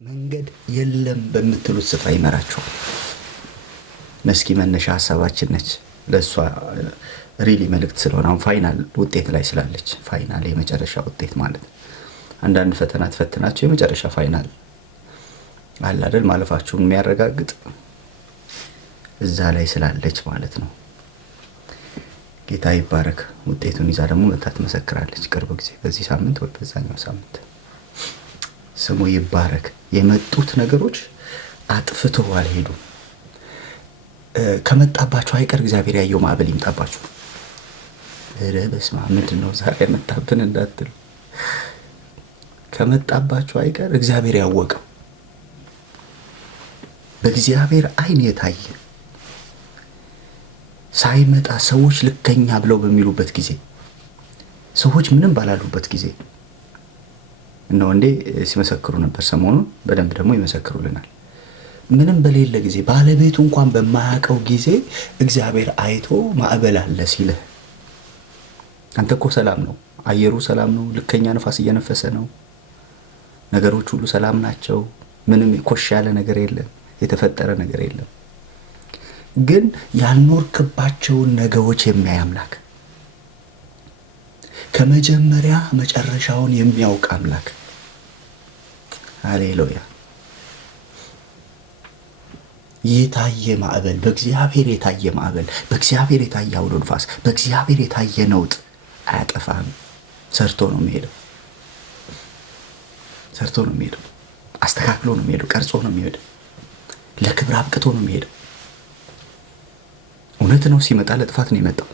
መንገድ የለም በምትሉት ስፍራ ይመራችኋል። መስኪ መነሻ ሐሳባችን ነች። ለሷ ሪሊ መልእክት ስለሆነ አሁን ፋይናል ውጤት ላይ ስላለች ፋይናል የመጨረሻ ውጤት ማለት ነው። አንዳንድ ፈተና ተፈትናችሁ የመጨረሻ ፋይናል አለ አይደል ማለፋችሁን የሚያረጋግጥ እዛ ላይ ስላለች ማለት ነው። ጌታ ይባረክ። ውጤቱን ይዛ ደግሞ መታ ትመሰክራለች ቅርብ ጊዜ በዚህ ሳምንት ወይ በዛኛው ሳምንት። ስሙ ይባረክ። የመጡት ነገሮች አጥፍተው አልሄዱም። ከመጣባችሁ አይቀር እግዚአብሔር ያየው ማዕበል ይምጣባችሁ። በስመ አብ ምንድነው ዛሬ መጣብን እንዳትሉ። ከመጣባችሁ አይቀር እግዚአብሔር ያወቀው በእግዚአብሔር ዓይን የታየ ሳይመጣ ሰዎች ልከኛ ብለው በሚሉበት ጊዜ ሰዎች ምንም ባላሉበት ጊዜ ነው እንዴ ሲመሰክሩ ነበር። ሰሞኑን በደንብ ደግሞ ይመሰክሩልናል። ምንም በሌለ ጊዜ ባለቤቱ እንኳን በማያውቀው ጊዜ እግዚአብሔር አይቶ ማዕበል አለ ሲልህ አንተ እኮ ሰላም ነው፣ አየሩ ሰላም ነው፣ ልከኛ ነፋስ እየነፈሰ ነው፣ ነገሮች ሁሉ ሰላም ናቸው፣ ምንም ኮሽ ያለ ነገር የለም፣ የተፈጠረ ነገር የለም። ግን ያልኖርክባቸውን ነገሮች የሚያይ አምላክ፣ ከመጀመሪያ መጨረሻውን የሚያውቅ አምላክ። ሃሌሉያ። የታየ ማዕበል፣ በእግዚአብሔር የታየ ማዕበል፣ በእግዚአብሔር የታየ አውሎ ንፋስ፣ በእግዚአብሔር የታየ ነውጥ አያጠፋም። ሰርቶ ነው የሚሄደው። ሰርቶ ነው የሚሄደው። አስተካክሎ ነው የሚሄደው። ቀርጾ ነው የሚሄደው። ለክብር አብቅቶ ነው የሚሄደው። እውነት ነው። ሲመጣ ለጥፋት ነው የመጣው።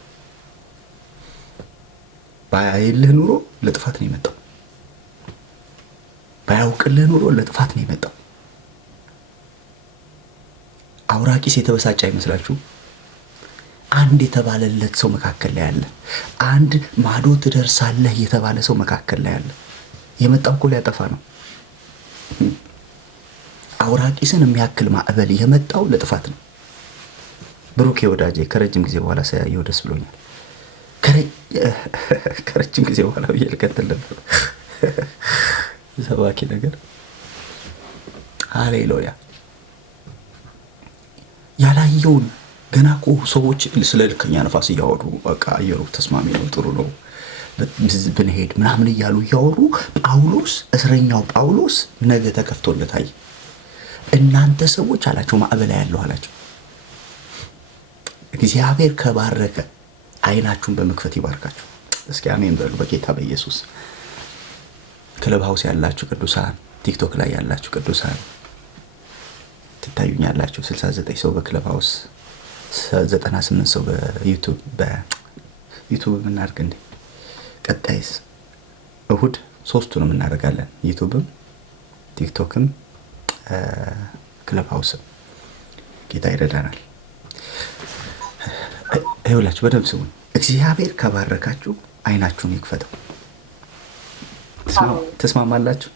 ባያይልህ ኑሮ ለጥፋት ነው የመጣው። ባያውቅልህ ኑሮ ለጥፋት ነው የመጣው። አውራቂስ የተበሳጨ አይመስላችሁ? አንድ የተባለለት ሰው መካከል ላይ አለ። አንድ ማዶ ትደርሳለህ የተባለ ሰው መካከል ላይ አለ። የመጣው እኮ ሊያጠፋ ነው። አውራቂስን የሚያክል ማዕበል የመጣው ለጥፋት ነው። ብሩኬ ወዳጄ ከረጅም ጊዜ በኋላ ሳያየው ደስ ብሎኛል። ከረጅም ጊዜ በኋላ እየልከተል ነበር ሰባኪ ነገር። ሃሌሉያ። ያላየውን ገና እኮ ሰዎች ስለ ልከኛ ነፋስ እያወሩ በቃ አየሩ ተስማሚ ነው፣ ጥሩ ነው ብንሄድ ምናምን እያሉ እያወሩ ጳውሎስ እስረኛው ጳውሎስ ነገ ተከፍቶለት አየ። እናንተ ሰዎች አላቸው ማዕበል ያለው አላቸው። እግዚአብሔር ከባረከ ዓይናችሁን በመክፈት ይባርካችሁ። እስኪ አሜን በሉ በጌታ በኢየሱስ። ክለብ ሃውስ ያላችሁ ቅዱሳን፣ ቲክቶክ ላይ ያላችሁ ቅዱሳን ትታዩኛላችሁ። 69 ሰው በክለብ ሃውስ፣ 98 ሰው በዩቲዩብ የምናደርግ እንዴ። ቀጣይስ እሁድ ሶስቱንም እናደርጋለን። ዩቲዩብም ቲክቶክም ክለብ ሃውስም። ጌታ ይረዳናል። ይኸውላችሁ በደንብ ስሙን። እግዚአብሔር ከባረካችሁ ዓይናችሁን ይክፈተው። ተስማማላችሁ?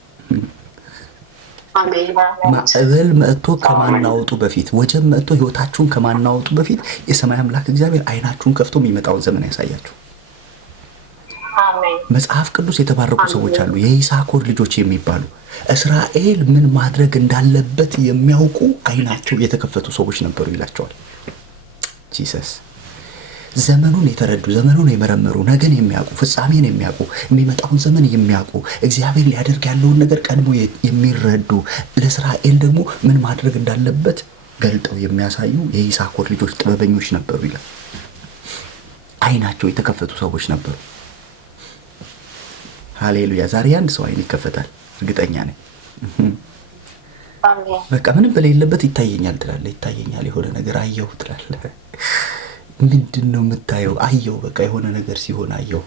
ማዕበል መጥቶ ከማናወጡ በፊት፣ ወጀብ መጥቶ ህይወታችሁን ከማናወጡ በፊት የሰማይ አምላክ እግዚአብሔር ዓይናችሁን ከፍቶ የሚመጣውን ዘመን ያሳያችሁ። መጽሐፍ ቅዱስ የተባረኩ ሰዎች አሉ፣ የይሳኮር ልጆች የሚባሉ እስራኤል ምን ማድረግ እንዳለበት የሚያውቁ ዓይናቸው የተከፈቱ ሰዎች ነበሩ ይላቸዋል ጂሰስ። ዘመኑን የተረዱ፣ ዘመኑን የመረመሩ፣ ነገን የሚያውቁ፣ ፍጻሜን የሚያውቁ፣ የሚመጣውን ዘመን የሚያውቁ፣ እግዚአብሔር ሊያደርግ ያለውን ነገር ቀድሞ የሚረዱ፣ ለእስራኤል ደግሞ ምን ማድረግ እንዳለበት ገልጠው የሚያሳዩ የይሳኮር ልጆች ጥበበኞች ነበሩ ይላል። ዓይናቸው የተከፈቱ ሰዎች ነበሩ። ሃሌሉያ። ዛሬ አንድ ሰው ዓይን ይከፈታል፣ እርግጠኛ ነኝ። በቃ ምንም በሌለበት ይታየኛል ትላለህ። ይታየኛል የሆነ ነገር አየሁ ትላለህ። ምንድን ነው የምታየው? አየሁ። በቃ የሆነ ነገር ሲሆን አየሁ።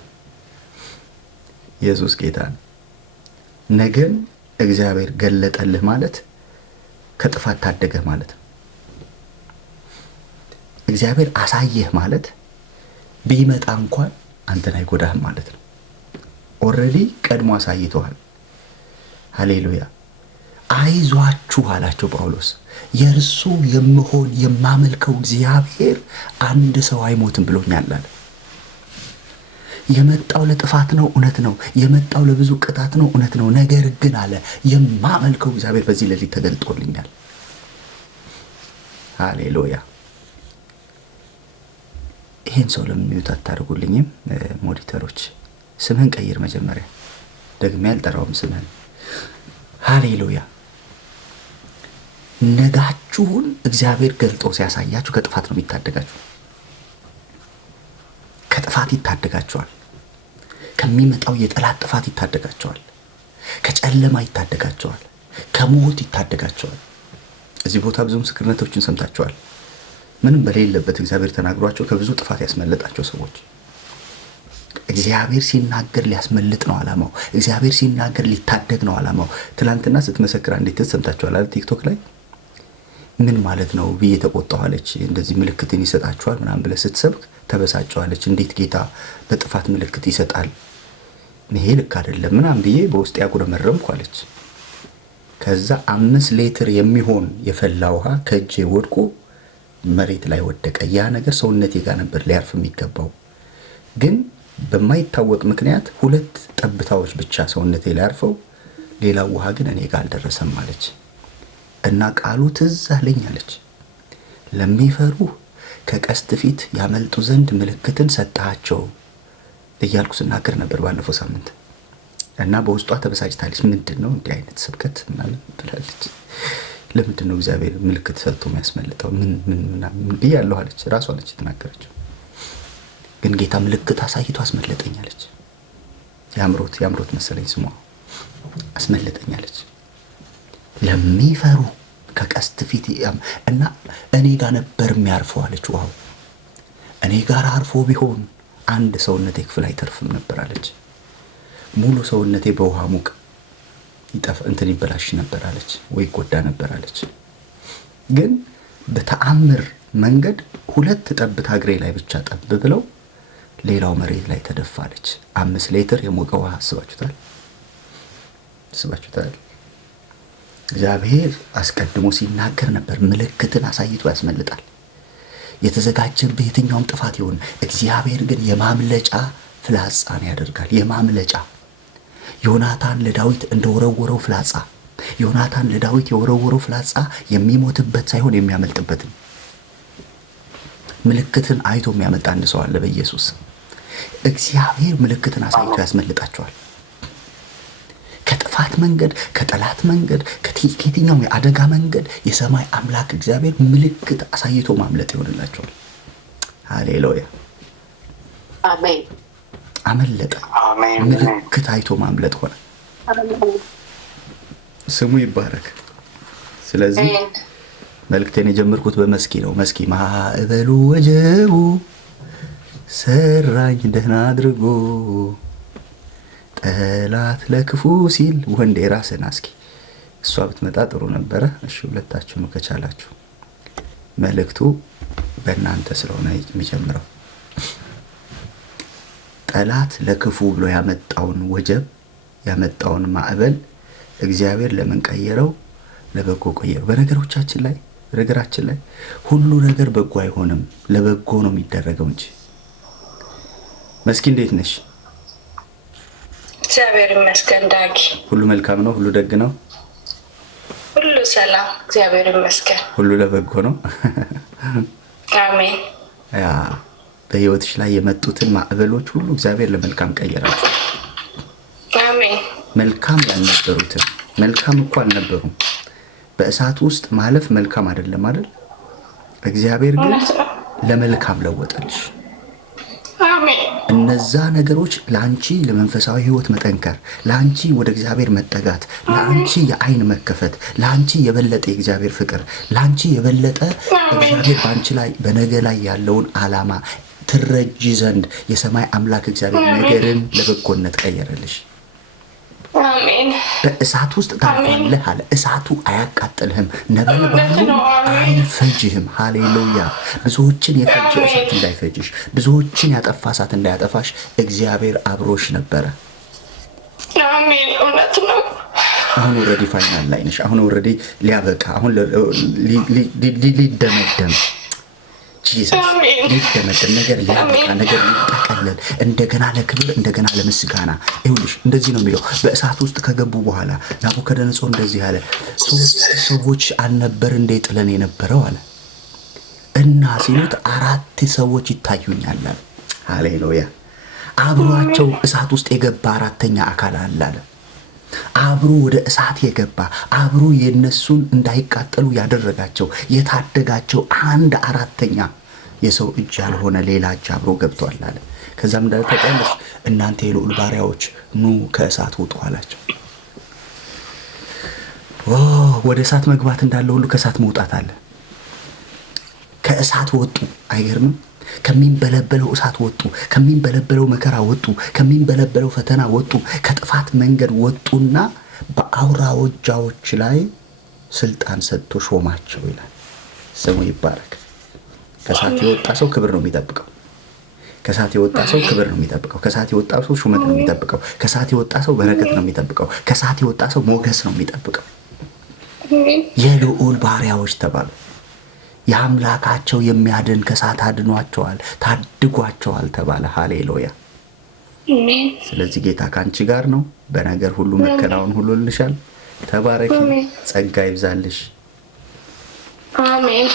ኢየሱስ ጌታ ነው። ነገን እግዚአብሔር ገለጠልህ ማለት ከጥፋት ታደገህ ማለት ነው። እግዚአብሔር አሳየህ ማለት ቢመጣ እንኳን አንተን አይጎዳህም ማለት ነው። ኦልሬዲ ቀድሞ አሳይተዋል። ሃሌሉያ። አይዟችሁ አላቸው ጳውሎስ። የእርሱ የምሆን የማመልከው እግዚአብሔር አንድ ሰው አይሞትም ብሎኛል አለ። የመጣው ለጥፋት ነው፣ እውነት ነው። የመጣው ለብዙ ቅጣት ነው፣ እውነት ነው። ነገር ግን አለ የማመልከው እግዚአብሔር በዚህ ሌሊት ተገልጦልኛል። ሃሌሉያ። ይሄን ሰው ለሚዩት አታርጉልኝም? ሞኒተሮች ስምህን ቀይር መጀመሪያ። ደግሜ ያልጠራውም ስምህን። ሃሌሉያ። ነጋችሁን እግዚአብሔር ገልጦ ሲያሳያችሁ ከጥፋት ነው የሚታደጋችሁ። ከጥፋት ይታደጋችኋል። ከሚመጣው የጠላት ጥፋት ይታደጋችኋል። ከጨለማ ይታደጋችኋል። ከሞት ይታደጋችኋል። እዚህ ቦታ ብዙ ምስክርነቶችን ሰምታችኋል። ምንም በሌለበት እግዚአብሔር ተናግሯቸው ከብዙ ጥፋት ያስመለጣቸው ሰዎች። እግዚአብሔር ሲናገር ሊያስመልጥ ነው ዓላማው። እግዚአብሔር ሲናገር ሊታደግ ነው ዓላማው። ትላንትና ስትመሰክር አንዲት ሰምታችኋል አይደል? ቲክቶክ ላይ ምን ማለት ነው ብዬ ተቆጣኋለች። እንደዚህ ምልክትን ይሰጣችኋል ምናምን ብለህ ስትሰብክ ተበሳጨዋለች። እንዴት ጌታ በጥፋት ምልክት ይሰጣል? ይሄ ልክ አይደለም ምናምን ብዬ በውስጥ ያጉረመረምኩ አለች። ከዛ 5 ሊትር የሚሆን የፈላ ውሃ ከእጄ ወድቆ መሬት ላይ ወደቀ። ያ ነገር ሰውነቴ ጋር ነበር ሊያርፍ የሚገባው፣ ግን በማይታወቅ ምክንያት 2 ጠብታዎች ብቻ ሰውነቴ ላይ አርፈው ሌላው ውሃ ግን እኔ ጋር አልደረሰም አለች። እና ቃሉ ትዝ አለኝ አለች። ለሚፈሩ ከቀስት ፊት ያመልጡ ዘንድ ምልክትን ሰጣቸው እያልኩ ስናገር ነበር ባለፈው ሳምንት። እና በውስጧ ተበሳጭታለች። ምንድነው እንዲህ አይነት ስብከት ምናምን ብላለች። ለምንድን ነው እግዚአብሔር ምልክት ሰጥቶ የሚያስመልጠው? ምን ብያለሁ አለች። ራሷ ነች የተናገረችው። ግን ጌታ ምልክት አሳይቶ አስመለጠኛለች። ያምሮት መሰለኝ ስሟ። አስመለጠኛለች። ለሚፈሩ ከቀስት ፊት እና እኔ ጋር ነበር የሚያርፈው አለች። ዋው እኔ ጋር አርፎ ቢሆን አንድ ሰውነቴ ክፍል አይተርፍም ነበር አለች። ሙሉ ሰውነቴ በውሃ ሙቅ ይበላሽ ነበር አለች፣ ወይ ጎዳ ነበር አለች። ግን በተአምር መንገድ 2 ጠብታ እግሬ ላይ ብቻ ጠብ ብለው ሌላው መሬት ላይ ተደፋለች። 5 ሊትር የሞቀ ውሃ አስባችሁታል? እግዚአብሔር አስቀድሞ ሲናገር ነበር። ምልክትን አሳይቶ ያስመልጣል። የተዘጋጀብህ የትኛውም ጥፋት ይሁን፣ እግዚአብሔር ግን የማምለጫ ፍላጻን ያደርጋል። የማምለጫ ዮናታን ለዳዊት እንደወረወረው ፍላጻ፣ ዮናታን ለዳዊት የወረወረው ፍላጻ የሚሞትበት ሳይሆን የሚያመልጥበት። ምልክትን አይቶ የሚያመልጥ አንድ ሰው አለ በኢየሱስ። እግዚአብሔር ምልክትን አሳይቶ ያስመልጣቸዋል። ከጥፋት መንገድ፣ ከጠላት መንገድ፣ ከየትኛውም የአደጋ መንገድ የሰማይ አምላክ እግዚአብሔር ምልክት አሳይቶ ማምለጥ ይሆንላቸዋል። ሃሌሉያ አሜን። አመለጠ። ምልክት አይቶ ማምለጥ ሆነ። ስሙ ይባረክ። ስለዚህ መልእክቴን የጀመርኩት በመስኪ ነው። መስኪ ማዕበሉ ወጀቡ ሰራኝ ደህና አድርጎ ጠላት ለክፉ ሲል ወንዴ ራስን አስኪ እሷ ብትመጣ ጥሩ ነበረ። እሺ ሁለታችሁ ነው ከቻላችሁ። መልእክቱ በእናንተ ስለሆነ የሚጀምረው ጠላት ለክፉ ብሎ ያመጣውን ወጀብ ያመጣውን ማዕበል እግዚአብሔር ለምን ቀየረው? ለበጎ ቀየረው። በነገራችን ላይ ሁሉ ነገር በጎ አይሆንም፣ ለበጎ ነው የሚደረገው እንጂ። መስኪ እንዴት ነሽ? እግዚአብሔር ይመስገን ዳጊ። ሁሉ መልካም ነው፣ ሁሉ ደግ ነው፣ ሁሉ ሰላም፣ እግዚአብሔር ይመስገን። ሁሉ ለበጎ ነው። አሜን። ያ በህይወትሽ ላይ የመጡትን ማዕበሎች ሁሉ እግዚአብሔር ለመልካም ቀየራቸው። አሜን። መልካም ያልነበሩትን መልካም እኮ አልነበሩም። በእሳት ውስጥ ማለፍ መልካም አይደለም አይደል? እግዚአብሔር ግን ለመልካም ለወጠልሽ። አሜን። እነዛ ነገሮች ለአንቺ ለመንፈሳዊ ህይወት መጠንከር፣ ለአንቺ ወደ እግዚአብሔር መጠጋት፣ ለአንቺ የአይን መከፈት፣ ለአንቺ የበለጠ የእግዚአብሔር ፍቅር፣ ለአንቺ የበለጠ እግዚአብሔር በአንቺ ላይ በነገ ላይ ያለውን ዓላማ ትረጂ ዘንድ የሰማይ አምላክ እግዚአብሔር ነገርን ለበጎነት ቀየረልሽ። አሜን። በእሳት ውስጥ ታልፋለህ አለ። እሳቱ አያቃጥልህም፣ ነበልባሉ አይፈጅህም። ሃሌሉያ። ብዙዎችን የፈጀ እሳት እንዳይፈጅሽ፣ ብዙዎችን ያጠፋ እሳት እንዳያጠፋሽ እግዚአብሔር አብሮሽ ነበረ። አሜን። እውነት ነው። አሁን ኦልሬዲ ፋይናል ላይ ነሽ። አሁን ኦልሬዲ ሊያበቃ፣ አሁን ሊደመደም ጂሰስ ሊደመደም ነገር ሊያበቃ ነገር ሊጠቀለል እንደገና ለክብር እንደገና ለምስጋና። ይኸውልሽ እንደዚህ ነው የሚለው በእሳት ውስጥ ከገቡ በኋላ ናቡከደነጾር እንደዚህ አለ፣ 3 ሰዎች አልነበር እንዴ ጥለን የነበረው አለ እና ሲሉት 4 ሰዎች ይታዩኛል አለ። ሃሌሉያ። አብሯቸው እሳት ውስጥ የገባ 4ኛ አካል አለ አለ። አብሮ ወደ እሳት የገባ አብሮ የነሱን እንዳይቃጠሉ ያደረጋቸው የታደጋቸው 1/4 የሰው እጅ ያልሆነ ሌላ እጅ አብሮ ገብቷል አለ። ከዛም እንዳለ ተቀለስ እናንተ የልዑል ባሪያዎች ኑ ከእሳት ውጡ አላቸው። ወደ እሳት መግባት እንዳለ ሁሉ ከእሳት መውጣት አለ። ከእሳት ወጡ። አይገርምም? ከሚንበለበለው እሳት ወጡ፣ ከሚንበለበለው መከራ ወጡ፣ ከሚንበለበለው ፈተና ወጡ፣ ከጥፋት መንገድ ወጡና በአውራጃዎች ላይ ስልጣን ሰጥቶ ሾማቸው ይላል። ስሙ ይባረክ። ከእሳት የወጣ ሰው ክብር ነው የሚጠብቀው። ከእሳት የወጣ ሰው ክብር ነው የሚጠብቀው። ከእሳት የወጣ ሰው ሹመት ነው የሚጠብቀው። ከእሳት የወጣ ሰው በረከት ነው የሚጠብቀው። ከእሳት የወጣ ሰው ሞገስ ነው የሚጠብቀው። የልዑል ባሪያዎች ተባሉ። የአምላካቸው የሚያድን ከእሳት አድኗቸዋል፣ ታድጓቸዋል ተባለ። ሃሌሉያ። ስለዚህ ጌታ ከአንቺ ጋር ነው። በነገር ሁሉ መከናወን ሁሉ ልሻል። ተባረኪ፣ ጸጋ ይብዛልሽ። አሜን።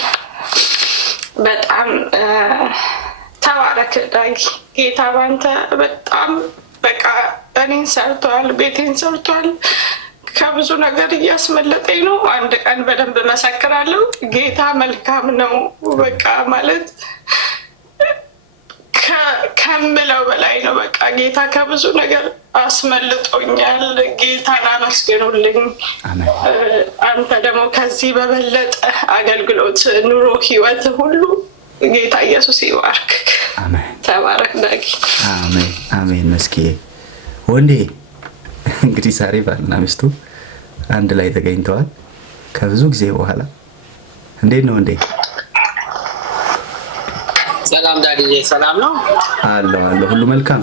በጣም ተባረክ ዳጊ። ጌታ ባንተ በጣም በቃ እኔን ሰርቷል፣ ቤቴን ሰርቷል። ከብዙ ነገር እያስመለጠኝ ነው። አንድ ቀን በደንብ መሰክራለሁ። ጌታ መልካም ነው። በቃ ማለት ከምለው በላይ ነው። በቃ ጌታ ከብዙ ነገር አስመልጦኛል። ጌታን አመስግኑልኝ። አንተ ደግሞ ከዚህ በበለጠ አገልግሎት፣ ኑሮ፣ ህይወት ሁሉ ጌታ ኢየሱስ ይባርክ። ተባረክ ዳጊ። አሜን አሜን። መስኪ ወንዴ እንግዲህ ዛሬ ባልና ሚስቱ አንድ ላይ ተገኝተዋል ከብዙ ጊዜ በኋላ። እንዴት ነው እንዴ? ሰላም ዳግዬ፣ ሰላም ነው አለው አለው። ሁሉ መልካም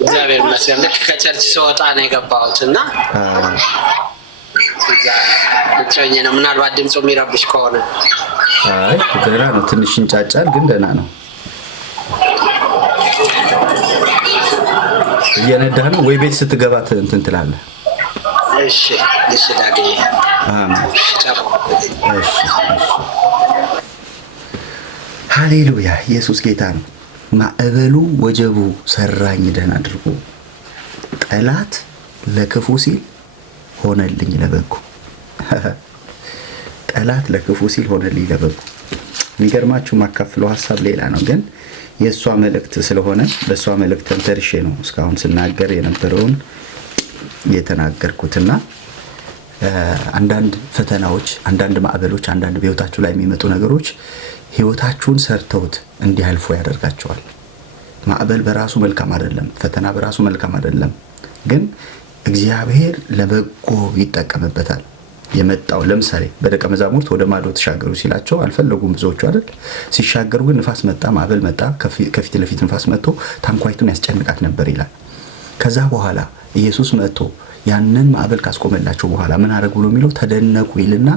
እግዚአብሔር ይመስገን። ልክ ከቸርች ስወጣ ነው የገባሁት እና ብቻዬ ነው። ምናልባት ድምፁ የሚረብሽ ከሆነ አይ ደህና ነው። ትንሽ እንጫጫል ግን ደህና ነው። እየነዳህ ነው ወይ? ቤት ስትገባት እንትን ትላለህ? እሺ እሺ ዳግዬ። አሜን። እሺ ሃሌሉያ። ኢየሱስ ጌታ ነው። ማዕበሉ ወጀቡ ሰራኝ ደህና አድርጎ፣ ጠላት ለክፉ ሲል ሆነልኝ ለበጎ። ጠላት ለክፉ ሲል ሆነልኝ ለበጎ። የሚገርማችሁ ማካፍለው ሀሳብ ሌላ ነው፣ ግን የእሷ መልእክት ስለሆነ በእሷ መልእክት ተንተርሼ ነው እስካሁን ስናገር የነበረውን የተናገርኩትና አንዳንድ ፈተናዎች፣ አንዳንድ ማዕበሎች፣ አንዳንድ በህይወታችሁ ላይ የሚመጡ ነገሮች ህይወታችሁን ሰርተውት እንዲያልፉ ያደርጋቸዋል። ማዕበል በራሱ መልካም አይደለም፣ ፈተና በራሱ መልካም አይደለም፣ ግን እግዚአብሔር ለበጎ ይጠቀምበታል። የመጣው ለምሳሌ በደቀ መዛሙርት ወደ ማዶ ተሻገሩ ሲላቸው አልፈለጉም ብዙዎቹ አይደል? ሲሻገሩ ግን ንፋስ መጣ፣ ማዕበል መጣ፣ ከፊት ለፊት ንፋስ መጥቶ ታንኳይቱን ያስጨንቃት ነበር ይላል። ከዛ በኋላ ኢየሱስ መጥቶ ያንን ማዕበል ካስቆመላቸው በኋላ ምን አደረጉ ነው የሚለው? ተደነቁ ይልና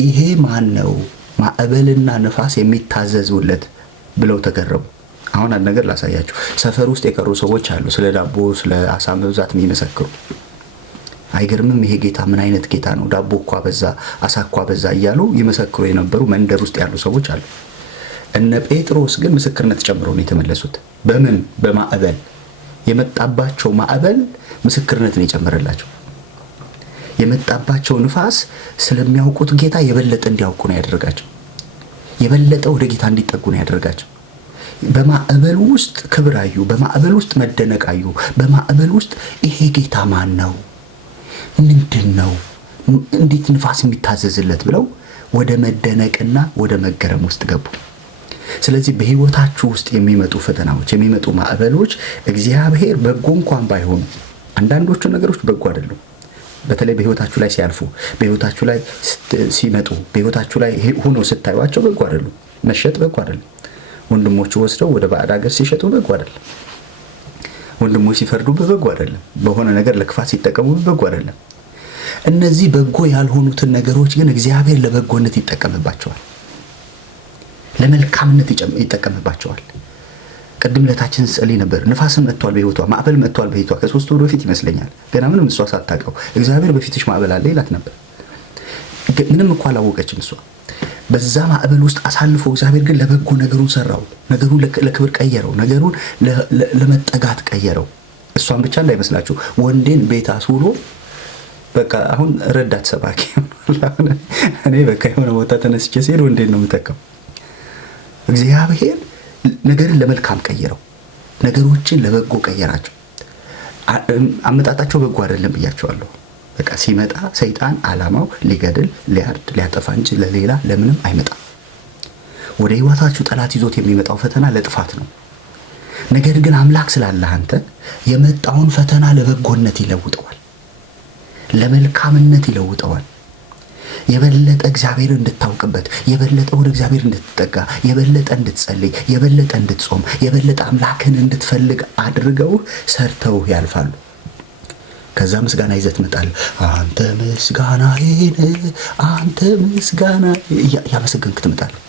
ይሄ ማን ነው ማዕበልና ንፋስ የሚታዘዙለት ብለው ተገረሙ። አሁን አንድ ነገር ላሳያችሁ። ሰፈር ውስጥ የቀሩ ሰዎች አሉ ስለ ዳቦ ስለ አሳ መብዛት የሚመሰክሩ። አይገርምም? ይሄ ጌታ ምን አይነት ጌታ ነው? ዳቦ እኮ በዛ፣ አሳ እኮ በዛ እያሉ ይመሰክሩ የነበሩ መንደር ውስጥ ያሉ ሰዎች አሉ። እነ ጴጥሮስ ግን ምስክርነት ጨምረው ነው የተመለሱት። በምን? በማዕበል የመጣባቸው ማዕበል ምስክርነትን የጨመረላቸው። የመጣባቸው ንፋስ ስለሚያውቁት ጌታ የበለጠ እንዲያውቁ ነው ያደረጋቸው። የበለጠ ወደ ጌታ እንዲጠጉ ነው ያደረጋቸው። በማዕበል ውስጥ ክብር አዩ። በማዕበል ውስጥ መደነቅ አዩ። በማዕበል ውስጥ ይሄ ጌታ ማን ነው? ምንድን ነው? እንዴት ንፋስ የሚታዘዝለት ብለው ወደ መደነቅና ወደ መገረም ውስጥ ገቡ። ስለዚህ በህይወታችሁ ውስጥ የሚመጡ ፈተናዎች፣ የሚመጡ ማዕበሎች እግዚአብሔር በጎ እንኳን ባይሆኑ፣ አንዳንዶቹ ነገሮች በጎ አይደሉም። በተለይ በህይወታችሁ ላይ ሲያልፉ፣ በህይወታችሁ ላይ ሲመጡ፣ በህይወታችሁ ላይ ሆኖ ስታዩቸው በጎ አይደሉም። መሸጥ በጎ አይደለም። ወንድሞቹ ወስደው ወደ ባዕድ ሀገር ሲሸጡ በጎ አይደለም። ወንድሞች ሲፈርዱ በጎ አይደለም። በሆነ ነገር ለክፋት ሲጠቀሙ በጎ አይደለም። እነዚህ በጎ ያልሆኑትን ነገሮች ግን እግዚአብሔር ለበጎነት ይጠቀምባቸዋል። ለመልካምነት ይጠቀምባቸዋል። ቅድም ለታችን ጸልይ ነበር። ንፋስም መጥቷል በህይወቷ፣ ማዕበል መጥቷል በህይወቷ። ከ3 ወር በፊት ይመስለኛል ገና ምንም እሷ ሳታውቀው እግዚአብሔር በፊትሽ ማዕበል አለ ይላት ነበር። ምንም እኮ አላወቀችም እሷ። በዛ ማዕበል ውስጥ አሳልፎ እግዚአብሔር ግን ለበጎ ነገሩን ሰራው። ነገሩን ለክብር ቀየረው። ነገሩን ለመጠጋት ቀየረው። እሷን ብቻ እንዳይመስላችሁ ወንዴን ቤት አስውሎ በቃ አሁን ረዳት ሰባኪ እኔ በቃ የሆነ ቦታ ተነስቼ ሲሄድ ወንዴን ነው የምተካው። እግዚአብሔር ነገርን ለመልካም ቀየረው። ነገሮችን ለበጎ ቀየራቸው። አመጣጣቸው በጎ አይደለም ብያቸዋለሁ። በቃ ሲመጣ ሰይጣን ዓላማው ሊገድል፣ ሊያርድ፣ ሊያጠፋ እንጂ ለሌላ ለምንም አይመጣም። ወደ ህይወታችሁ ጠላት ይዞት የሚመጣው ፈተና ለጥፋት ነው። ነገር ግን አምላክ ስላለህ አንተ የመጣውን ፈተና ለበጎነት ይለውጠዋል፣ ለመልካምነት ይለውጠዋል። የበለጠ እግዚአብሔር እንድታውቅበት፣ የበለጠ ወደ እግዚአብሔር እንድትጠጋ፣ የበለጠ እንድትጸልይ፣ የበለጠ እንድትጾም፣ የበለጠ አምላክን እንድትፈልግ አድርገው ሰርተው ያልፋሉ። ከዛ ምስጋና ይዘህ ትመጣለህ። አንተ ምስጋናዬን፣ አንተ ምስጋና እያመሰገንክ ትመጣለህ፣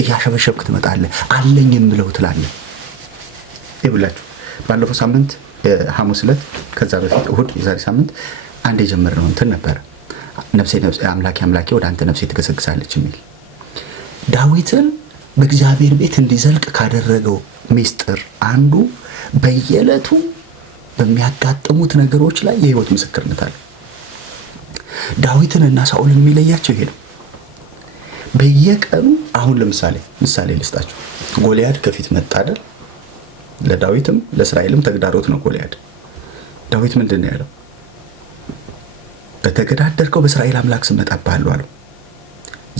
እያሸበሸብክ ትመጣለህ። አለኝ የምለው ትላለህ። ይብላችሁ ባለፈው ሳምንት ሐሙስ ዕለት ከዛ በፊት እሁድ የዛሬ ሳምንት አንድ የጀመርነው እንትን ነበር። ነፍሴ አምላኬ አምላኬ ወደ አንተ ነፍሴ ትገሰግሳለች የሚል ዳዊትን በእግዚአብሔር ቤት እንዲዘልቅ ካደረገው ሚስጥር አንዱ በየዕለቱ በሚያጋጥሙት ነገሮች ላይ የህይወት ምስክርነት አለ። ዳዊትን እና ሳኦልን የሚለያቸው ይሄ ነው። በየቀኑ አሁን ምሳሌ ልስጣችሁ። ጎልያድ ከፊት መጣ አይደል? ለዳዊትም ለእስራኤልም ተግዳሮት ነው ጎልያድ። ዳዊት ምንድን ነው ያለው? በተገዳደርከው በእስራኤል አምላክ ስም እመጣብሃለሁ አለው።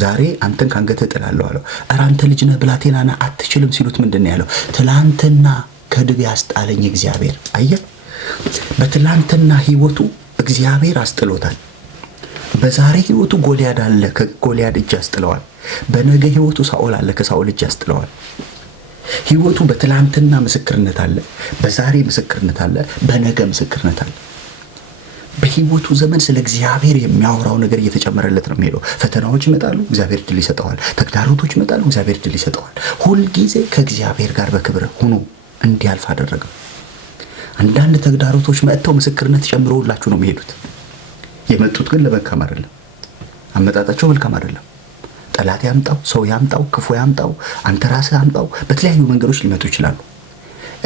ዛሬ አንተን ካንገትህ እጥላለሁ አለው። ኧረ አንተ ልጅ ነህ ብላቴና ነህ አትችልም ሲሉት ምንድን ነው ያለው? ትላንትና ከድብ ያስጣለኝ እግዚአብሔር። አየህ፣ በትላንትና ህይወቱ እግዚአብሔር አስጥሎታል። በዛሬ ህይወቱ ጎልያድ አለ፣ ከጎልያድ እጅ ያስጥለዋል። በነገ ህይወቱ ሳኦል አለ፣ ከሳኦል እጅ ያስጥለዋል። ህይወቱ በትላንትና ምስክርነት አለ፣ በዛሬ ምስክርነት አለ፣ በነገ ምስክርነት አለ። በህይወቱ ዘመን ስለ እግዚአብሔር የሚያወራው ነገር እየተጨመረለት ነው የሚሄደው። ፈተናዎች ይመጣሉ፣ እግዚአብሔር ድል ይሰጠዋል። ተግዳሮቶች ይመጣሉ፣ እግዚአብሔር ድል ይሰጠዋል። ሁልጊዜ ከእግዚአብሔር ጋር በክብር ሆኖ እንዲያልፍ አደረገው። አንዳንድ ተግዳሮቶች መጥተው ምስክርነት ጨምሮላችሁ ነው የሚሄዱት። የመጡት ግን ለመልካም አይደለም። አመጣጣቸው መልካም አይደለም። ጠላት ያምጣው፣ ሰው ያምጣው፣ ክፉ ያምጣው፣ አንተ ራስህ ያምጣው፣ በተለያዩ መንገዶች ሊመጡ ይችላሉ።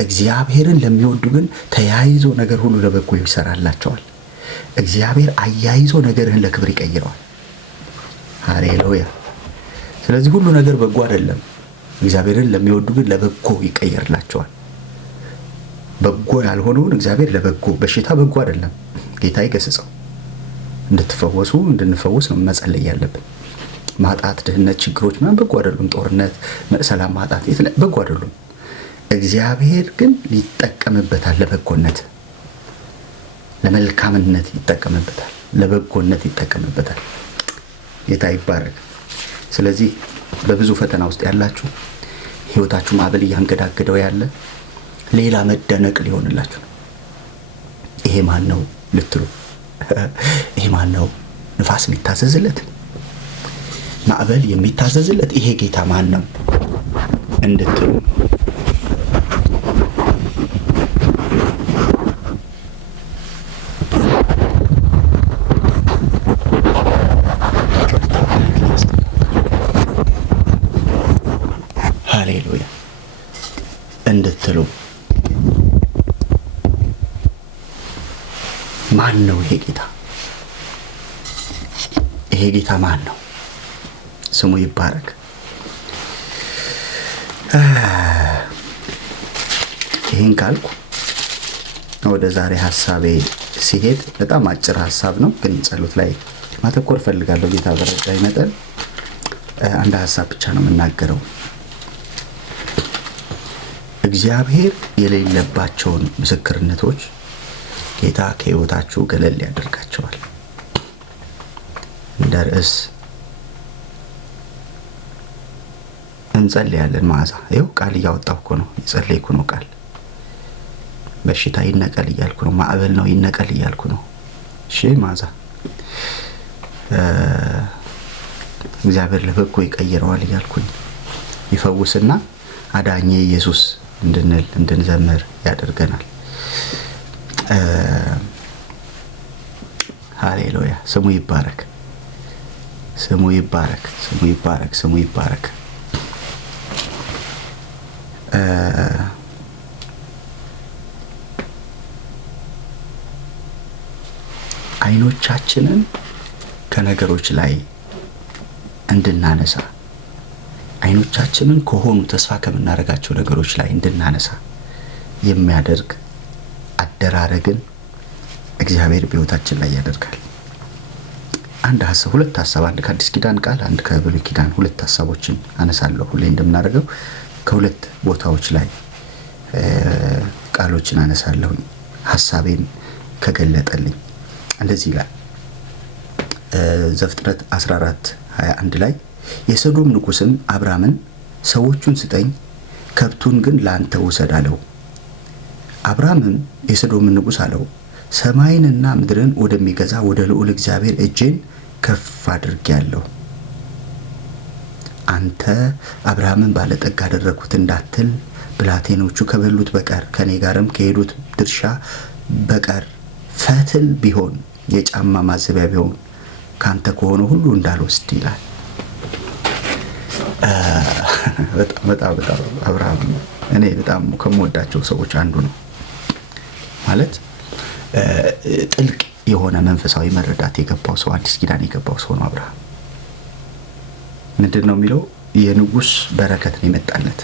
እግዚአብሔርን ለሚወዱ ግን ተያይዞ ነገር ሁሉ ለበጎ ይሰራላቸዋል። እግዚአብሔር አያይዞ ነገርህን ለክብር ይቀይረዋል። ሃሌሉያ። ስለዚህ ሁሉ ነገር በጎ አይደለም። እግዚአብሔርን ለሚወዱ ግን ለበጎ ይቀየርላቸዋል። በጎ ያልሆነውን እግዚአብሔር ለበጎ። በሽታ በጎ አይደለም። ጌታ ይገስጸው። እንድትፈወሱ እንድንፈወስ ነው መጸለይ ያለብን። ማጣት፣ ድህነት፣ ችግሮች ምናምን በጎ አይደሉም። ጦርነት፣ ሰላም ማጣት በጎ አይደሉም። እግዚአብሔር ግን ይጠቀምበታል ለበጎነት፣ ለመልካምነት ይጠቀምበታል፣ ለበጎነት ይጠቀምበታል። ጌታ ይባረክ። ስለዚህ በብዙ ፈተና ውስጥ ያላችሁ ህይወታችሁ ማዕበል እያንገዳገደው ያለ ሌላ መደነቅ ሊሆንላችሁ ነው። ይሄ ማን ነው ልትሉ፣ ይሄ ማን ነው ንፋስ የሚታዘዝለት፣ ማዕበል የሚታዘዝለት ይሄ ጌታ ማን ነው እንድትሉ ሃሌሉያ እንድትሉ ማን ነው ይሄ ጌታ? ይሄ ጌታ ማን ነው? ስሙ ይባረክ። ይህን ካልኩ ወደ ዛሬ ሀሳቤ ሲሄድ በጣም አጭር ሀሳብ ነው፣ ግን ጸሎት ላይ ማተኮር ፈልጋለሁ። ጌታ በረዳኝ መጠን አንድ ሀሳብ ብቻ ነው የምናገረው። እግዚአብሔር የሌለባቸውን ምስክርነቶች ጌታ ከህይወታችሁ ገለል ያደርጋቸዋል። እንደ ርዕስ እንጸልያለን። መዓዛ ይኸው ቃል እያወጣሁ እኮ ነው፣ የጸለይኩ ነው። ቃል በሽታ ይነቀል እያልኩ ነው። ማዕበል ነው ይነቀል እያልኩ ነው። እሺ መዓዛ እግዚአብሔር ለበጎ ይቀይረዋል እያልኩኝ ይፈውስና አዳኜ ኢየሱስ እንድንል እንድንዘምር ያደርገናል። ሃሌሉያ! ስሙ ይባረክ፣ ስሙ ይባረክ፣ ስሙ ይባረክ፣ ስሙ ይባረክ። አይኖቻችንን ከነገሮች ላይ እንድናነሳ፣ አይኖቻችንን ከሆኑ ተስፋ ከምናደርጋቸው ነገሮች ላይ እንድናነሳ የሚያደርግ አደራረግን እግዚአብሔር በሕይወታችን ላይ ያደርጋል። ሁለት ሀሳብ፣ አንድ ከአዲስ ኪዳን ቃል፣ አንድ ከብሉይ ኪዳን፣ ሁለት ሀሳቦችን አነሳለሁ። ሁሌ እንደምናደርገው ከሁለት ቦታዎች ላይ ቃሎችን አነሳለሁኝ ሀሳቤን ከገለጠልኝ። እንደዚህ ይላል ዘፍጥረት 14:21 ላይ የሰዶም ንጉስም አብራምን ሰዎቹን ስጠኝ፣ ከብቱን ግን ለአንተ ውሰድ አለው። አብራምም የሰዶምን ንጉስ አለው፣ ሰማይንና ምድርን ወደሚገዛ ወደ ልዑል እግዚአብሔር እጄን ከፍ አድርጌያለሁ። አንተ አብርሃምን ባለጠጋ አደረግኩት እንዳትል ብላቴኖቹ ከበሉት በቀር ከኔ ጋርም ከሄዱት ድርሻ በቀር ፈትል ቢሆን የጫማ ማዘቢያ ቢሆን ካንተ ከሆነ ሁሉ እንዳልወስድ ይላል። በጣም አብርሃም እኔ በጣም ከምወዳቸው ሰዎች አንዱ ነው። ማለት ጥልቅ የሆነ መንፈሳዊ መረዳት የገባው ሰው፣ አዲስ ኪዳን የገባው ሰው ነው አብርሃም። ምንድነው የሚለው? የንጉስ በረከት ነው የመጣለት፣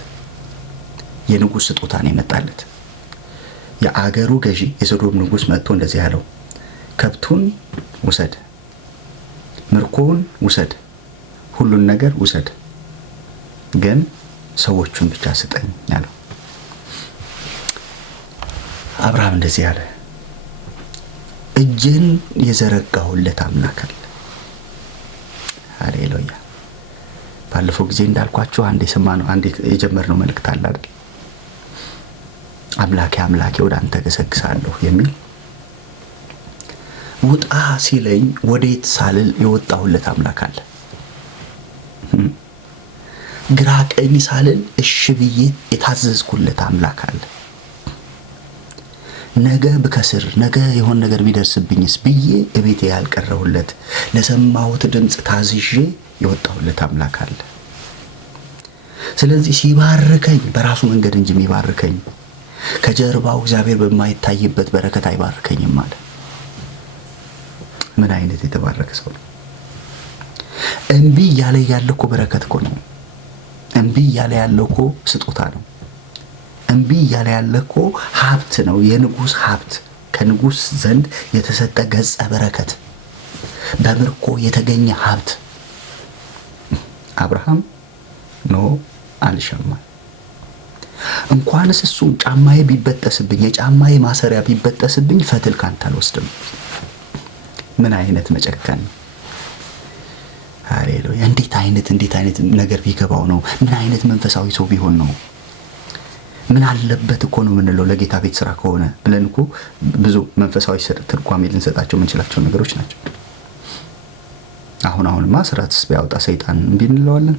የንጉስ ስጦታ ነው የመጣለት። የአገሩ ገዢ የሰዶም ንጉስ መጥቶ እንደዚህ ያለው፣ ከብቱን ውሰድ፣ ምርኮውን ውሰድ፣ ሁሉን ነገር ውሰድ፣ ግን ሰዎቹን ብቻ ስጠኝ ያለው። አብርሃም እንደዚህ ያለ እጄን የዘረጋሁለት አምላክ አለ። ሃሌሉያ! ባለፈው ጊዜ እንዳልኳችሁ አንድ የሰማነው አንድ የጀመርነው መልእክት አለ አይደል? አምላኬ አምላኬ ወደ አንተ ገሰግሳለሁ የሚል ውጣ ሲለኝ ወዴት ሳልል የወጣሁለት አምላክ አለ። ግራ ቀኝ ሳልል እሺ ብዬ የታዘዝኩለት አምላክ አለ። ነገ ብከስር ነገ የሆነ ነገር ቢደርስብኝስ ብዬ እቤቴ ያልቀረሁለት ለሰማሁት ድምፅ ታዝዤ የወጣሁለት አምላክ አለ። ስለዚህ ሲባርከኝ በራሱ መንገድ እንጂ የሚባርከኝ ከጀርባው እግዚአብሔር በማይታይበት በረከት አይባርከኝም አለ። ምን አይነት የተባረከ ሰው ነው! እምቢ እያለ ያለው እኮ በረከት እኮ ነው። እምቢ እያለ ያለው እኮ ስጦታ ነው። እምቢ እያለ ያለው እኮ ሀብት ነው፣ የንጉስ ሀብት፣ ከንጉስ ዘንድ የተሰጠ ገጸ በረከት፣ በምርኮ የተገኘ ሀብት። አብርሃም ኖ አልሸማም። እንኳንስ እሱ ጫማዬ ቢበጠስብኝ፣ የጫማዬ ማሰሪያ ቢበጠስብኝ ፈትል ካንተ አልወስድም። ምን አይነት መጨከን ነው! ሃሌሉያ! እንዴት አይነት ነገር ቢገባው ነው? ምን አይነት መንፈሳዊ ሰው ቢሆን ነው? ምን አለበት እኮ ነው የምንለው። ለጌታ ቤት ስራ ከሆነ ብለን እኮ ብዙ መንፈሳዊ ትርጓሜ ልንሰጣቸው የምንችላቸው ነገሮች ናቸው። አሁንማ ስራትስ ቢያወጣ ሰይጣን እምቢ እንለዋለን?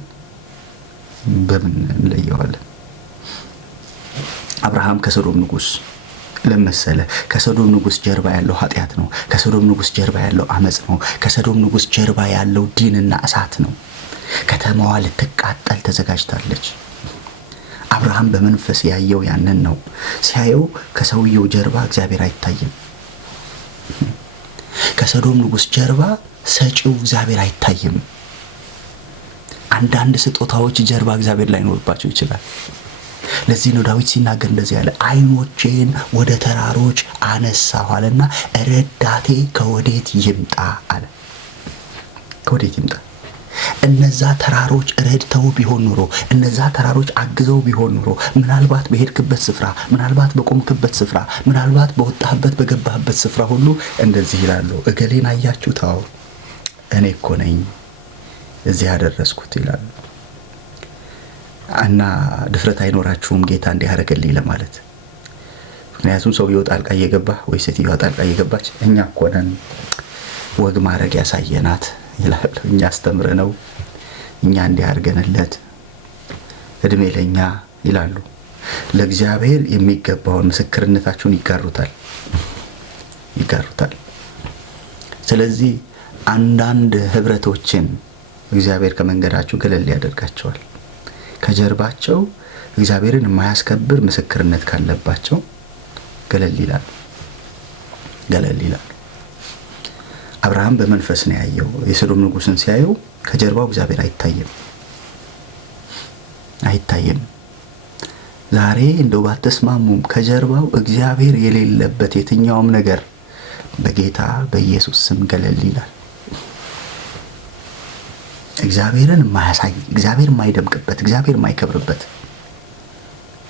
በምን እንለየዋለን? አብርሃም ከሰዶም ንጉስ ለመሰለ ከሰዶም ንጉስ ጀርባ ያለው ኃጢአት ነው። ከሰዶም ንጉስ ጀርባ ያለው አመጽ ነው። ከሰዶም ንጉስ ጀርባ ያለው ዲንና እሳት ነው። ከተማዋ ልትቃጠል ተዘጋጅታለች። አብርሃም በመንፈስ ያየው ያንን ነው። ሲያየው ከሰውየው ጀርባ እግዚአብሔር አይታይም። ከሰዶም ንጉስ ጀርባ ሰጪው እግዚአብሔር አይታይም። አንዳንድ ስጦታዎች ጀርባ እግዚአብሔር ላይኖርባቸው ይችላል። ለዚህ ነው ዳዊት ሲናገር እንደዚህ ያለ፣ አይኖቼን ወደ ተራሮች አነሳሁ አለና ረዳቴ ከወዴት ይምጣ አለ። ከወዴት ይምጣ? እነዛ ተራሮች ረድተው ቢሆን ኖሮ፣ እነዛ ተራሮች አግዘው ቢሆን ኖሮ፣ ምናልባት በሄድክበት ስፍራ፣ ምናልባት በቆምክበት ስፍራ፣ ምናልባት በወጣህበት በገባህበት ስፍራ ሁሉ እንደዚህ ይላሉ፣ እገሌን አያችሁት? አዎ እኔ እኮ ነኝ እዚህ ያደረስኩት ይላሉ። እና ድፍረት አይኖራችሁም ጌታ እንዲህ ያደረገልኝ ለማለት። ምክንያቱም ሰውየው ጣልቃ እየገባ ወይ ሴትዮዋ ጣልቃ እየገባች እኛ እኮ ነን ወግ ማድረግ ያሳየናት ይላሉ። እኛ አስተምረነው፣ እኛ እንዲህ አድርገንለት፣ እድሜ ለኛ ይላሉ። ለእግዚአብሔር የሚገባውን ምስክርነታቸውን ይጋሩታል። ስለዚህ አንዳንድ ህብረቶችን እግዚአብሔር ከመንገዳቸው ገለል ያደርጋቸዋል። ከጀርባቸው እግዚአብሔርን የማያስከብር ምስክርነት ካለባቸው ገለል ይላሉ። አብርሃም በመንፈስ ነው ያየው። የሰዶም ንጉስን ሲያየው ከጀርባው እግዚአብሔር አይታየም። ዛሬ እንደው ባትስማሙም ከጀርባው እግዚአብሔር የሌለበት የትኛውም ነገር በጌታ በኢየሱስ ስም ገለል ይላል። እግዚአብሔርን የማያሳይ፣ እግዚአብሔር የማይደምቅበት፣ እግዚአብሔር የማይከብርበት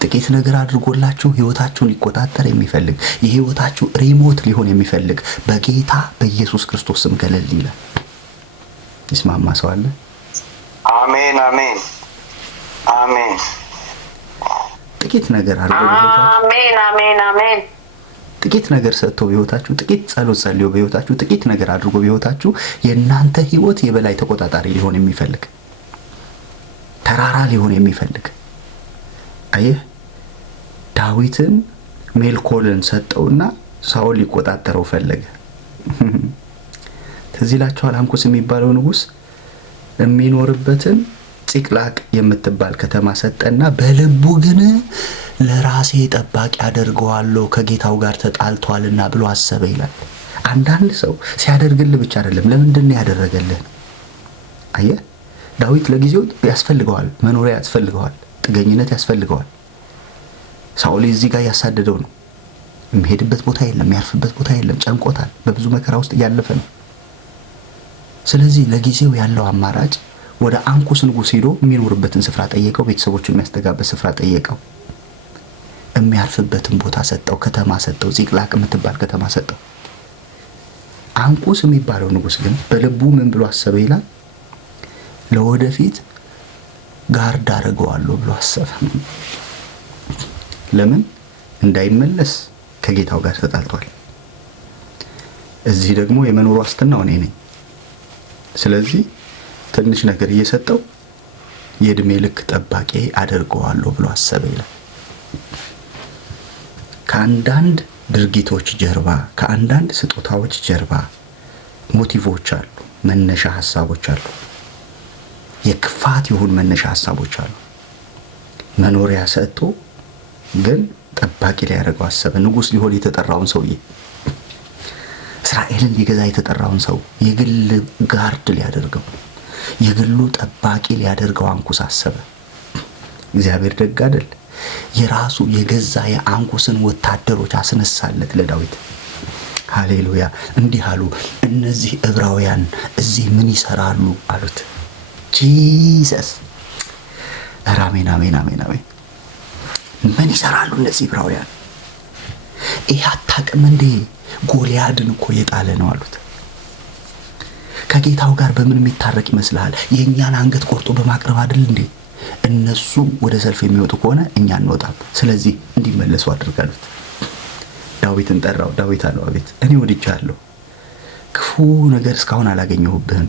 ጥቂት ነገር አድርጎላችሁ ህይወታችሁን ሊቆጣጠር የሚፈልግ የህይወታችሁ ሪሞት ሊሆን የሚፈልግ በጌታ በኢየሱስ ክርስቶስ ስም ገለል ይላል። ይስማማ ሰው አለ? አሜን አሜን አሜን። ጥቂት ነገር አድርጎ አሜን። ጥቂት ነገር ሰጥቶ በህይወታችሁ፣ ጥቂት ጸሎት ጸልዮ በህይወታችሁ፣ ጥቂት ነገር አድርጎ በህይወታችሁ የእናንተ ህይወት የበላይ ተቆጣጣሪ ሊሆን የሚፈልግ ተራራ ሊሆን የሚፈልግ አየህ፣ ዳዊትን ሜልኮልን ሰጠውና ሳኦል ሊቆጣጠረው ፈለገ። ትዝ ይላችኋል? አንኩስ የሚባለው ንጉስ የሚኖርበትን ጺቅላቅ የምትባል ከተማ ሰጠና በልቡ ግን ለራሴ ጠባቂ አደርገዋለሁ ከጌታው ጋር ተጣልቷልና ብሎ አሰበ ይላል። አንዳንድ ሰው ሲያደርግልህ ብቻ አይደለም ለምንድን ነው ያደረገልህ? አየህ፣ ዳዊት ለጊዜው ያስፈልገዋል፣ መኖሪያ ያስፈልገዋል፣ ጥገኝነት ያስፈልገዋል። ሳኦል እዚህ ጋር ያሳደደው ነው። የሚሄድበት ቦታ የለም፣ የሚያርፍበት ቦታ የለም፣ ጨንቆታል፣ በብዙ መከራ ውስጥ እያለፈ ነው። ስለዚህ ለጊዜው ያለው አማራጭ ወደ አንኩስ ንጉስ ሄዶ የሚኖርበትን ስፍራ ጠየቀው፣ ቤተሰቦቹ የሚያስተጋበት ስፍራ ጠየቀው፣ የሚያርፍበትን ቦታ ሰጠው፣ ከተማ ሰጠው፣ ጺቅላቅ የምትባል ከተማ ሰጠው። አንኩስ የሚባለው ንጉስ ግን በልቡ ምን ብሎ አሰበ ይላል? ለወደፊት ጋርድ አደርገዋለሁ ብሎ አሰበ። ለምን? እንዳይመለስ ከጌታው ጋር ተጣልቷል። እዚህ ደግሞ የመኖር ዋስትናው እኔ ነኝ። ስለዚህ ትንሽ ነገር እየሰጠው የእድሜ ልክ ጠባቂ አደርገዋለሁ ብሎ አሰበ ይላል። ከአንዳንድ ድርጊቶች ጀርባ፣ ከአንዳንድ ስጦታዎች ጀርባ ሞቲቮች አሉ፣ መነሻ ሐሳቦች አሉ፣ የክፋት የሆኑ መነሻ ሐሳቦች አሉ። መኖሪያ ሰጥቶ ግን ጠባቂ ሊያደርገው አሰበ። ንጉስ ሊሆን የተጠራውን ሰውዬ፣ እስራኤልን ሊገዛ የተጠራውን ሰው የግል ጋርድ ሊያደርገው፣ የግሉ ጠባቂ ሊያደርገው አንኩስ አሰበ። እግዚአብሔር ደግ አይደል? የራሱ የገዛ የአንኩስን ወታደሮች አስነሳለት ለዳዊት። ሃሌሉያ! እንዲህ አሉ፣ እነዚህ ዕብራውያን እዚህ ምን ይሰራሉ አሉት። ጂሰስ! አሜን አሜን አሜን አሜን። ምን ይሰራሉ እነዚህ ዕብራውያን? ይሄ አታውቅም እንዴ? ጎልያድን እኮ የጣለ ነው አሉት። ከጌታው ጋር በምን የሚታረቅ ይመስልሃል? የእኛን አንገት ቆርጦ በማቅረብ አይደል እንዴ? እነሱ ወደ ሰልፍ የሚወጡ ከሆነ እኛ እንወጣም፣ ስለዚህ እንዲመለሱ አድርጋሉት። ዳዊትን ጠራው። ዳዊት አለው፣ አቤት፣ እኔ ወድጃለሁ፣ ክፉ ነገር እስካሁን አላገኘሁብህም፣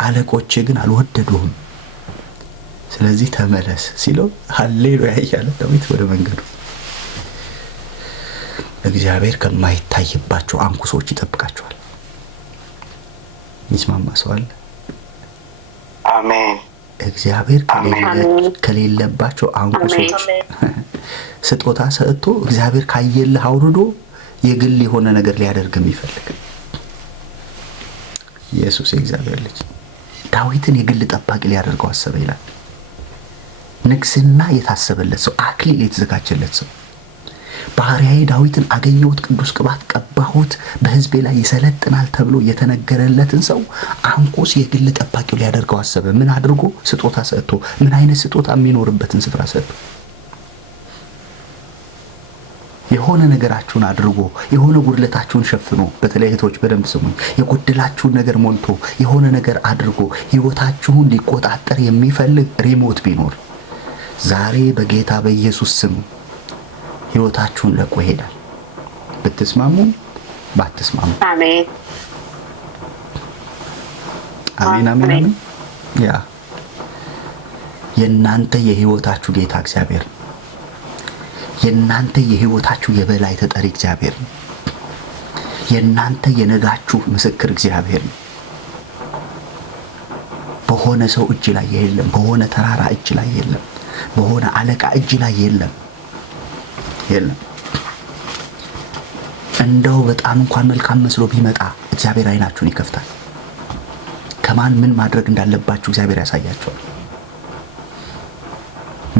አለቆቼ ግን አልወደዱህም፣ ስለዚህ ተመለስ ሲለው ሃሌሉያ እያለ ዳዊት ወደ መንገዱ። እግዚአብሔር ከማይታይባቸው አንኩሶች ይጠብቃቸዋል። ይስማማ ሰው አለ? አሜን። እግዚአብሔር ከሌለባቸው አንኩሶች ስጦታ ሰጥቶ እግዚአብሔር ካየልህ አውርዶ የግል የሆነ ነገር ሊያደርግ የሚፈልግ ኢየሱስ የእግዚአብሔር ልጅ ዳዊትን የግል ጠባቂ ሊያደርገው አሰበ ይላል። ንግስና የታሰበለት ሰው፣ አክሊል የተዘጋጀለት ሰው፣ ባሪያዬ ዳዊትን አገኘሁት፣ ቅዱስ ቅባት ቀባሁት፣ በሕዝቤ ላይ ይሰለጥናል ተብሎ የተነገረለትን ሰው አንኩስ የግል ጠባቂው ሊያደርገው አሰበ። ምን አድርጎ? ስጦታ ሰጥቶ። ምን አይነት ስጦታ? የሚኖርበትን ስፍራ ሰጥቶ። የሆነ ነገራችሁን አድርጎ፣ የሆነ ጉድለታችሁን ሸፍኖ፣ በተለይ እህቶች በደንብ ስሙኝ፣ የጎደላችሁን ነገር ሞልቶ የሆነ ነገር አድርጎ ህይወታችሁን ሊቆጣጠር የሚፈልግ ሪሞት ቢኖር ዛሬ በጌታ በኢየሱስ ስም ህይወታችሁን ለቆ ይሄዳል። ብትስማሙ ባትስማሙ። አሜን አሜን አሜን። ያ የእናንተ የህይወታችሁ ጌታ እግዚአብሔር፣ የእናንተ የህይወታችሁ የበላይ ተጠሪ እግዚአብሔር፣ የእናንተ የነጋችሁ ምስክር እግዚአብሔር ነው። በሆነ ሰው እጅ ላይ የለም፣ በሆነ ተራራ እጅ ላይ የለም፣ በሆነ አለቃ እጅ ላይ የለም። እንደው በጣም እንኳን መልካም መስሎ ቢመጣ እግዚአብሔር አይናችሁን ይከፍታል። ከማን ምን ማድረግ እንዳለባችሁ እግዚአብሔር ያሳያችኋል።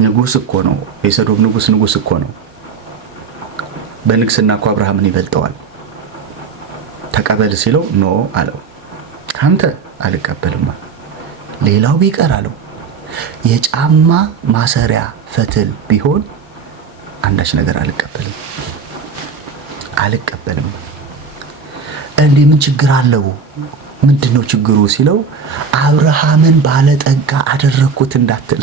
ንጉስ እኮ ነው የሰዶም ንጉስ እኮ ነው። በንግስና እኮ አብርሃምን ይበልጠዋል። ተቀበል ሲለው ኖ አለው። ካንተ አልቀበልም። ሌላው ቢቀር አለው የጫማ ማሰሪያ ፈትል ቢሆን አንዳች ነገር አልቀበልም። እንዴ ምን ችግር አለው? ምንድነው ችግሩ ሲለው አብርሃምን ባለጠጋ አደረኩት እንዳትል።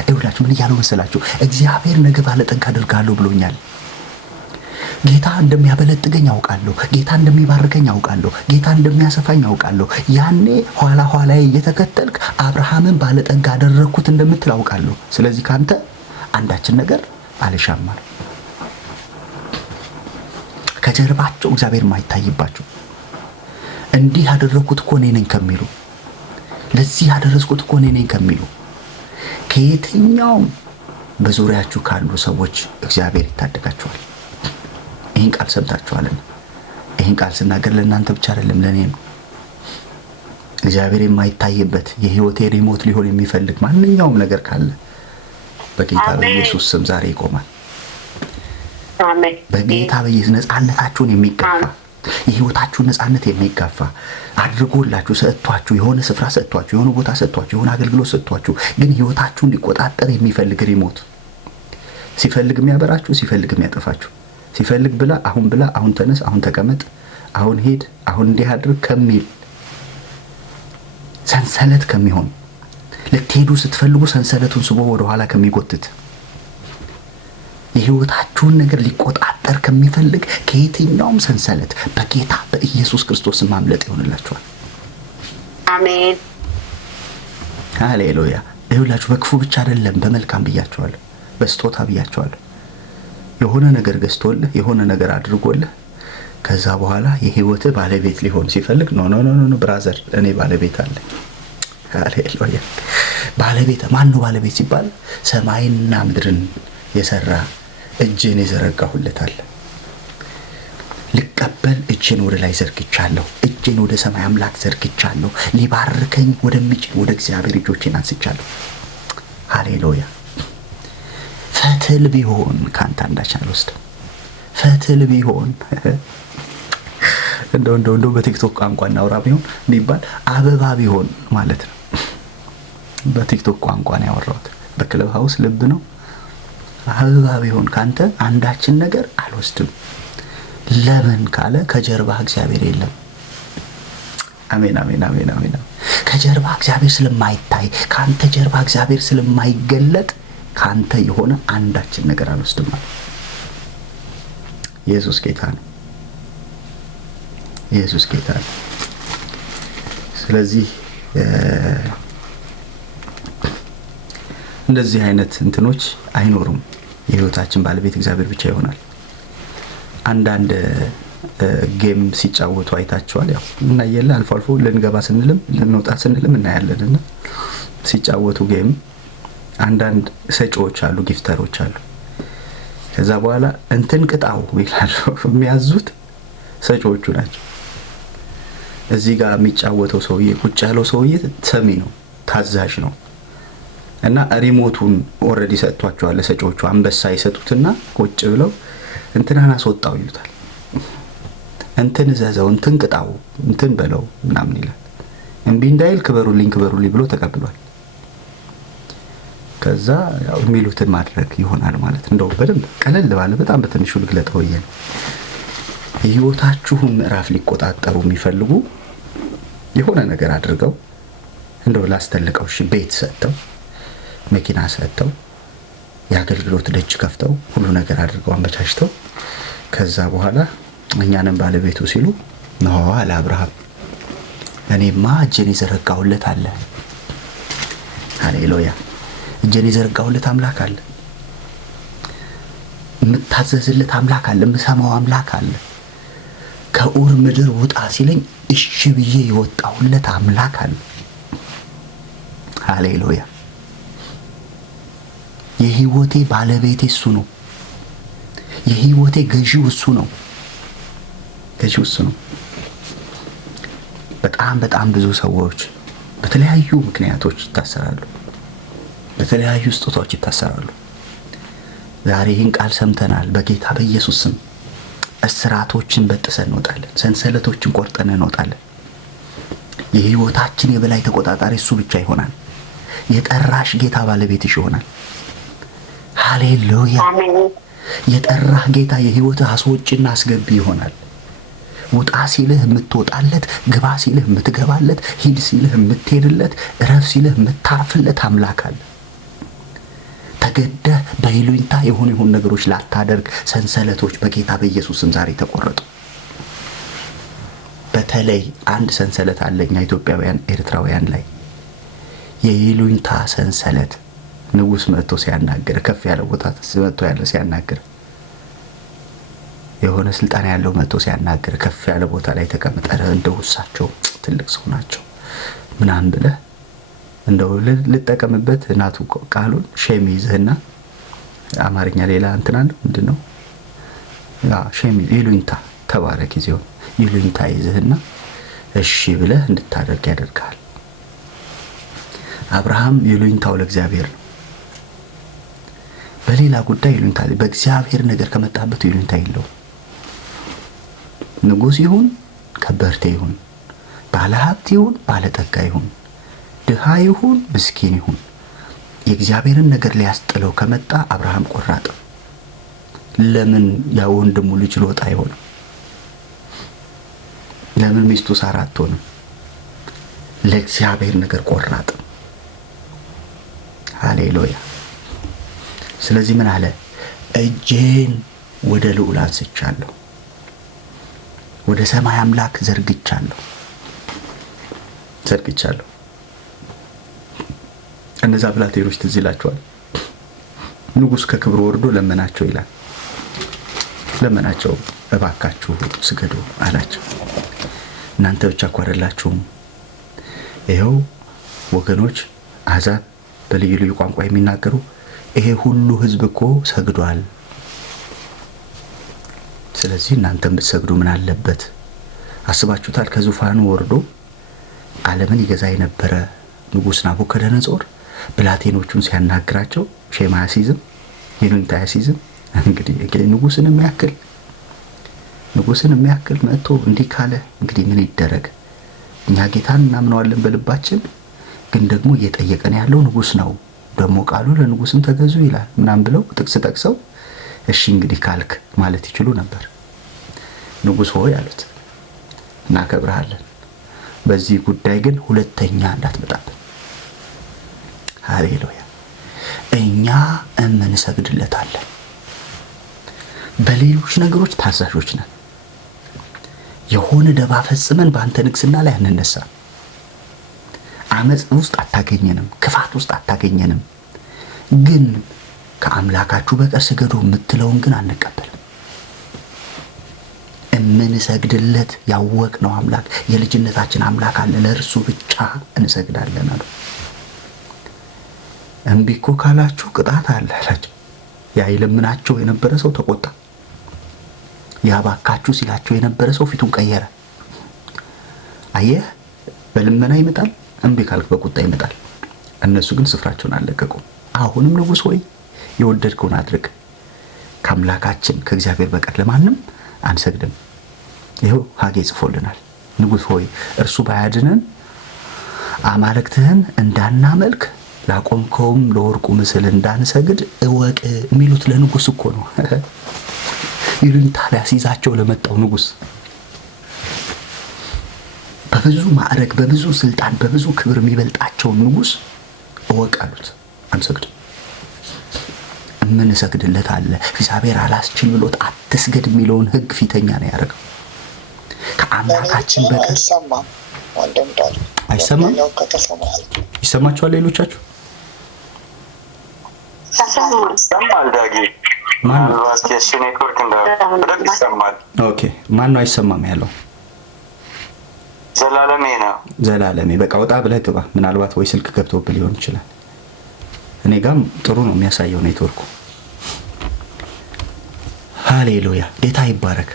ይኸውላችሁ ምን እያለው መሰላችሁ? እግዚአብሔር ነገ ባለጠጋ አደርጋለሁ ብሎኛል። ጌታ እንደሚያበለጥገኝ አውቃለሁ። ጌታ እንደሚባርከኝ አውቃለሁ። ጌታ እንደሚያሰፋኝ አውቃለሁ። ያኔ ኋላ እየተከተልክ አብርሃምን ባለጠጋ አደረኩት እንደምትል አውቃለሁ። ስለዚህ ካንተ አንዳችን ነገር አልሻማ። ከጀርባቸው እግዚአብሔር ማይታይባቸው እንዲህ ያደረኩት እኮ እኔ ነኝ ከሚሉ፣ ለዚህ ያደረስኩት እኮ እኔ ነኝ ከሚሉ ከየትኛውም በዙሪያችሁ ካሉ ሰዎች እግዚአብሔር ይታደጋቸዋል። ይህን ቃል ሰምታችኋልና ይህን ቃል ስናገር ለእናንተ ብቻ አይደለም ለእኔ ነው። እግዚአብሔር የማይታይበት የህይወቴ ሪሞት ሊሆን የሚፈልግ ማንኛውም ነገር ካለ በጌታ በኢየሱስ ስም ዛሬ ይቆማል። አሜን። በጌታ በኢየሱስ ነፃነታችሁን የሚጋፋ የህይወታችሁን ነፃነት የሚጋፋ አድርጎላችሁ ሰጥቷችሁ የሆነ ስፍራ ሰጥቷችሁ የሆነ ቦታ ሰጥቷችሁ የሆነ አገልግሎት ሰጥቷችሁ ግን ህይወታችሁን ሊቆጣጠር የሚፈልግ ሪሞት ሲፈልግ የሚያበራችሁ ሲፈልግ የሚያጠፋችሁ ሲፈልግ ብላ አሁን ተነስ አሁን ተቀመጥ አሁን ሄድ አሁን እንዲህ አድርግ ከሚል ሰንሰለት ከሚሆን ልትሄዱ ስትፈልጉ ሰንሰለቱን ስቦ ወደ ኋላ ከሚጎትት የህይወታችሁን ነገር ሊቆጣጠር ከሚፈልግ ከየትኛውም ሰንሰለት በጌታ በኢየሱስ ክርስቶስ ማምለጥ ይሆንላችኋል። አሜን ሃሌሉያ። ይሁላችሁ በክፉ ብቻ አይደለም በመልካም ብያችኋለሁ፣ በስጦታ ብያችኋለሁ። የሆነ ነገር ገዝቶልህ የሆነ ነገር አድርጎልህ ከዛ በኋላ የህይወትህ ባለቤት ሊሆን ሲፈልግ ኖ ብራዘር እኔ ባለቤት አለ። ሃሌሉያ። ባለቤት ማን ነው? ባለቤት ሲባል ሰማይና ምድርን የሰራ እጄን የዘረጋሁለት አለ። ልቀበል እጄን ወደ ላይ ዘርግቻለሁ። እጄን ወደ ሰማይ አምላክ ዘርግቻለሁ። ሊባርከኝ ወደሚችል ወደ እግዚአብሔር እጆቼን አንስቻለሁ። ሃሌሉያ። ፈትል ቢሆን ካንተ አንዳች አልወስድም። ፈትል ቢሆን እንደው በቲክቶክ ቋንቋ እናውራ ቢሆን እንዲባል አበባ ቢሆን ማለት ነው። በቲክቶክ ቋንቋ ነው ያወራሁት። በክለብ ሃውስ ልብ ነው። አበባ ቢሆን ካንተ አንዳችን ነገር አልወስድም። ለምን ካለ ከጀርባ እግዚአብሔር የለም። አሜን። ከጀርባ እግዚአብሔር ስለማይታይ ካንተ ጀርባ እግዚአብሔር ስለማይገለጥ ካንተ የሆነ አንዳችን ነገር አልወስድም ማለት። ኢየሱስ ጌታ ነው። ኢየሱስ ጌታ ነው። ስለዚህ እንደዚህ አይነት እንትኖች አይኖሩም። የህይወታችን ባለቤት እግዚአብሔር ብቻ ይሆናል። አንዳንድ ጌም ሲጫወቱ አይታችኋል። ያው እናየለ አልፎ አልፎ ልንገባ ስንልም ልንወጣ ስንልም እናያለንና ሲጫወቱ ጌም አንዳንድ ሰጪዎች አሉ፣ ጊፍተሮች አሉ። ከዛ በኋላ እንትን ቅጣው ይላሉ። የሚያዙት ሰጪዎቹ ናቸው። እዚህ ጋር የሚጫወተው ሰውዬ ቁጭ ያለው ሰውዬ ሰሚ ነው፣ ታዛዥ ነው። እና ሪሞቱን ኦሬዲ ሰጥቷቸዋል ሰጪዎቹ። አንበሳ ይሰጡትና ቁጭ ብለው እንትናን አስወጣው ይሉታል። እንትን ዘዘው እንትን ቅጣው እንትን በለው ምናምን ይላል። እምቢ እንዳይል ክበሩልኝ ብሎ ተቀብሏል። ከዛ ያው የሚሉትን ማድረግ ይሆናል ማለት እንደው በደንብ ቀለል ባለ በጣም በትንሹ ልግለጠው ይሄን የህይወታችሁን ምዕራፍ ሊቆጣጠሩ የሚፈልጉ የሆነ ነገር አድርገው እንደው ላስተልቀው ቤት ሰጥተው መኪና ሰጥተው የአገልግሎት ደጅ ከፍተው ሁሉ ነገር አድርገው አመቻችተው ከዛ በኋላ እኛንም ባለቤቱ ሲሉ ነው አለ አብርሃም እኔማ እጄን የዘረጋሁለት አለ። ሃሌሉያ። እጄን የዘረጋሁለት አምላክ አለ። የምታዘዝለት አምላክ አለ። የምሰማው አምላክ አለ። ከኡር ምድር ውጣ ሲለኝ እሺ ብዬ የወጣሁለት አምላክ አለ። ሃሌሉያ። የህይወቴ ባለቤቴ እሱ ነው። የህይወቴ ገዢው እሱ ነው። ገዢው እሱ ነው። በጣም ብዙ ሰዎች በተለያዩ ምክንያቶች ይታሰራሉ። በተለያዩ ስጦታዎች ይታሰራሉ። ዛሬ ይህን ቃል ሰምተናል። በጌታ በኢየሱስ ስም እስራቶችን በጥሰን እንወጣለን። ሰንሰለቶችን ቆርጠን እንወጣለን። የህይወታችን የበላይ ተቆጣጣሪ እሱ ብቻ ይሆናል። የጠራሽ ጌታ ባለቤትሽ ይሆናል። ሃሌሉያ። የጠራህ ጌታ የህይወትህ አስወጪና አስገቢ ይሆናል። ውጣ ሲልህ የምትወጣለት፣ ግባ ሲልህ የምትገባለት፣ ሂድ ሲልህ የምትሄድለት፣ እረፍ ሲልህ የምታርፍለት አምላክ አለ። ተገደህ በይሉኝታ የሆኑ ነገሮች ላታደርግ ሰንሰለቶች በጌታ በኢየሱስም ዛሬ ተቆረጡ። በተለይ አንድ ሰንሰለት አለኛ ኢትዮጵያውያን ኤርትራውያን ላይ የይሉኝታ ሰንሰለት። ንጉስ መጥቶ ሲያናገር፣ ከፍ ያለ ቦታ መጥቶ ያለ ሲያናገር፣ የሆነ ስልጣን ያለው መጥቶ ሲያናገር፣ ከፍ ያለ ቦታ ላይ ተቀምጠህ እንደው እሳቸው ትልቅ ሰው ናቸው ምናምን ብለህ እንደው ልጠቀምበት እናቱ ቃሉን ሼም ይዝህና አማርኛ ሌላ እንትናን ምንድነው ሼም ይሉኝታ ተባረክ ይዘው ይሉኝታ ይዝህና እሺ ብለህ እንድታደርግ ያደርጋል። አብርሃም ይሉኝታው ለእግዚአብሔር ነው። በሌላ ጉዳይ ይሉኝታ፣ በእግዚአብሔር ነገር ከመጣበት ይሉኝታ የለው። ንጉስ ይሁን ከበርቴ ይሁን፣ ባለሀብት ይሁን ባለጠጋ ይሁን፣ ድሃ ይሁን ምስኪን ይሁን፣ የእግዚአብሔርን ነገር ሊያስጥለው ከመጣ አብርሃም ቆራጥ። ለምን ያ ወንድሙ ልጅ ሎጥ አይሆንም? ለምን ሚስቱ ሳራ አትሆንም? ለእግዚአብሔር ነገር ቆራጥ። ሃሌሉያ። ስለዚህ ምን አለ? እጄን ወደ ልዑል አንስቻለሁ፣ ወደ ሰማይ አምላክ ዘርግቻለሁ። እነዛ ብላቴኖች ትዝ ይላቸዋል። ንጉስ ከክብሩ ወርዶ ለመናቸው ይላል። ለመናቸው፣ እባካችሁ ስገዱ አላቸው። እናንተ ብቻ እኮ አይደላችሁም፣ ይኸው ወገኖች አሕዛብ በልዩ ልዩ ቋንቋ የሚናገሩ ይሄ ሁሉ ህዝብ እኮ ሰግዷል። ስለዚህ እናንተም ብትሰግዱ ምን አለበት? አስባችሁታል? ከዙፋኑ ወርዶ ዓለምን ይገዛ የነበረ ንጉስ ናቡከደነጾር ብላቴኖቹን ሲያናግራቸው ሼም አያሲዝም፣ ይሉኝታ አያሲዝም። እንግዲህ ንጉስን የሚያክል መጥቶ እንዲህ ካለ እንግዲህ ምን ይደረግ? እኛ ጌታን እናምነዋለን በልባችን፣ ግን ደግሞ እየጠየቀን ያለው ንጉስ ነው። ደግሞ ቃሉ ለንጉስም ተገዙ ይላል ምናምን ብለው ጥቅስ ጠቅሰው እሺ እንግዲህ ካልክ ማለት ይችሉ ነበር። ንጉስ ሆይ አሉት፣ እናከብርሃለን፣ በዚህ ጉዳይ ግን ሁለተኛ እንዳትመጣብን። ሃሌሉያ። እኛ እንሰግድለታለን፣ በሌሎች ነገሮች ታዛዦች ነን። የሆነ ደባ ፈጽመን በአንተ ንግስና ላይ አንነሳም። አመጽ ውስጥ አታገኘንም፣ ክፋት ውስጥ አታገኘንም። ግን ከአምላካችሁ በቀር ስገዱ የምትለውን ግን አንቀበልም። የምንሰግድለት ያወቅነው አምላክ፣ የልጅነታችን አምላክ አለ፣ ለእርሱ ብቻ እንሰግዳለን አሉ። እምቢ እኮ ካላችሁ ቅጣት አለ አላቸው። ያ ይለምናቸው የነበረ ሰው ተቆጣ። ያባካችሁ ሲላቸው የነበረ ሰው ፊቱን ቀየረ። አየህ፣ በልመና ይመጣል፣ እምቢ ካልክ በቁጣ ይመጣል። እነሱ ግን ስፍራቸውን አልለቀቁም። አሁንም ንጉስ ሆይ የወደድከውን አድርግ፣ ከአምላካችን ከእግዚአብሔር በቀር ለማንም አንሰግድም። ይኸው ሐጌ ጽፎልናል። ንጉስ ሆይ እርሱ ባያድነን አማልክትህን እንዳናመልክ ላቆምከውም ለወርቁ ምስል እንዳንሰግድ እወቅ የሚሉት ለንጉስ እኮ ነው። ይሉኝታ ሊያስይዛቸው ለመጣው ንጉስ በብዙ ማዕረግ፣ በብዙ ስልጣን፣ በብዙ ክብር የሚበልጣቸውን ንጉስ እወቅ አሉት። አንሰግድም። የምንሰግድለት አለ። እግዚአብሔር አላስችል ብሎት አትስገድ የሚለውን ህግ ፊተኛ ነው ያደረገው። ከአምላካችን በቀር አይሰማም። ይሰማችኋል? ሌሎቻችሁ ይሰማል ዳጊ ምናልባት የእሱ ኔትወርክ እንዳደረግ ይሰማል። ኦኬ ማን ነው አይሰማም ያለው? ዘላለሜ ነው። ዘላለሜ በቃ ወጣ ብለህ ግባ። ምናልባት ወይ ስልክ ገብቶብህ ሊሆን ይችላል። እኔ ጋም ጥሩ ነው የሚያሳየው ኔትወርኩ። ሃሌሉያ ጌታ ይባረክ።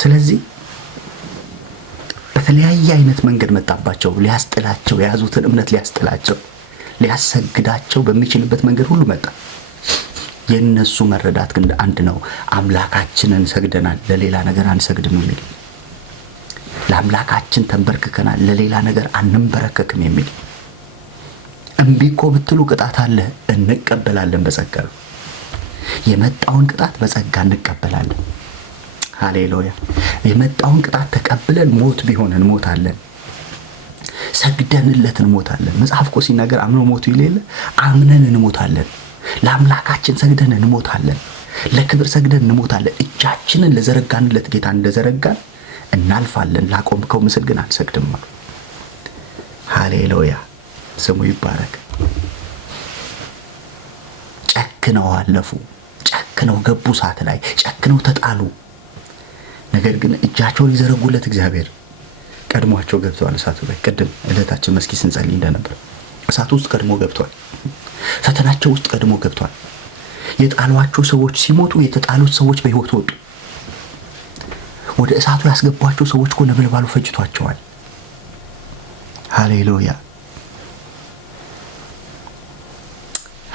ስለዚህ በተለያየ አይነት መንገድ መጣባቸው ሊያስጥላቸው፣ የያዙትን እምነት ሊያስጥላቸው፣ ሊያሰግዳቸው በሚችልበት መንገድ ሁሉ መጣ። የነሱ መረዳት ግን አንድ ነው። አምላካችንን ሰግደናል፣ ለሌላ ነገር አንሰግድም የሚል ለአምላካችን ተንበርክከናል፣ ለሌላ ነገር አንንበረከክም የሚል እምቢ እኮ ብትሉ ቅጣት አለ፣ እንቀበላለን በጸጋ የመጣውን ቅጣት በጸጋ እንቀበላለን። ሃሌሉያ የመጣውን ቅጣት ተቀብለን ሞት ቢሆን እንሞታለን፣ ሰግደንለት እንሞታለን። መጽሐፍ እኮ ሲናገር አምነው ሞቱ ይሌለ አምነን እንሞታለን። ለአምላካችን ሰግደን እንሞታለን፣ ለክብር ሰግደን እንሞታለን። እጃችንን ለዘረጋንለት ጌታ እንደዘረጋን እናልፋለን። ላቆምከው ምስል ግን አንሰግድም አሉ። ሃሌሉያ ስሙ ይባረክ። ጨክነው አለፉ፣ ጨክነው ገቡ፣ እሳት ላይ ጨክነው ተጣሉ። ነገር ግን እጃቸውን ይዘረጉለት እግዚአብሔር ቀድሟቸው ገብተዋል እሳቱ ላይ። ቅድም እለታችን መስኪ ስንጸልይ እንደነበር እሳቱ ውስጥ ቀድሞ ገብቷል። ፈተናቸው ውስጥ ቀድሞ ገብቷል። የጣሏቸው ሰዎች ሲሞቱ የተጣሉት ሰዎች በሕይወት ወጡ። ወደ እሳቱ ያስገቧቸው ሰዎች እኮ ነበልባሉ ፈጅቷቸዋል። ሃሌሉያ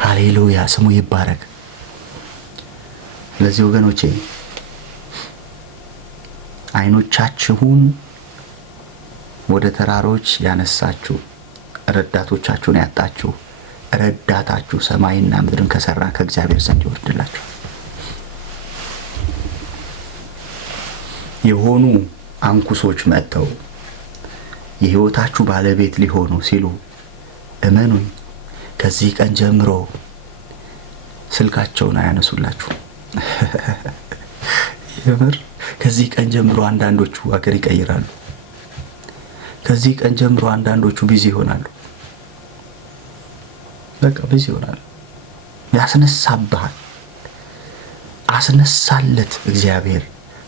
ሃሌሉያ ስሙ ይባረክ። ስለዚህ ወገኖቼ አይኖቻችሁን ወደ ተራሮች ያነሳችሁ፣ ረዳቶቻችሁን ያጣችሁ፣ ረዳታችሁ ሰማይና ምድርን ከሰራ ከእግዚአብሔር ዘንድ ይወርድላችሁ። የሆኑ አንኩሶች መጥተው የሕይወታችሁ ባለቤት ሊሆኑ ሲሉ እመኑኝ ከዚህ ቀን ጀምሮ ስልካቸውን አያነሱላችሁ። የምር ከዚህ ቀን ጀምሮ አንዳንዶቹ አገር ይቀይራሉ። ከዚህ ቀን ጀምሮ አንዳንዶቹ ቢዚ ይሆናሉ። በቃ ቢዚ ይሆናሉ። ያስነሳብሃል፣ አስነሳለት እግዚአብሔር።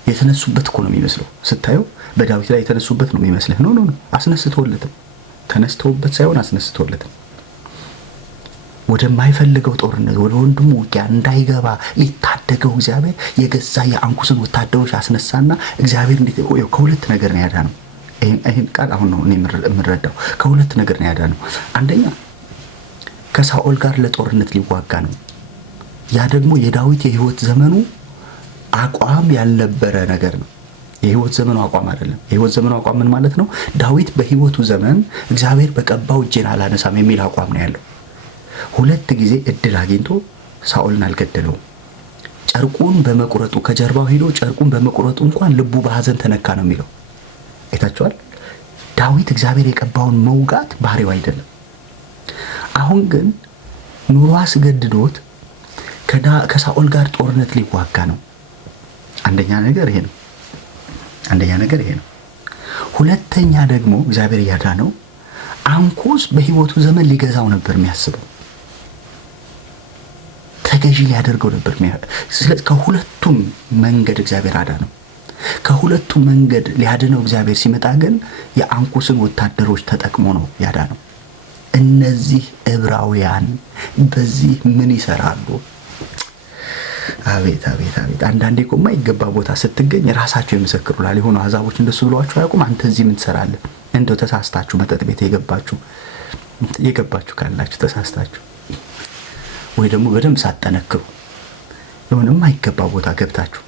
የተነሱበት እኮ ነው የሚመስለው ስታየው፣ በዳዊት ላይ የተነሱበት ነው የሚመስልህ። ኖ አስነስቶለትም፣ ተነስተውበት ሳይሆን አስነስቶለትም። ወደማይፈልገው ጦርነት ወደ ወንድሙ ውጊያ እንዳይገባ ሊታደገው እግዚአብሔር የገዛ የአንኩስን ወታደሮች አስነሳና እግዚአብሔር እንዴት ከሁለት ነገር ነው ያዳነው። ይሄን ቃል አሁን ነው እኔ የምረዳው። ከሁለት ነገር ነው ያዳነው። አንደኛ ከሳኦል ጋር ለጦርነት ሊዋጋ ነው። ያ ደግሞ የዳዊት የህይወት ዘመኑ አቋም ያልነበረ ነገር ነው። የህይወት ዘመኑ አቋም አይደለም። የህይወት ዘመኑ አቋም ምን ማለት ነው? ዳዊት በህይወቱ ዘመን እግዚአብሔር በቀባው እጄን አላነሳም የሚል አቋም ነው ያለው። ሁለት ጊዜ እድል አግኝቶ ሳኦልን አልገደለውም። ጨርቁን በመቁረጡ ከጀርባው ሄዶ ጨርቁን በመቁረጡ እንኳን ልቡ በሐዘን ተነካ ነው የሚለው። አይታችኋል? ዳዊት እግዚአብሔር የቀባውን መውጋት ባህሪው አይደለም። አሁን ግን ኑሮ አስገድዶት ከሳኦል ጋር ጦርነት ሊዋጋ ነው። አንደኛ ነገር ይሄ ነው። ሁለተኛ ደግሞ እግዚአብሔር ያዳነው አንኩስ በህይወቱ ዘመን ሊገዛው ነበር የሚያስበው፣ ተገዢ ሊያደርገው ነበር። ስለዚህ ከሁለቱም መንገድ እግዚአብሔር አዳነው። ከሁለቱም መንገድ ሊያድነው እግዚአብሔር ሲመጣ ግን የአንኩስን ወታደሮች ተጠቅሞ ነው ያዳነው። እነዚህ ዕብራውያን በዚህ ምን ይሰራሉ? አቤት አቤት አቤት! አንዳንዴ እኮ የማይገባ ቦታ ስትገኝ ራሳቸው ይመሰክሩላል። የሆኑ አሕዛቦች እንደሱ ብለዋቸው አያውቁም? አንተ እዚህ ምን ትሰራለህ? እንደው ተሳስታችሁ መጠጥ ቤት የገባችሁ ካላችሁ ተሳስታችሁ፣ ወይ ደግሞ በደንብ ሳትጠነክሩ የሆነ የማይገባ ቦታ ገብታችሁ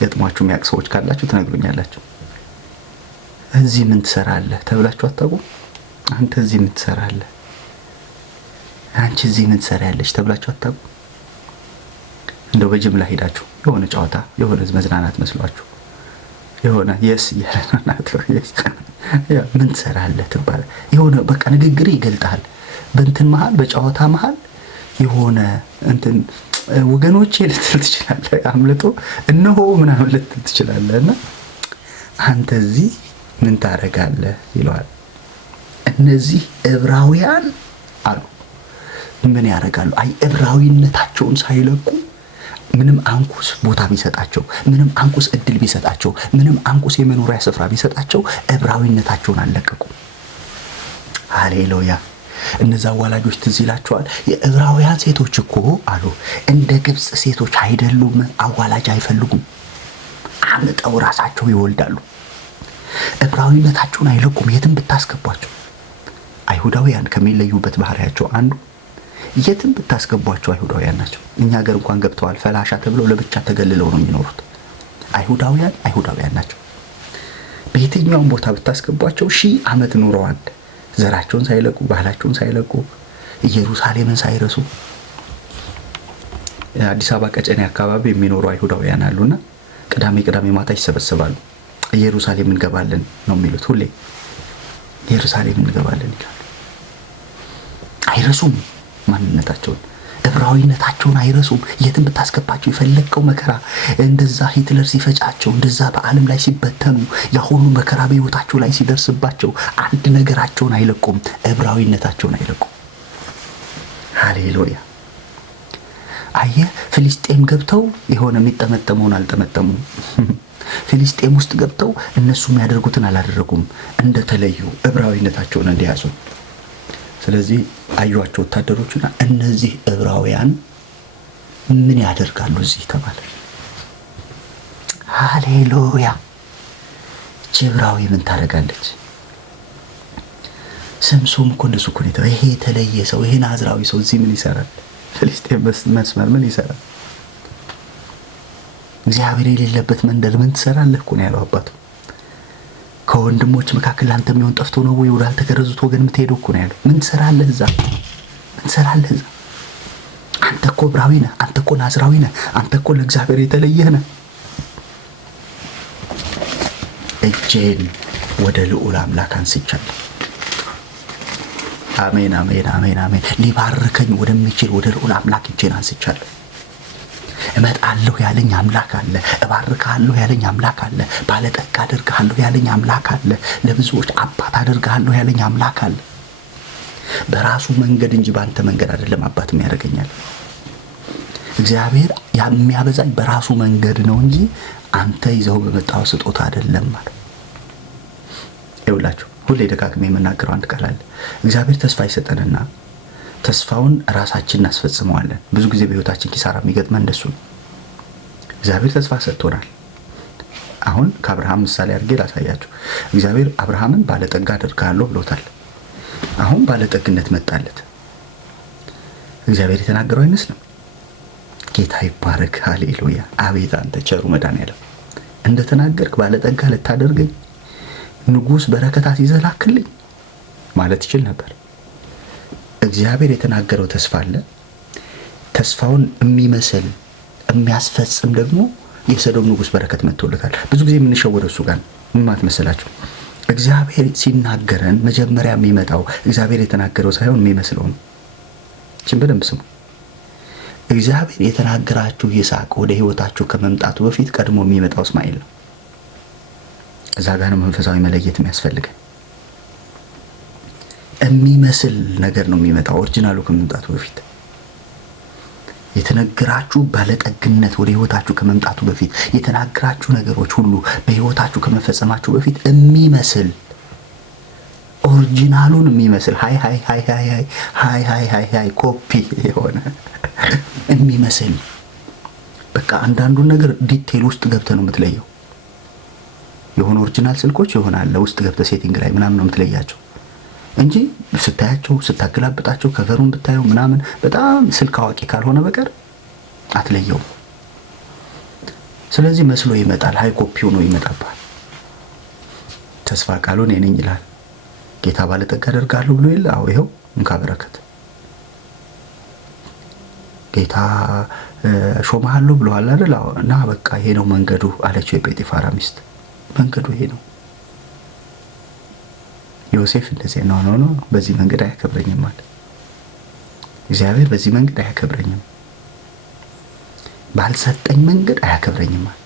ገጥሟችሁ የሚያውቅ ሰዎች ካላችሁ ትነግሩኛላችሁ። እዚህ ምን ትሰራለህ ተብላችሁ አታውቁም? አንተ እዚህ ምን ትሰራለህ? አንቺ እዚህ ምን ትሰሪያለሽ ተብላችሁ አታውቁም? እንደው በጅምላ ሄዳችሁ የሆነ ጨዋታ የሆነ መዝናናት መስሏችሁ የሆነ የስ ያለናት ምን ትሰራለህ ትባለ። የሆነ በቃ ንግግር ይገልጣል። በእንትን መሃል በጨዋታ መሃል የሆነ እንትን ወገኖቼ ልትል ትችላለህ። አምልጦ እነሆ ምናምን ልትል ትችላለህ። እና አንተ እዚህ ምን ታደርጋለህ ይለዋል። እነዚህ ዕብራውያን አሉ ምን ያደርጋሉ? አይ ዕብራዊነታቸውን ሳይለቁ ምንም አንኩስ ቦታ ቢሰጣቸው፣ ምንም አንኩስ እድል ቢሰጣቸው፣ ምንም አንኩስ የመኖሪያ ስፍራ ቢሰጣቸው ዕብራዊነታቸውን አልለቀቁም። ሃሌሉያ። እነዛ ወላጆች ትዝ ይላቸዋል። የዕብራውያን ሴቶች እኮ አሉ እንደ ግብፅ ሴቶች አይደሉም፣ አዋላጅ አይፈልጉም፣ አምጠው ራሳቸው ይወልዳሉ። ዕብራዊነታቸውን አይለቁም የትም ብታስገቧቸው። አይሁዳውያን ከሚለዩበት ባህሪያቸው አንዱ የትም ብታስገቧቸው አይሁዳውያን ናቸው። እኛ ሀገር እንኳን ገብተዋል ፈላሻ ተብለው ለብቻ ተገልለው ነው የሚኖሩት። አይሁዳውያን ናቸው። በየትኛውም ቦታ ብታስገቧቸው 1000 ዓመት ኑረዋል። ዘራቸውን ሳይለቁ፣ ባህላቸውን ሳይለቁ፣ ኢየሩሳሌምን ሳይረሱ። አዲስ አበባ ቀጨኔ አካባቢ የሚኖሩ አይሁዳውያን አሉና ቅዳሜ ማታ ይሰበሰባሉ። ኢየሩሳሌም እንገባለን ነው የሚሉት። ሁሌ ኢየሩሳሌም እንገባለን ይላሉ። አይረሱም ማንነታቸውን፣ ዕብራዊነታቸውን አይረሱም። የትም ብታስገባቸው የፈለቀው መከራ እንደዛ ሂትለር ሲፈጫቸው፣ እንደዛ በዓለም ላይ ሲበተኑ፣ ያሁሉ መከራ በሕይወታቸው ላይ ሲደርስባቸው አንድ ነገራቸውን አይለቁም፣ ዕብራዊነታቸውን አይለቁም። ሃሌሉያ። አየህ ፍልስጤም ገብተው የሆነ የሚጠመጠመውን አልጠመጠሙም። ፍልስጤም ውስጥ ገብተው እነሱ የሚያደርጉትን አላደረጉም። እንደተለዩ ዕብራዊነታቸውን እንደያዙ። ስለዚህ አዩዋቸው ወታደሮችና እነዚህ ዕብራውያን ምን ያደርጋሉ እዚህ ተባለ። ሃሌሉያ። ዕብራዊ ምን ታደርጋለች? ሰምሶም እኮ እንደሱ እኮ ነው። ይሄ የተለየ ሰው፣ ይሄ ናዝራዊ ሰው እዚህ ምን ይሰራል? ፍልስጤም መስመር ምን ይሰራል? እግዚአብሔር የሌለበት መንደር ምን ትሰራለህ እኮ ነው ያለው አባቱ። ከወንድሞች መካከል ላንተ የሚሆን ጠፍቶ ነው ወይ ወደ አልተገረዙት ወገን የምትሄደው እኮ ነው ያለው። ምን ትሰራለህ እዛ? አንተ እኮ ዕብራዊ ነህ፣ አንተ እኮ ናዝራዊ ነህ፣ አንተ እኮ ለእግዚአብሔር የተለየህ ነህ። እጄን ወደ ልዑል አምላክ አንስቻለሁ። አሜን አሜን አሜን አሜን። ሊባርከኝ ወደሚችል ወደ ልዑል አምላክ እጄን አንስቻለሁ። እመጣለሁ ያለኝ አምላክ አለ። እባርካለሁ ያለኝ አምላክ አለ። ባለጠጋ አደርግሃለሁ ያለኝ አምላክ አለ። ለብዙዎች አባት አደርግሃለሁ ያለኝ አምላክ አለ። በራሱ መንገድ እንጂ ባንተ መንገድ አይደለም አባት የሚያደርገኛል። እግዚአብሔር የሚያበዛኝ በራሱ መንገድ ነው እንጂ አንተ ይዘው በመጣው ስጦታ አይደለም ማለት። ይኸውላችሁ ሁሌ ደጋግሜ የምናገረው አንድ ቃል አለ። እግዚአብሔር ተስፋ ይሰጠንና ተስፋውን ራሳችን እናስፈጽመዋለን። ብዙ ጊዜ በህይወታችን ኪሳራ የሚገጥመን እንደሱ ነው። እግዚአብሔር ተስፋ ሰጥቶናል። አሁን ከአብርሃም ምሳሌ አድርጌ ላሳያችሁ። እግዚአብሔር አብርሃምን ባለጠጋ አደርግሃለሁ ብሎታል። አሁን ባለጠግነት መጣለት። እግዚአብሔር የተናገረው አይመስልም። ጌታ ይባረክ። ሃሌሉያ። አቤት አንተ ቸሩ መድኃኒዓለም እንደተናገርክ ባለጠጋ ልታደርገኝ ንጉስ በረከታት ይዘህ ላክልኝ ማለት ይችል ነበር። እግዚአብሔር የተናገረው ተስፋ አለ። ተስፋውን የሚመስል የሚያስፈጽም ደግሞ የሰዶም ንጉስ በረከት መጥቶለታል። ብዙ ጊዜ የምንሸወደው እሱ ጋር ምን ማለት መሰላችሁ? እግዚአብሔር ሲናገረን መጀመሪያ የሚመጣው እግዚአብሔር የተናገረው ሳይሆን የሚመስለው ነው። እቺን በደንብ ስሙ። እግዚአብሔር የተናገራችሁ ይስሐቅ ወደ ህይወታችሁ ከመምጣቱ በፊት ቀድሞ የሚመጣው እስማኤል ነው። እዛ ጋር ነው መንፈሳዊ መለየት የሚያስፈልገን። የሚመስል ነገር ነው የሚመጣው ኦሪጂናሉ ከመምጣቱ በፊት። የተነገራችሁ ባለጠግነት ወደ ህይወታችሁ ከመምጣቱ በፊት የተናገራችሁ ነገሮች ሁሉ በህይወታችሁ ከመፈጸማችሁ በፊት የሚመስል ኦሪጂናሉን የሚመስል ሃይ ኮፒ የሆነ የሚመስል በቃ አንዳንዱን ነገር ዲቴል ውስጥ ገብተህ ነው የምትለየው። የሆነ ኦሪጂናል ስልኮች ይሆናል ውስጥ ገብተህ ሴቲንግ ላይ ምናምን ነው የምትለያቸው እንጂ ስታያቸው ስታገላብጣቸው ከቨሩን ብታየው ምናምን በጣም ስልክ አዋቂ ካልሆነ በቀር አትለየው። ስለዚህ መስሎ ይመጣል። ሃይ ኮፒው ነው ይመጣባል። ተስፋ ቃሉን እኔ ነኝ ይላል ጌታ። ባለጠጋ አደርጋለሁ ብሎ ይላል። አዎ ይሄው እንካ በረከት። ጌታ ሾመሃለሁ ብሎሃል አይደል? አዎ እና በቃ ይሄ ነው መንገዱ አለችው የጴጢፋራ ሚስት። መንገዱ ይሄ ነው። ዮሴፍ እንደዚህ ነው በዚህ መንገድ አያከብረኝም ማለት እግዚአብሔር በዚህ መንገድ አያከብረኝም፣ ባልሰጠኝ መንገድ አያከብረኝም ማለት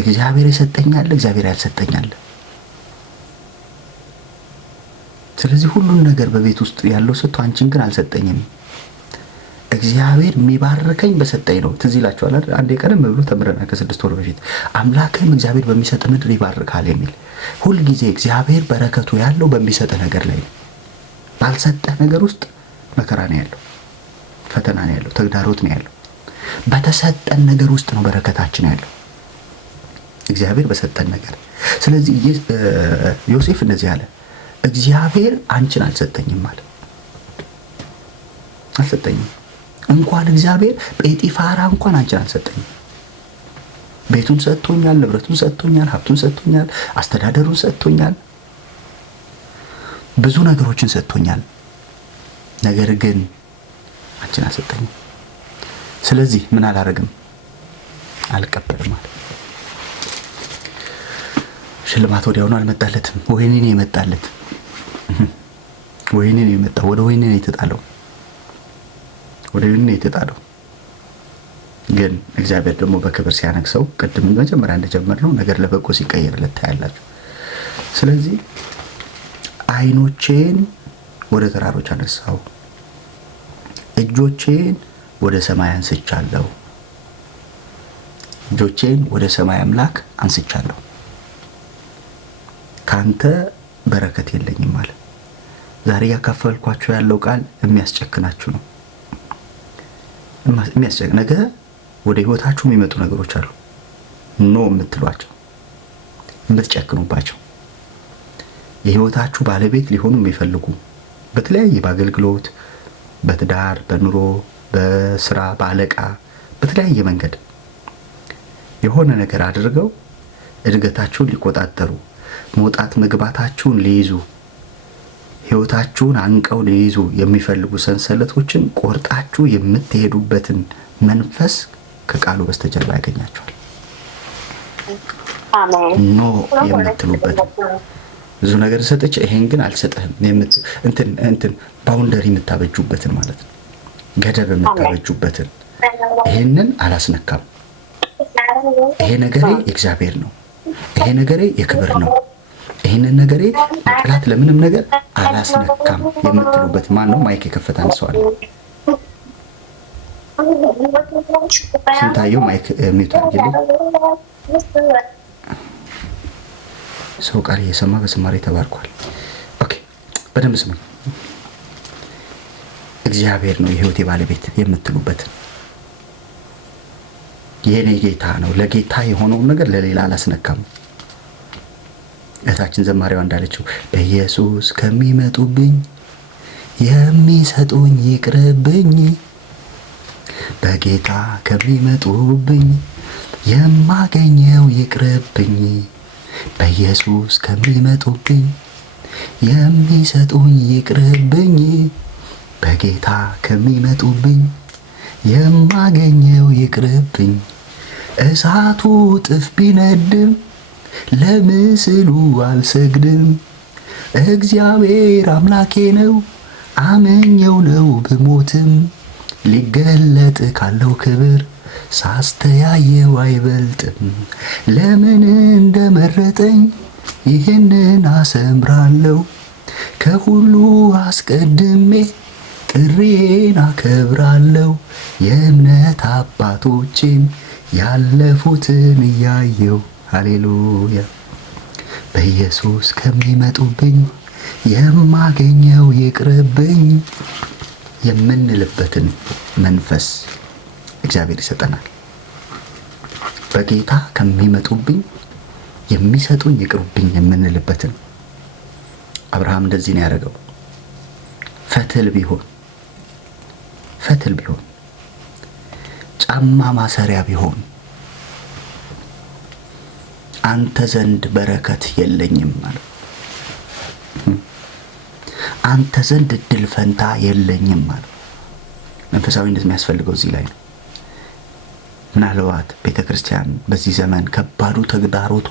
እግዚአብሔር የሰጠኛል፣ እግዚአብሔር ያልሰጠኛል። ስለዚህ ሁሉን ነገር በቤት ውስጥ ያለው ሰጥቶ አንቺን ግን አልሰጠኝም። እግዚአብሔር የሚባርከኝ በሰጠኝ ነው። ትዝ ይላችኋል አይደል? አንዴ ቀደም ብሎ ተምረናል ከ6 ወር በፊት አምላክም እግዚአብሔር በሚሰጥ ምድር ይባርካል የሚል። ሁልጊዜ እግዚአብሔር በረከቱ ያለው በሚሰጥ ነገር ላይ ነው። ባልሰጠ ነገር ውስጥ መከራ ነው ያለው፣ ፈተና ነው ያለው፣ ተግዳሮት ነው ያለው። በተሰጠን ነገር ውስጥ ነው በረከታችን ያለው፣ እግዚአብሔር በሰጠን ነገር። ስለዚህ ዮሴፍ እንደዚህ አለ፣ እግዚአብሔር አንቺን አልሰጠኝም አለ። አልሰጠኝም። እንኳን እግዚአብሔር ጴጢፋራ እንኳን አንቺን አልሰጠኝም። ቤቱን ሰጥቶኛል፣ ንብረቱን ሰጥቶኛል፣ ሀብቱን ሰጥቶኛል፣ አስተዳደሩን ሰጥቶኛል፣ ብዙ ነገሮችን ሰጥቶኛል። ነገር ግን አንቺን አልሰጠኝም። ስለዚህ ምን አላረግም? አልቀበልም አለ። ሽልማት ወዲያውኑ አልመጣለትም። ወይኔ ነው የመጣለት። ወይኔ ነው የመጣው። ወደ ወይኔ ነው የተጣለው። ወደ ወይኔ ነው የተጣለው። ግን እግዚአብሔር ደግሞ በክብር ሲያነግሰው ቅድም መጀመሪያ እንደጀመርነው ነገር ለበጎ ሲቀየርለት ታያላችሁ። ስለዚህ አይኖቼን ወደ ተራሮች አነሳው፣ እጆቼን ወደ ሰማይ አንስቻለሁ። እጆቼን ወደ ሰማይ አምላክ አንስቻለሁ። ካንተ በረከት የለኝም ማለት ዛሬ ያካፈልኳችሁ ያለው ቃል የሚያስጨክናችሁ ነው። ነገ ወደ ህይወታችሁ የሚመጡ ነገሮች አሉ። ኖ የምትሏቸው፣ የምትጨክኑባቸው፣ የህይወታችሁ ባለቤት ሊሆኑ የሚፈልጉ በተለያየ በአገልግሎት፣ በትዳር፣ በኑሮ፣ በስራ፣ በአለቃ፣ በተለያየ መንገድ የሆነ ነገር አድርገው እድገታችሁን ሊቆጣጠሩ፣ መውጣት መግባታችሁን ሊይዙ፣ ህይወታችሁን አንቀው ሊይዙ የሚፈልጉ ሰንሰለቶችን ቆርጣችሁ የምትሄዱበትን መንፈስ ከቃሉ በስተጀርባ ያገኛችኋል። ኖ የምትሉበት ብዙ ነገር ሰጥቼ ይሄን ግን አልሰጥህም እንትን ባውንደሪ የምታበጁበትን ማለት ነው። ገደብ የምታበጁበትን ይሄንን አላስነካም፣ ይሄ ነገሬ የእግዚአብሔር ነው፣ ይሄ ነገሬ የክብር ነው፣ ይሄንን ነገሬ ለጠላት ለምንም ነገር አላስነካም የምትሉበት ማን ነው? ማይክ የከፈተ አንድ ሰው አለ። ስንታየው ማይክ ሚውት አድርጊልኝ። ሰው ቃል እየሰማ በዝማሬ ተባርኳል። ኦኬ፣ በደንብ ስሙኝ። እግዚአብሔር ነው የህይወቴ ባለቤት የምትሉበትን የኔ ጌታ ነው፣ ለጌታ የሆነውን ነገር ለሌላ አላስነካም። እህታችን ዘማሪዋ እንዳለችው በኢየሱስ ከሚመጡብኝ የሚሰጡኝ ይቅርብኝ፣ በጌታ ከሚመጡብኝ የማገኘው ይቅርብኝ፣ በኢየሱስ ከሚመጡብኝ የሚሰጡኝ ይቅርብኝ፣ በጌታ ከሚመጡብኝ የማገኘው ይቅርብኝ። እሳቱ እጥፍ ቢነድም ለምስሉ አልሰግድም፣ እግዚአብሔር አምላኬ ነው አምኜው ነው ብሞትም፣ ሊገለጥ ካለው ክብር ሳስተያየው አይበልጥም። ለምን እንደመረጠኝ ይህንን አሰምራለሁ፣ ከሁሉ አስቀድሜ ጥሪዬን አከብራለሁ። የእምነት አባቶቼን ያለፉትን እያየው ሃሌሉያ። በኢየሱስ ከሚመጡብኝ የማገኘው ይቅርብኝ የምንልበትን መንፈስ እግዚአብሔር ይሰጠናል። በጌታ ከሚመጡብኝ የሚሰጡኝ ይቅርብኝ የምንልበትን። አብርሃም እንደዚህ ነው ያደረገው። ፈትል ቢሆን ጫማ ማሰሪያ ቢሆን አንተ ዘንድ በረከት የለኝም ማለት፣ አንተ ዘንድ እድል ፈንታ የለኝም ማለት። መንፈሳዊነት የሚያስፈልገው እዚህ ላይ ነው። ምናልባት ቤተ ክርስቲያን በዚህ ዘመን ከባዱ ተግዳሮቷ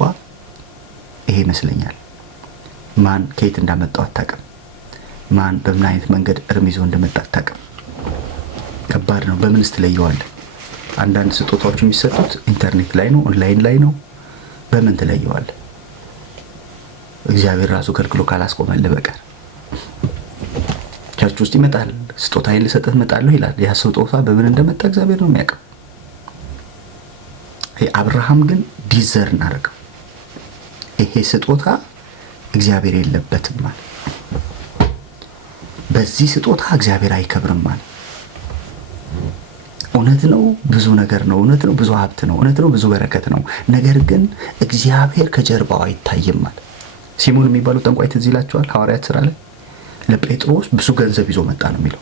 ይሄ ይመስለኛል። ማን ከየት እንዳመጣው አታውቅም። ማን በምን አይነት መንገድ እርም ይዞ እንደመጣ አታውቅም። ከባድ ነው። በምንስ ትለየዋለህ? አንዳንድ ስጦታዎች የሚሰጡት ኢንተርኔት ላይ ነው፣ ኦንላይን ላይ ነው። በምን ትለየዋለህ? እግዚአብሔር ራሱ ከልክሎ ካላስቆመልህ በቀር ቸርች ውስጥ ይመጣል። ስጦታዬን ልሰጥህ እመጣለሁ ይላል። ያ ስጦታ በምን እንደመጣ እግዚአብሔር ነው የሚያውቀው። አብርሃም ግን ዲዘርን አደረገው። ይሄ ስጦታ እግዚአብሔር የለበትም ማለት፣ በዚህ ስጦታ እግዚአብሔር አይከብርም ማለት። እውነት ነው ብዙ ነገር ነው፣ እውነት ነው ብዙ ሀብት ነው፣ እውነት ነው ብዙ በረከት ነው። ነገር ግን እግዚአብሔር ከጀርባው አይታይም ማለት። ሲሞን የሚባለው ጠንቋይ ትዝ ይላችኋል? ሐዋርያት ሥራ ላይ ለጴጥሮስ ብዙ ገንዘብ ይዞ መጣ ነው የሚለው።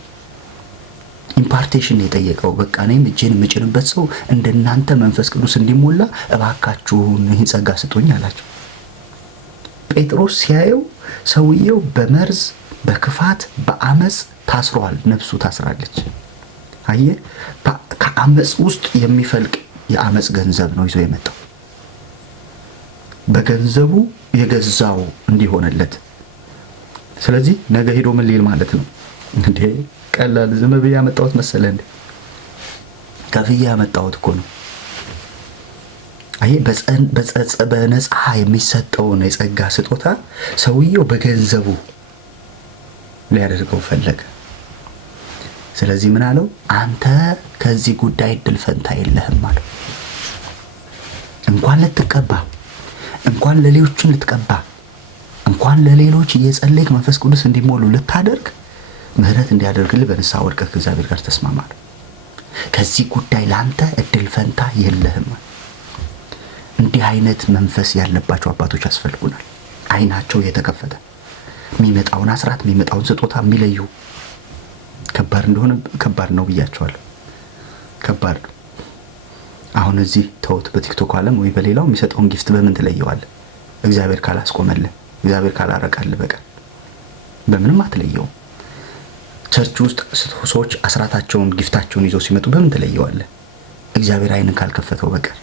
ኢምፓርቴሽን የጠየቀው በቃ እኔም እጄን የምጭንበት ሰው እንደናንተ መንፈስ ቅዱስ እንዲሞላ እባካችሁን ይህን ጸጋ ስጡኝ አላቸው። ጴጥሮስ ሲያየው ሰውየው በመርዝ በክፋት በአመፅ ታስሯል። ነፍሱ ታስራለች። አየ ከአመፅ ውስጥ የሚፈልቅ የአመፅ ገንዘብ ነው ይዞ የመጣው። በገንዘቡ የገዛው እንዲሆነለት። ስለዚህ ነገ ሄዶ ምን ሊል ማለት ነው እንዴ? ቀላል ዝም ብዬ ያመጣሁት መሰለ እንዴ? ከፍዬ ያመጣሁት እኮ ነው። አይ በነፃ የሚሰጠውን የጸጋ ስጦታ ሰውየው በገንዘቡ ሊያደርገው ፈለገ። ስለዚህ ምን አለው? አንተ ከዚህ ጉዳይ እድል ፈንታ የለህም አለው። እንኳን ልትቀባ፣ እንኳን ለሌሎችን ልትቀባ፣ እንኳን ለሌሎች እየጸለይክ መንፈስ ቅዱስ እንዲሞሉ ልታደርግ ምህረት እንዲያደርግልህ በንስሐ ወድቀህ ከእግዚአብሔር ጋር ተስማማል። ከዚህ ጉዳይ ለአንተ እድል ፈንታ የለህም። እንዲህ አይነት መንፈስ ያለባቸው አባቶች ያስፈልጉናል። አይናቸው የተከፈተ የሚመጣውን አስራት የሚመጣውን ስጦታ የሚለዩ። ከባድ እንደሆነ ከባድ ነው ብያቸዋለሁ። ከባድ ነው። አሁን እዚህ ተውት፣ በቲክቶክ ዓለም ወይ በሌላው የሚሰጠውን ጊፍት በምን ትለየዋለህ? እግዚአብሔር ካላስቆመልህ፣ እግዚአብሔር ካላረቃልህ በቀር በምንም አትለየውም። ቸርች ውስጥ ሰዎች አስራታቸውን ጊፍታቸውን ይዘው ሲመጡ በምን ትለየዋለህ? እግዚአብሔር አይንን ካልከፈተው በቀር።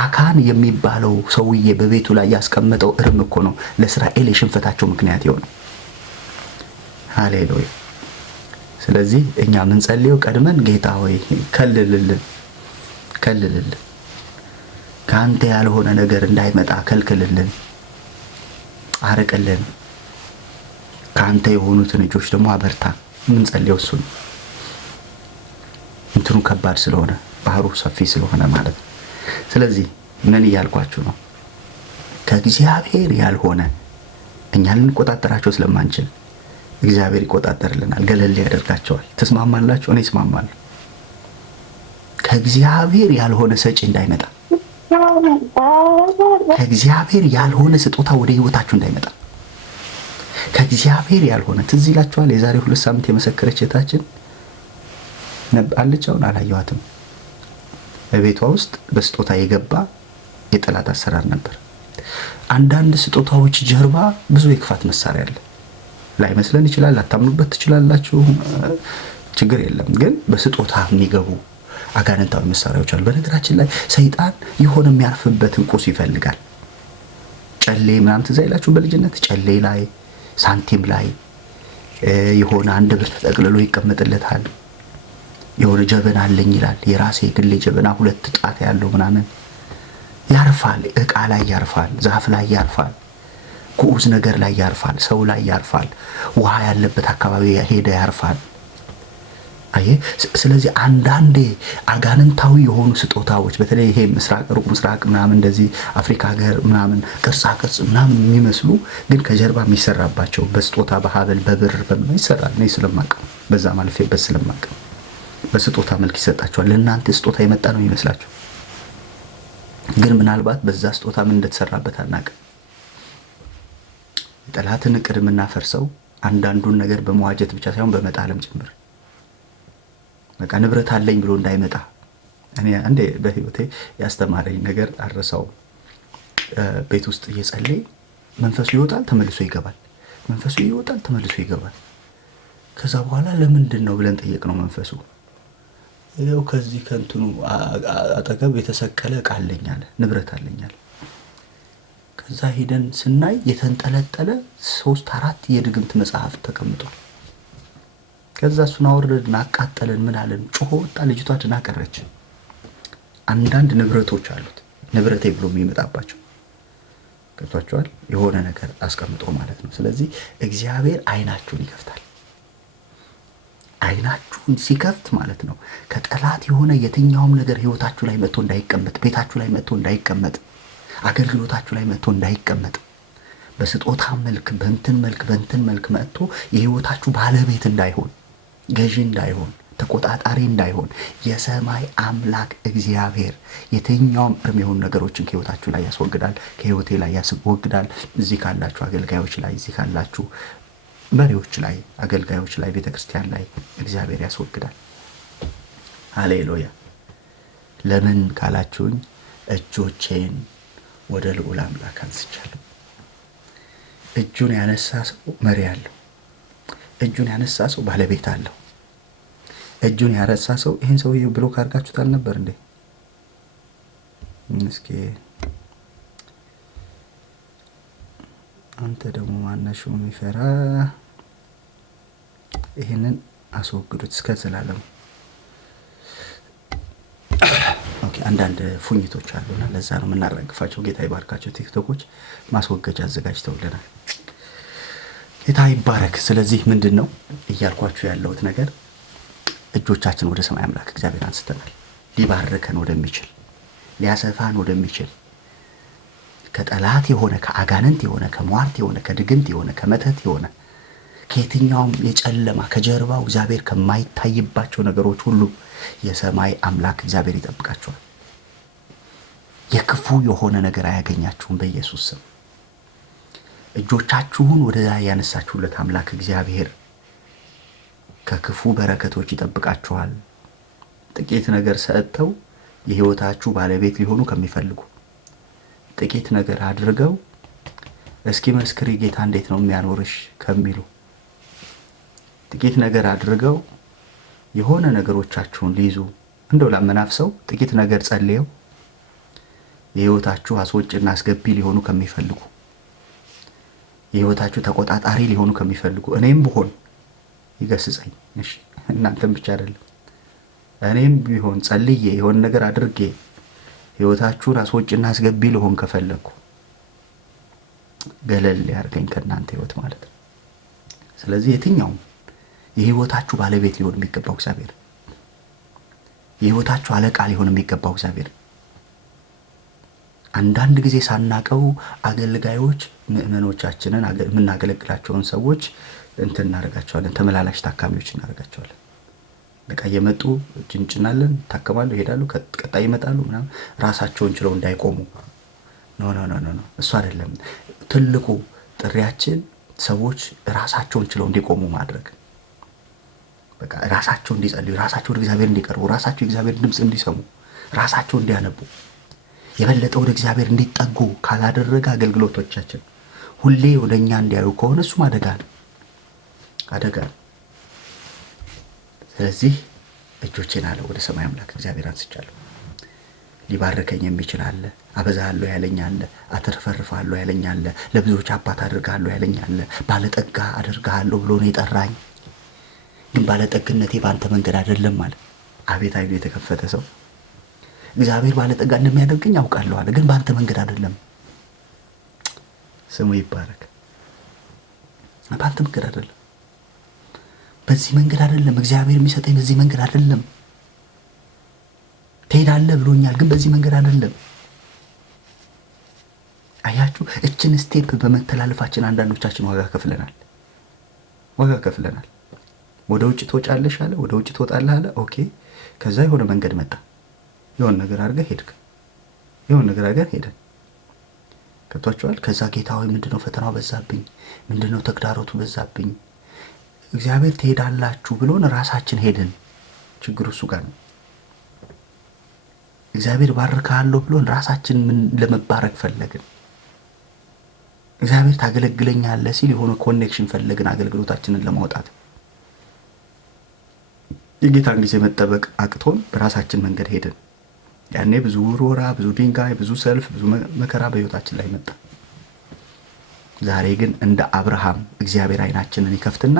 አካን የሚባለው ሰውዬ በቤቱ ላይ ያስቀመጠው እርም እኮ ነው ለእስራኤል የሽንፈታቸው ምክንያት የሆነው። ሃሌሉያ። ስለዚህ እኛ የምንጸልየው ቀድመን ጌታ ሆይ ከልልልን፣ ከአንተ ያልሆነ ነገር እንዳይመጣ ከልክልልን፣ አርቅልን፣ ከአንተ የሆኑትን እጆች ደግሞ አበርታ። የምንጸልየው እሱ ነው። እንትኑ ከባድ ስለሆነ ባህሩ ሰፊ ስለሆነ ማለት ነው። ስለዚህ ምን እያልኳችሁ ነው? ከእግዚአብሔር ያልሆነ እኛ ልንቆጣጠራቸው ስለማንችል እግዚአብሔር ይቆጣጠርልናል፣ ገለል ያደርጋቸዋል። ተስማማላችሁ? እኔ እስማማለሁ። ከእግዚአብሔር ያልሆነ ሰጪ እንዳይመጣ፣ ከእግዚአብሔር ያልሆነ ስጦታ ወደ ህይወታችሁ እንዳይመጣ፣ ከእግዚአብሔር ያልሆነ ትዝ ይላችኋል። የዛሬ 2 ሳምንት የመሰከረች እህታችን አለች። አሁን አላየኋትም። በቤቷ ውስጥ በስጦታ የገባ የጠላት አሰራር ነበር። አንዳንድ ስጦታዎች ጀርባ ብዙ የክፋት መሳሪያ አለ። ላይመስለን ይችላል፣ ላታምኑበት ትችላላችሁ፣ ችግር የለም። ግን በስጦታ የሚገቡ አጋንንታዊ መሳሪያዎች አሉ። በነገራችን ላይ ሰይጣን የሆነ የሚያርፍበትን ቁስ ይፈልጋል። ጨሌ ምናምን ትዝ ይላችሁ? በልጅነት ጨሌ ላይ ሳንቲም ላይ የሆነ አንድ ብር ተጠቅልሎ ይቀመጥለታል። የሆነ ጀበና አለኝ ይላል። የራሴ ግሌ ጀበና 2 ጣት ያለው ምናምን ያርፋል። እቃ ላይ ያርፋል፣ ዛፍ ላይ ያርፋል፣ ጉዑዝ ነገር ላይ ያርፋል፣ ሰው ላይ ያርፋል፣ ውሃ ያለበት አካባቢ ሄደ ያርፋል። አየ ስለዚህ አንዳንዴ አጋንንታዊ የሆኑ ስጦታዎች በተለይ ይሄ ምስራቅ፣ ሩቅ ምስራቅ ምናምን እንደዚህ አፍሪካ ሀገር ምናምን ቅርጻ ቅርጽ ምናምን የሚመስሉ ግን ከጀርባ የሚሰራባቸው በስጦታ በሀብል በብር በምን ይሰራል። እኔ ስለማውቅ በዛ ማለፌበት ስለማውቅ በስጦታ መልክ ይሰጣቸዋል። ለእናንተ ስጦታ የመጣ ነው ይመስላችሁ፣ ግን ምናልባት በዛ ስጦታ ምን እንደተሰራበት አናውቅም። ጠላትን እቅድ የምናፈርሰው አንዳንዱን ነገር በመዋጀት ብቻ ሳይሆን በመጣለም ጭምር። በቃ ንብረት አለኝ ብሎ እንዳይመጣ። እኔ አንዴ በህይወቴ ያስተማረኝ ነገር አረሳው። ቤት ውስጥ እየጸለይ መንፈሱ ይወጣል ተመልሶ ይገባል፣ መንፈሱ ይወጣል ተመልሶ ይገባል። ከዛ በኋላ ለምንድን ነው ብለን ጠየቅነው። መንፈሱ ይኸው ከዚህ ከንትኑ አጠገብ የተሰቀለ እቃ አለኝ አለ፣ ንብረት አለኝ አለ። ከዛ ሄደን ስናይ የተንጠለጠለ 3-4 የድግምት መጽሐፍ ተቀምጧል። ከዛ እሱን አወረድን፣ አቃጠለን፣ ምን አለን፣ ጮሆ ወጣ። ልጅቷ ድና ቀረች። አንዳንድ ንብረቶች አሉት፣ ንብረቴ ብሎ የሚመጣባቸው ገብቷቸዋል። የሆነ ነገር አስቀምጦ ማለት ነው። ስለዚህ እግዚአብሔር አይናችሁን ይከፍታል። አይናችሁን ሲከፍት ማለት ነው ከጠላት የሆነ የትኛውም ነገር ህይወታችሁ ላይ መጥቶ እንዳይቀመጥ፣ ቤታችሁ ላይ መጥቶ እንዳይቀመጥ፣ አገልግሎታችሁ ላይ መጥቶ እንዳይቀመጥ፣ በስጦታ መልክ በእንትን መልክ መጥቶ የህይወታችሁ ባለቤት እንዳይሆን፣ ገዢ እንዳይሆን፣ ተቆጣጣሪ እንዳይሆን የሰማይ አምላክ እግዚአብሔር የትኛውም እርም የሆኑ ነገሮችን ከህይወታችሁ ላይ ያስወግዳል፣ ከህይወቴ ላይ ያስወግዳል። እዚህ ካላችሁ አገልጋዮች ላይ፣ እዚህ ካላችሁ መሪዎች ላይ፣ አገልጋዮች ላይ፣ ቤተክርስቲያን ላይ እግዚአብሔር ያስወግዳል። ሃሌሉያ። ለምን ካላችሁኝ እጆቼን ወደ ልዑል አምላክ አንስቻለሁ። እጁን ያነሳ ሰው መሪ አለው። እጁን ያነሳ ሰው ባለቤት አለው። እጁን ያረሳ ሰው ይሄን ሰውዬ ብሎክ አድርጋችሁታል ነበር እንዴ? እስኪ አንተ ደግሞ ማነሽው የሚፈራ ይሄንን አስወግዱት እስከ ዘላለም። ኦኬ አንዳንድ ፉኝቶች አሉና ለዛ ነው የምናረግፋቸው። ጌታ ይባርካቸው። ቲክቶኮች ማስወገጃ አዘጋጅተውልናል። ጌታ ይባረክ። ስለዚህ ምንድነው እያልኳችሁ ያለሁት ነገር እጆቻችን ወደ ሰማይ አምላክ እግዚአብሔር አንስተናል። ሊባርከን ወደሚችል፣ ሊያሰፋን ወደሚችል፣ ከጠላት የሆነ ከአጋንንት የሆነ ከሟርት የሆነ ከድግምት የሆነ ከመተት የሆነ ከየትኛውም የጨለማ ከጀርባው እግዚአብሔር ከማይታይባቸው ነገሮች ሁሉ የሰማይ አምላክ እግዚአብሔር ይጠብቃችኋል። የክፉ የሆነ ነገር አያገኛችሁም በኢየሱስ ስም። እጆቻችሁን ወደ ላይ ያነሳችሁለት አምላክ እግዚአብሔር ከክፉ በረከቶች ይጠብቃችኋል። ጥቂት ነገር ሰጥተው የህይወታችሁ ባለቤት ሊሆኑ ከሚፈልጉ፣ ጥቂት ነገር አድርገው እስኪ መስክሪ ጌታ እንዴት ነው የሚያኖርሽ ከሚሉ፣ ጥቂት ነገር አድርገው የሆነ ነገሮቻችሁን ሊይዙ እንደው ላመናፍሰው ጥቂት ነገር ጸልየው የህይወታችሁ አስወጭና አስገቢ ሊሆኑ ከሚፈልጉ፣ የህይወታችሁ ተቆጣጣሪ ሊሆኑ ከሚፈልጉ እኔም ብሆን ይገስጸኝ። እሺ እናንተም ብቻ አይደለም እኔም ቢሆን ጸልዬ የሆነ ነገር አድርጌ ህይወታችሁን አስወጭና አስገቢ ልሆን ከፈለኩ ገለል ያርገኝ ከናንተ ህይወት ማለት ነው። ስለዚህ የትኛውም የህይወታችሁ ባለቤት ሊሆን የሚገባው እግዚአብሔር፣ የህይወታችሁ አለቃ ሊሆን የሚገባው እግዚአብሔር። አንዳንድ ጊዜ ሳናቀው አገልጋዮች ምእመኖቻችንን የምናገለግላቸውን ሰዎች እንትን እናደርጋቸዋለን፣ ተመላላሽ ታካሚዎች እናደርጋቸዋለን። በቃ የመጡ ጭንጭናለን፣ ታከማሉ፣ ይሄዳሉ፣ ቀጣይ ይመጣሉ ምናምን ራሳቸውን ችለው እንዳይቆሙ። ኖ እሱ አይደለም ትልቁ ጥሪያችን። ሰዎች ራሳቸውን ችለው እንዲቆሙ ማድረግ፣ በቃ ራሳቸው እንዲጸልዩ፣ ራሳቸው ወደ እግዚአብሔር እንዲቀርቡ፣ ራሳቸው የእግዚአብሔር ድምጽ እንዲሰሙ፣ ራሳቸው እንዲያነቡ፣ የበለጠ ወደ እግዚአብሔር እንዲጠጉ ካላደረገ አገልግሎቶቻችን ሁሌ ወደኛ እንዲያዩ ከሆነ እሱ አደጋ። ስለዚህ እጆቼን አለ ወደ ሰማይ አምላክ እግዚአብሔር አንስቻለሁ። ሊባርከኝ የሚችል አለ፣ አበዛለሁ ያለኝ አለ፣ አተርፈርፋለሁ ያለኝ አለ፣ ለብዙዎች አባት አድርጋለሁ ያለኝ አለ፣ ባለጠጋ አድርጋለሁ ብሎ ነው የጠራኝ። ግን ባለጠግነቴ ባንተ መንገድ አይደለም ማለት። አቤት አይሉ የተከፈተ ሰው እግዚአብሔር ባለጠጋ እንደሚያደርገኝ አውቃለሁ አለ፣ ግን ባንተ መንገድ አይደለም። ስሙ ይባረክ። ባንተ መንገድ አይደለም፣ በዚህ መንገድ አይደለም። እግዚአብሔር የሚሰጠኝ በዚህ መንገድ አይደለም። ትሄዳለህ ብሎኛል፣ ግን በዚህ መንገድ አይደለም። አያችሁ፣ እችን ስቴፕ በመተላለፋችን አንዳንዶቻችን ዋጋ ከፍለናል። ወደ ውጭ ትወጫለሽ አለ፣ ወደ ውጭ ትወጣለህ አለ። ኦኬ፣ ከዛ የሆነ መንገድ መጣ፣ የሆነ ነገር አድርገህ ሄድክ፣ የሆነ ነገር አድርገህ ሄደን ከቷቸዋል። ከዛ ጌታ ሆይ ምንድነው ፈተናው በዛብኝ፣ ምንድነው ተግዳሮቱ በዛብኝ፣ እግዚአብሔር ትሄዳላችሁ ብሎን ራሳችን ሄድን። ችግሩ እሱ ጋር ነው። እግዚአብሔር ባርካለሁ ብሎን ራሳችን ምን ለመባረክ ፈለግን። እግዚአብሔር ታገለግለኛለህ ሲል የሆነ ኮኔክሽን ፈለግን አገልግሎታችንን ለማውጣት። የጌታን ጊዜ መጠበቅ አቅቶን በራሳችን መንገድ ሄድን። ያኔ ብዙ ሮራ፣ ብዙ ድንጋይ፣ ብዙ ሰልፍ፣ ብዙ መከራ በህይወታችን ላይ መጣ። ዛሬ ግን እንደ አብርሃም እግዚአብሔር አይናችንን ይከፍትና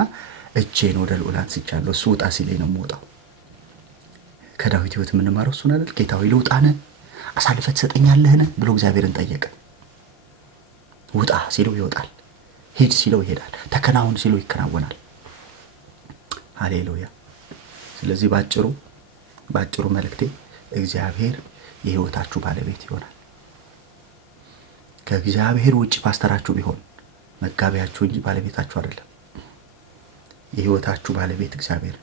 እጄን ወደ ልዑል አንስቻለሁ፣ እሱ ውጣ ሲለኝ ነው የምወጣው። ከዳዊት ህይወት የምንማረው እሱን አይደል? ጌታ ሆይ ልውጣን፣ አሳልፈህ ትሰጠኛለህን ብሎ እግዚአብሔርን ጠየቀ። ውጣ ሲለው ይወጣል፣ ሂድ ሲለው ይሄዳል፣ ተከናወን ሲለው ይከናወናል። ሃሌሉያ። ስለዚህ ባጭሩ መልእክቴ እግዚአብሔር የህይወታችሁ ባለቤት ይሆናል። ከእግዚአብሔር ውጪ ፓስተራችሁ ቢሆን መጋቢያችሁ እንጂ ባለቤታችሁ አይደለም። የህይወታችሁ ባለቤት እግዚአብሔር።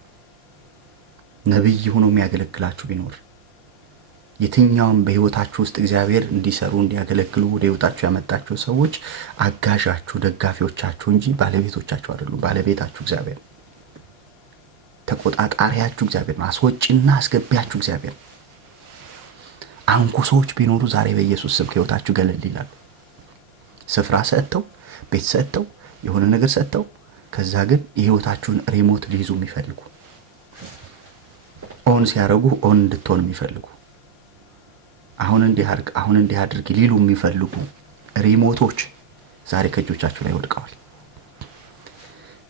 ነብይ ሆኖ የሚያገለግላችሁ ቢኖር የትኛውም በህይወታችሁ ውስጥ እግዚአብሔር እንዲሰሩ እንዲያገለግሉ ወደ ህይወታችሁ ያመጣችሁ ሰዎች አጋዣችሁ ደጋፊዎቻችሁ እንጂ ባለቤቶቻችሁ አይደሉም። ባለቤታችሁ እግዚአብሔር፣ ተቆጣጣሪያችሁ እግዚአብሔር፣ አስወጪና አስገቢያችሁ እግዚአብሔር። አንኩሶች ቢኖሩ ዛሬ በኢየሱስ ስም ከህይወታችሁ ገለል ይላሉ። ስፍራ ሰጥተው ቤት ሰጥተው የሆነ ነገር ሰጥተው ከዛ ግን የህይወታችሁን ሪሞት ሊይዙ የሚፈልጉ ኦን ሲያረጉ ኦን እንድትሆን የሚፈልጉ አሁን እንዲህ አድርግ ሊሉ የሚፈልጉ ሪሞቶች ዛሬ ከእጆቻችሁ ላይ ወድቀዋል።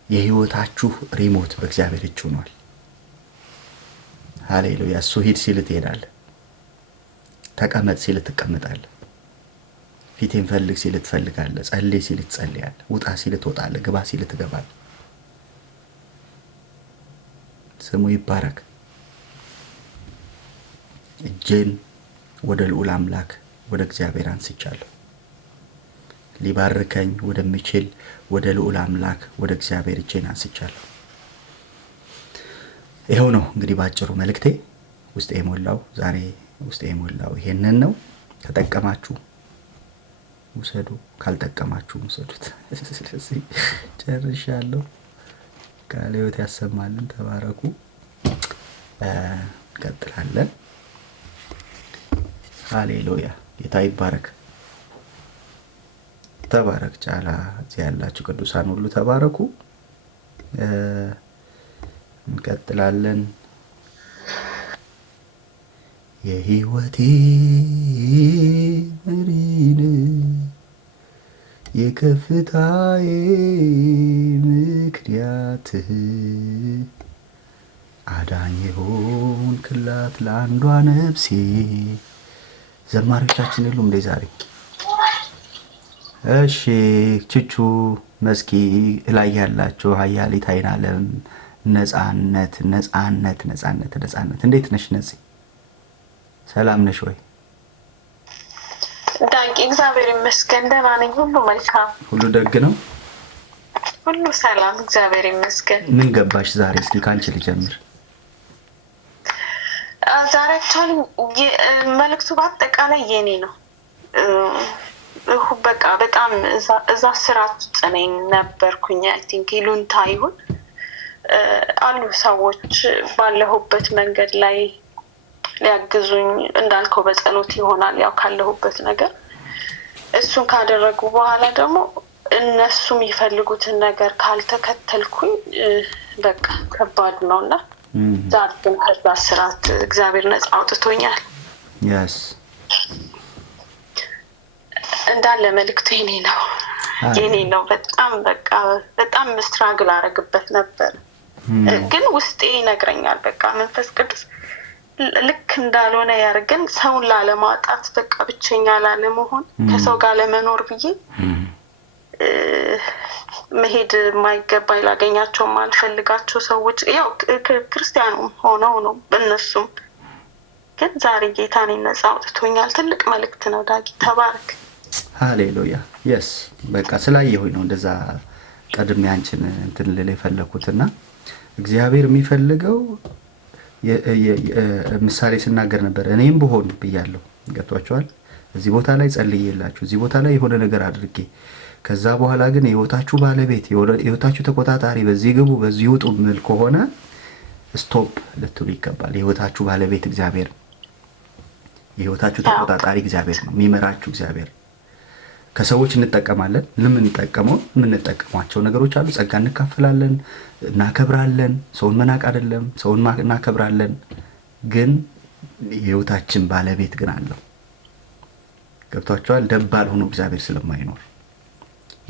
የህይወታችሁ ሪሞት በእግዚአብሔር እጅ ሆኗል። ሃሌሉያ። እሱ ሂድ ሲል ትሄዳለህ፣ ተቀመጥ ሲል ትቀመጣለህ፣ ፊቴን ፈልግ ሲል ትፈልጋለህ፣ ጸልይ ሲል ትጸልያለህ፣ ውጣ ሲል ትወጣለህ፣ ግባ ሲል ትገባለህ። ስሙ ይባረክ። እጄን ወደ ልዑል አምላክ ወደ እግዚአብሔር አንስቻለሁ። ሊባርከኝ ወደሚችል ወደ ልዑል አምላክ ወደ እግዚአብሔር እጄን አንስቻለሁ። ይሄው ነው እንግዲህ ባጭሩ መልእክቴ። ውስጤ የሞላው ዛሬ ውስጤ የሞላው ይሄንን ነው። ተጠቀማችሁ ውሰዱ፣ ካልጠቀማችሁ ውሰዱት። ስለዚህ ጨርሻለሁ። ቃለ ሕይወት ያሰማልን። ተባረኩ። እንቀጥላለን። ሃሌሉያ። ጌታ ይባረክ። ተባረክ ጫላ። እዚህ ያላችሁ ቅዱሳን ሁሉ ተባረኩ። እንቀጥላለን። የህይወቴ መሪን የከፍታዬ ምክንያት አዳኝ ሆንክላት ለአንዷ ነፍሴ። ዘማሪዎቻችን የሉም እንዴ ዛሬ? እሺ ቹቹ መስኪ ላይ ያላችሁ ሀያሊት አይናለም ነፃነት እንዴት ነሽ ነፂ? ሰላም ነሽ ወይ? ዳንቂ እግዚአብሔር ይመስገን ደህና ነኝ። ሁሉ መልካም፣ ሁሉ ደግ ነው፣ ሁሉ ሰላም፣ እግዚአብሔር ይመስገን። ምን ገባሽ ዛሬ? እስኪ ካንቺ ልጀምር። ዛሬ አክቹዋሊ መልእክቱ በአጠቃላይ የኔ ነው። በቃ በጣም እዛ ስራት ውስጥ ነኝ ነበርኩኝ። አይ ቲንክ ይሉንታ ይሁን አሉ ሰዎች ባለሁበት መንገድ ላይ ሊያግዙኝ፣ እንዳልከው በጸሎት ይሆናል ያው ካለሁበት ነገር። እሱን ካደረጉ በኋላ ደግሞ እነሱ የሚፈልጉትን ነገር ካልተከተልኩኝ በቃ ከባድ ነውና ዛሬ ግን ከዛ ስራት እግዚአብሔር ነፃ አውጥቶኛል። yes እንዳለ መልእክቱ የኔ ነው። በጣም በቃ በጣም ስትራግል አረግበት ነበር፣ ግን ውስጤ ይነግረኛል በቃ መንፈስ ቅዱስ ልክ እንዳልሆነ ያርገን ሰውን ላለማጣት በቃ ብቸኛ ላለመሆን ከሰው ጋር ለመኖር ብዬ መሄድ ማይገባይ ላገኛቸው ማልፈልጋቸው ሰዎች ያው ክርስቲያኑም ሆነው ነው በእነሱም። ግን ዛሬ ጌታን ነፃ አውጥቶኛል። ትልቅ መልእክት ነው። ዳጊ ተባረክ። ሃሌሉያ። yes በቃ ስላየሁኝ ነው እንደዛ ቀድሜ አንቺን እንትን ልል የፈለኩትና እግዚአብሔር የሚፈልገው ምሳሌ ሲናገር ነበር። እኔም ብሆን ብያለሁ። ገብቷችኋል? እዚህ ቦታ ላይ ጸልዬላችሁ፣ እዚህ ቦታ ላይ የሆነ ነገር አድርጌ ከዛ በኋላ ግን የህይወታችሁ ባለቤት የህይወታችሁ ተቆጣጣሪ በዚህ ግቡ በዚህ ውጡ ምን ከሆነ ስቶፕ ልትሉ ይገባል። የህይወታችሁ ባለቤት እግዚአብሔር፣ የህይወታችሁ ተቆጣጣሪ እግዚአብሔር ነው፣ የሚመራችሁ እግዚአብሔር። ከሰዎች እንጠቀማለን። የምንጠቀማቸው ነገሮች አሉ። ጸጋ እንካፈላለን፣ እናከብራለን። ሰውን መናቅ አይደለም፣ ሰውን እናከብራለን። ግን የህይወታችን ባለቤት ግን አለው። ገብቷችኋል? ደባል ሆኖ እግዚአብሔር ስለማይኖር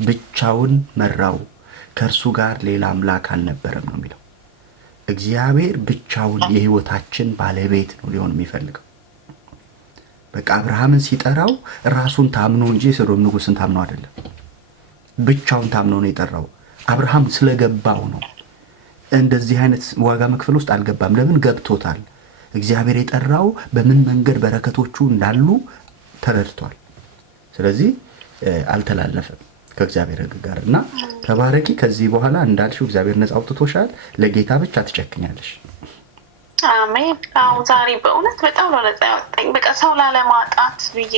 ብቻውን መራው፣ ከእርሱ ጋር ሌላ አምላክ አልነበረም ነው የሚለው። እግዚአብሔር ብቻውን የህይወታችን ባለቤት ነው ሊሆን የሚፈልገው። በቃ አብርሃምን ሲጠራው ራሱን ታምኖ እንጂ ሰዶም ንጉስን ታምኖ አይደለም። ብቻውን ታምኖ ነው የጠራው። አብርሃም ስለገባው ነው። እንደዚህ አይነት ዋጋ መክፈል ውስጥ አልገባም። ለምን ገብቶታል? እግዚአብሔር የጠራው በምን መንገድ በረከቶቹ እንዳሉ ተረድቷል። ስለዚህ አልተላለፈም ከእግዚአብሔር ሕግ ጋር እና ተባረኪ። ከዚህ በኋላ እንዳልሽው እግዚአብሔር ነፃ አውጥቶሻል። ለጌታ ብቻ ትጨክኛለሽ። አሜን። አሁን ዛሬ በእውነት በጣም ነው ነፃ ያወጣኝ። በቃ ሰው ላለማጣት ብዬ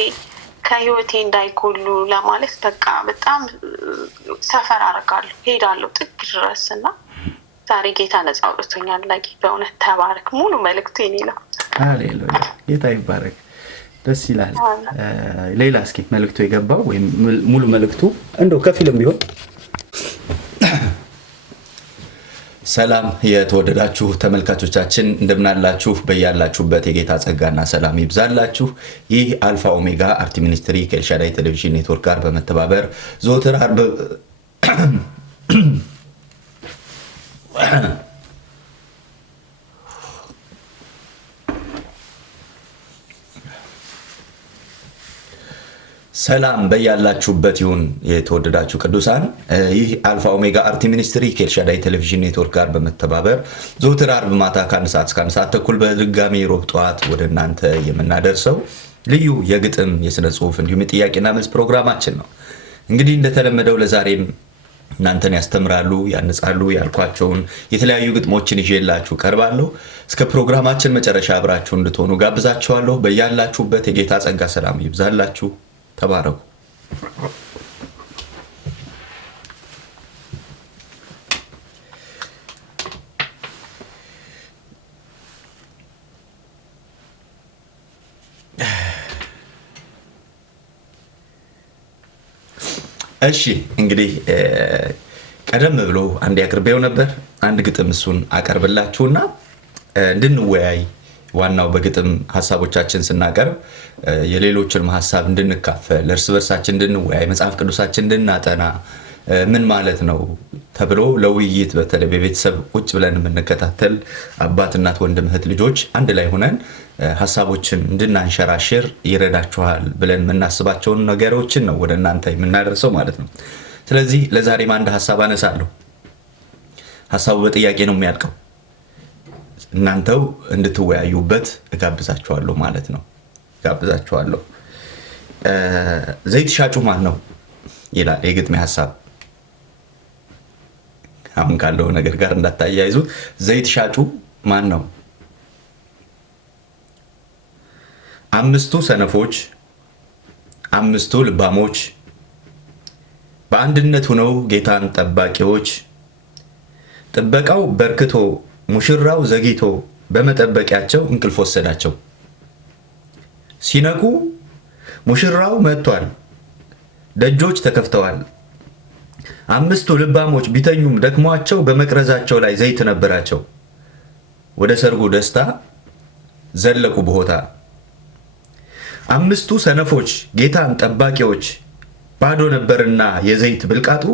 ከህይወቴ እንዳይጎሉ ለማለት በቃ በጣም ሰፈር አደርጋለሁ፣ ሄዳለሁ ጥግ ድረስ እና ዛሬ ጌታ ነፃ አውጥቶኛል። ለጌ በእውነት ተባረክ። ሙሉ መልእክቱ የኔ ነው። ሃሌሉያ። ጌታ ይባረክ። ደስ ይላል። ሌላ እስኪ መልእክቱ የገባው ወይም ሙሉ መልእክቱ እንደው ከፊልም ቢሆን። ሰላም የተወደዳችሁ ተመልካቾቻችን እንደምናላችሁ፣ በያላችሁበት የጌታ ጸጋና ሰላም ይብዛላችሁ። ይህ አልፋ ኦሜጋ አርት ሚኒስትሪ ከኤልሻዳይ ቴሌቪዥን ኔትወርክ ጋር በመተባበር ዘወትር አርብ ሰላም በያላችሁበት ይሁን የተወደዳችሁ ቅዱሳን። ይህ አልፋ ኦሜጋ አርት ሚኒስትሪ ከኤልሻዳይ ቴሌቪዥን ኔትወርክ ጋር በመተባበር ዘወትር አርብ ማታ ከ1 ሰዓት እስከ 1 ሰዓት ተኩል በድጋሚ ሮብ ጠዋት ወደ እናንተ የምናደርሰው ልዩ የግጥም የሥነ ጽሑፍ እንዲሁም የጥያቄና መልስ ፕሮግራማችን ነው። እንግዲህ እንደተለመደው ለዛሬም እናንተን ያስተምራሉ፣ ያንጻሉ ያልኳቸውን የተለያዩ ግጥሞችን ይዤላችሁ ቀርባለሁ። እስከ ፕሮግራማችን መጨረሻ አብራችሁ እንድትሆኑ ጋብዛችኋለሁ። በያላችሁበት የጌታ ጸጋ ሰላም ይብዛላችሁ። ተባረኩ። እሺ እንግዲህ ቀደም ብሎ አንድ ያቅርቤው ነበር አንድ ግጥም፣ እሱን አቀርብላችሁና እንድንወያይ ዋናው በግጥም ሐሳቦቻችን ስናቀርብ የሌሎችን ሐሳብ እንድንካፈል እርስ በርሳችን እንድንወያይ መጽሐፍ ቅዱሳችን እንድናጠና ምን ማለት ነው ተብሎ ለውይይት በተለይ በቤተሰብ ቁጭ ብለን የምንከታተል አባት፣ እናት፣ ወንድም፣ እህት ልጆች አንድ ላይ ሆነን ሐሳቦችን እንድናንሸራሽር ይረዳችኋል ብለን የምናስባቸውን ነገሮችን ነው ወደ እናንተ የምናደርሰው ማለት ነው። ስለዚህ ለዛሬም አንድ ሐሳብ አነሳለሁ። ሐሳቡ በጥያቄ ነው የሚያልቀው። እናንተው እንድትወያዩበት እጋብዛችኋለሁ ማለት ነው። እጋብዛችኋለሁ። ዘይት ሻጩ ማን ነው ይላል የግጥሜ ሐሳብ። አሁን ካለው ነገር ጋር እንዳታያይዙት። ዘይት ሻጩ ማን ነው? 5ቱ ሰነፎች፣ 5ቱ ልባሞች በአንድነት ሆነው ጌታን ጠባቂዎች፣ ጥበቃው በርክቶ ሙሽራው ዘግይቶ በመጠበቂያቸው እንቅልፍ ወሰዳቸው። ሲነቁ ሙሽራው መጥቷል፣ ደጆች ተከፍተዋል። 5ቱ ልባሞች ቢተኙም ደክሟቸው በመቅረዛቸው ላይ ዘይት ነበራቸው። ወደ ሰርጉ ደስታ ዘለቁ በሆታ። 5ቱ ሰነፎች ጌታን ጠባቂዎች ባዶ ነበርና የዘይት ብልቃጡ፣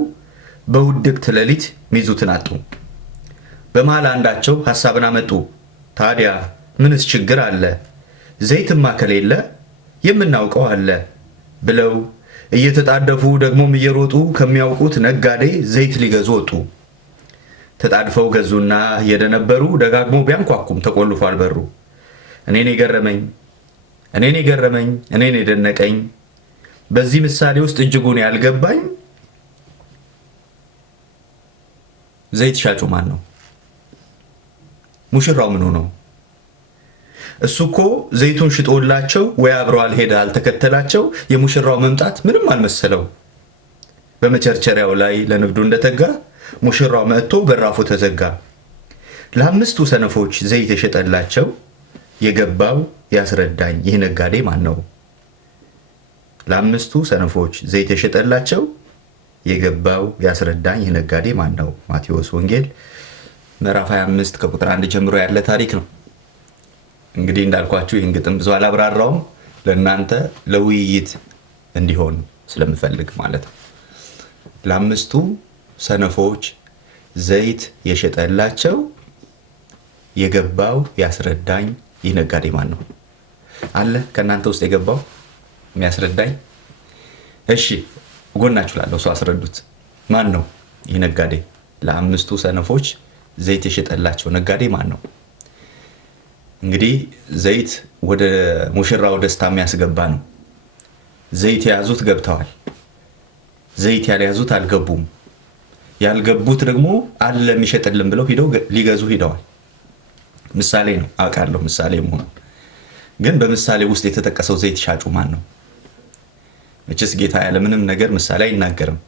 በውድቅት ሌሊት ሚዙትን አጡ። በመሃል አንዳቸው ሐሳብን አመጡ፣ ታዲያ ምንስ ችግር አለ? ዘይትማ ከሌለ የምናውቀው አለ ብለው እየተጣደፉ ደግሞም እየሮጡ ከሚያውቁት ነጋዴ ዘይት ሊገዙ ወጡ። ተጣድፈው ገዙና እየደነበሩ ደጋግሞ ቢያንኳኩም ተቆልፏል በሩ። እኔን የገረመኝ እኔን የደነቀኝ በዚህ ምሳሌ ውስጥ እጅጉን ያልገባኝ ዘይት ሻጩ ማን ነው? ሙሽራው ምኑ ነው? እሱ እኮ ዘይቱን ሽጦላቸው ወይ አብረው አልሄደ አልተከተላቸው የሙሽራው መምጣት ምንም አልመሰለው። በመቸርቸሪያው ላይ ለንግዱ እንደተጋ ሙሽራው መጥቶ በራፉ ተዘጋ። ለ5ቱ ሰነፎች ዘይት የሸጠላቸው የገባው ያስረዳኝ ይህ ነጋዴ ማን ነው? ለ5ቱ ሰነፎች ዘይት የሸጠላቸው የገባው ያስረዳኝ ይህ ነጋዴ ማን ነው? ማቴዎስ ወንጌል ምዕራፍ 25 ከቁጥር 1 ጀምሮ ያለ ታሪክ ነው። እንግዲህ እንዳልኳችሁ ይህን ግጥም ብዙ አላብራራውም፣ ለእናንተ ለውይይት እንዲሆን ስለምፈልግ ማለት ነው። ለ5ቱ ሰነፎች ዘይት የሸጠላቸው የገባው ያስረዳኝ ይህ ነጋዴ ማን ነው? አለ ከእናንተ ውስጥ የገባው የሚያስረዳኝ? እሺ ጎናችሁ ላለው ሰው አስረዱት። ማን ነው ይህ ነጋዴ? ለ5ቱ ሰነፎች ዘይት የሸጠላቸው ነጋዴ ማን ነው? እንግዲህ ዘይት ወደ ሙሽራው ደስታ የሚያስገባ ነው። ዘይት የያዙት ገብተዋል። ዘይት ያልያዙት አልገቡም። ያልገቡት ደግሞ አለ የሚሸጥልን ብለው ሂደው ሊገዙ ሂደዋል። ምሳሌ ነው አውቃለሁ፣ ምሳሌ መሆኑ ግን በምሳሌ ውስጥ የተጠቀሰው ዘይት ሻጩ ማን ነው? መቼስ ጌታ ያለ ምንም ነገር ምሳሌ አይናገርም።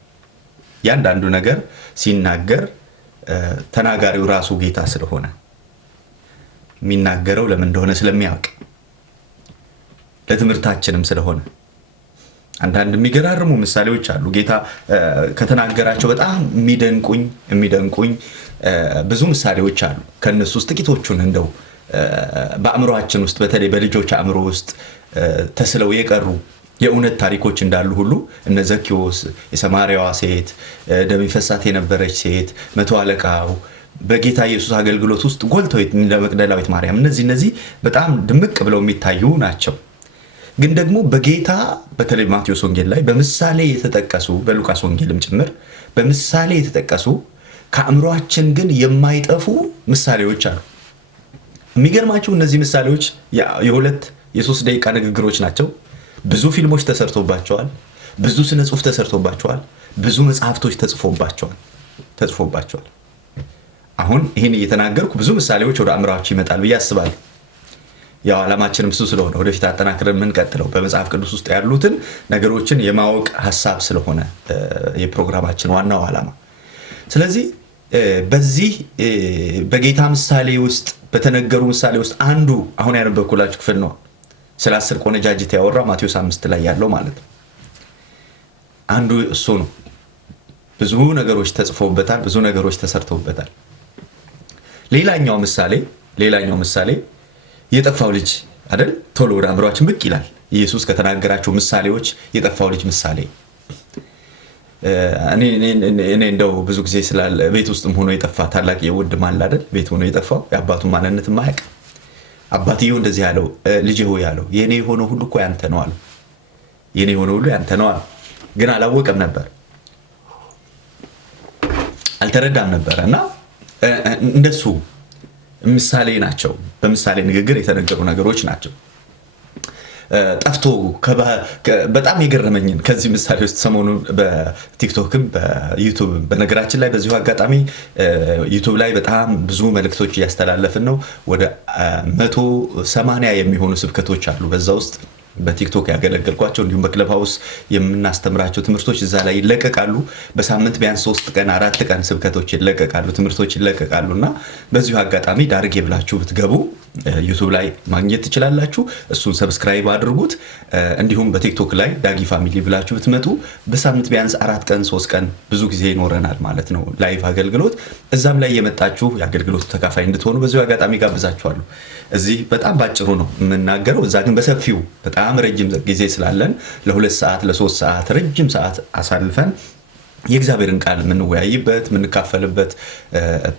ያንዳንዱ ነገር ሲናገር ተናጋሪው ራሱ ጌታ ስለሆነ የሚናገረው ለምን እንደሆነ ስለሚያውቅ ለትምህርታችንም ስለሆነ አንዳንድ የሚገራርሙ ምሳሌዎች አሉ። ጌታ ከተናገራቸው በጣም የሚደንቁኝ ብዙ ምሳሌዎች አሉ። ከነሱ ውስጥ ጥቂቶቹን እንደው በአእምሮአችን ውስጥ በተለይ በልጆች አእምሮ ውስጥ ተስለው የቀሩ የእውነት ታሪኮች እንዳሉ ሁሉ እነ ዘኪዎስ፣ የሰማርያዋ ሴት፣ ደም ይፈሳት የነበረች ሴት፣ መቶ አለቃው በጌታ ኢየሱስ አገልግሎት ውስጥ ጎልተው እንደ መቅደላዊት ማርያም እነዚህ በጣም ድምቅ ብለው የሚታዩ ናቸው። ግን ደግሞ በጌታ በተለይ ማቴዎስ ወንጌል ላይ በምሳሌ የተጠቀሱ በሉቃስ ወንጌልም ጭምር በምሳሌ የተጠቀሱ ከአእምሮአችን ግን የማይጠፉ ምሳሌዎች አሉ። የሚገርማችሁ እነዚህ ምሳሌዎች የ2-3 ደቂቃ ንግግሮች ናቸው። ብዙ ፊልሞች ተሰርቶባቸዋል። ብዙ ስነ ጽሁፍ ተሰርቶባቸዋል። ብዙ መጽሐፍቶች ተጽፎባቸዋል። አሁን ይህን እየተናገርኩ ብዙ ምሳሌዎች ወደ አእምሮአችሁ ይመጣል ብዬ አስባለሁ። ያው ዓላማችንም እሱ ስለሆነ ወደፊት አጠናክረን የምንቀጥለው በመጽሐፍ ቅዱስ ውስጥ ያሉትን ነገሮችን የማወቅ ሀሳብ ስለሆነ የፕሮግራማችን ዋናው ዓላማ። ስለዚህ በዚህ በጌታ ምሳሌ ውስጥ በተነገሩ ምሳሌ ውስጥ አንዱ አሁን ያነበብኩላችሁ ክፍል ነው። ስለ 10 ቆነጃጅት ያወራ ማቴዎስ 5 ላይ ያለው ማለት ነው። አንዱ እሱ ነው። ብዙ ነገሮች ተጽፎበታል። ብዙ ነገሮች ተሰርተውበታል። ሌላኛው ምሳሌ የጠፋው ልጅ አይደል? ቶሎ ወደ አእምሯችን ብቅ ይላል። ኢየሱስ ከተናገራቸው ምሳሌዎች የጠፋው ልጅ ምሳሌ እኔ እንደው ብዙ ጊዜ ስላለ ቤት ውስጥም ሆኖ የጠፋ ታላቅ የወንድም አለ አይደል? ቤት ሆኖ የጠፋው የአባቱን ማንነት የማያውቅ አባትየው እንደዚህ ያለው ልጅ ሆይ ያለው የኔ የሆነ ሁሉ እኮ ያንተ ነው አለው። የኔ የሆነ ሁሉ ያንተ ነው አለው። ግን አላወቀም ነበር፣ አልተረዳም ነበር። እና እንደሱ ምሳሌ ናቸው። በምሳሌ ንግግር የተነገሩ ነገሮች ናቸው። ጠፍቶ በጣም የገረመኝን ከዚህ ምሳሌ ውስጥ ሰሞኑን በቲክቶክም በዩቱብ በነገራችን ላይ በዚሁ አጋጣሚ ዩቱብ ላይ በጣም ብዙ መልእክቶች እያስተላለፍን ነው። ወደ 180 የሚሆኑ ስብከቶች አሉ በዛ ውስጥ በቲክቶክ ያገለገልኳቸው እንዲሁም በክለብ ሃውስ የምናስተምራቸው ትምህርቶች እዛ ላይ ይለቀቃሉ። በሳምንት ቢያንስ 3 ቀን 4 ቀን ስብከቶች ይለቀቃሉ፣ ትምህርቶች ይለቀቃሉ። እና በዚሁ አጋጣሚ ዳርጌ ብላችሁ ብትገቡ ዩቱብ ላይ ማግኘት ትችላላችሁ። እሱን ሰብስክራይብ አድርጉት። እንዲሁም በቲክቶክ ላይ ዳጊ ፋሚሊ ብላችሁ ብትመጡ በሳምንት ቢያንስ 4 ቀን 3 ቀን ብዙ ጊዜ ይኖረናል ማለት ነው ላይቭ አገልግሎት። እዛም ላይ የመጣችሁ የአገልግሎቱ ተካፋይ እንድትሆኑ በዚሁ አጋጣሚ ጋብዛችኋለሁ። እዚህ በጣም ባጭሩ ነው የምናገረው፣ እዛ ግን በሰፊው በጣም ረጅም ጊዜ ስላለን ለ2 ሰዓት ለ3 ሰዓት ረጅም ሰዓት አሳልፈን የእግዚአብሔርን ቃል የምንወያይበት የምንካፈልበት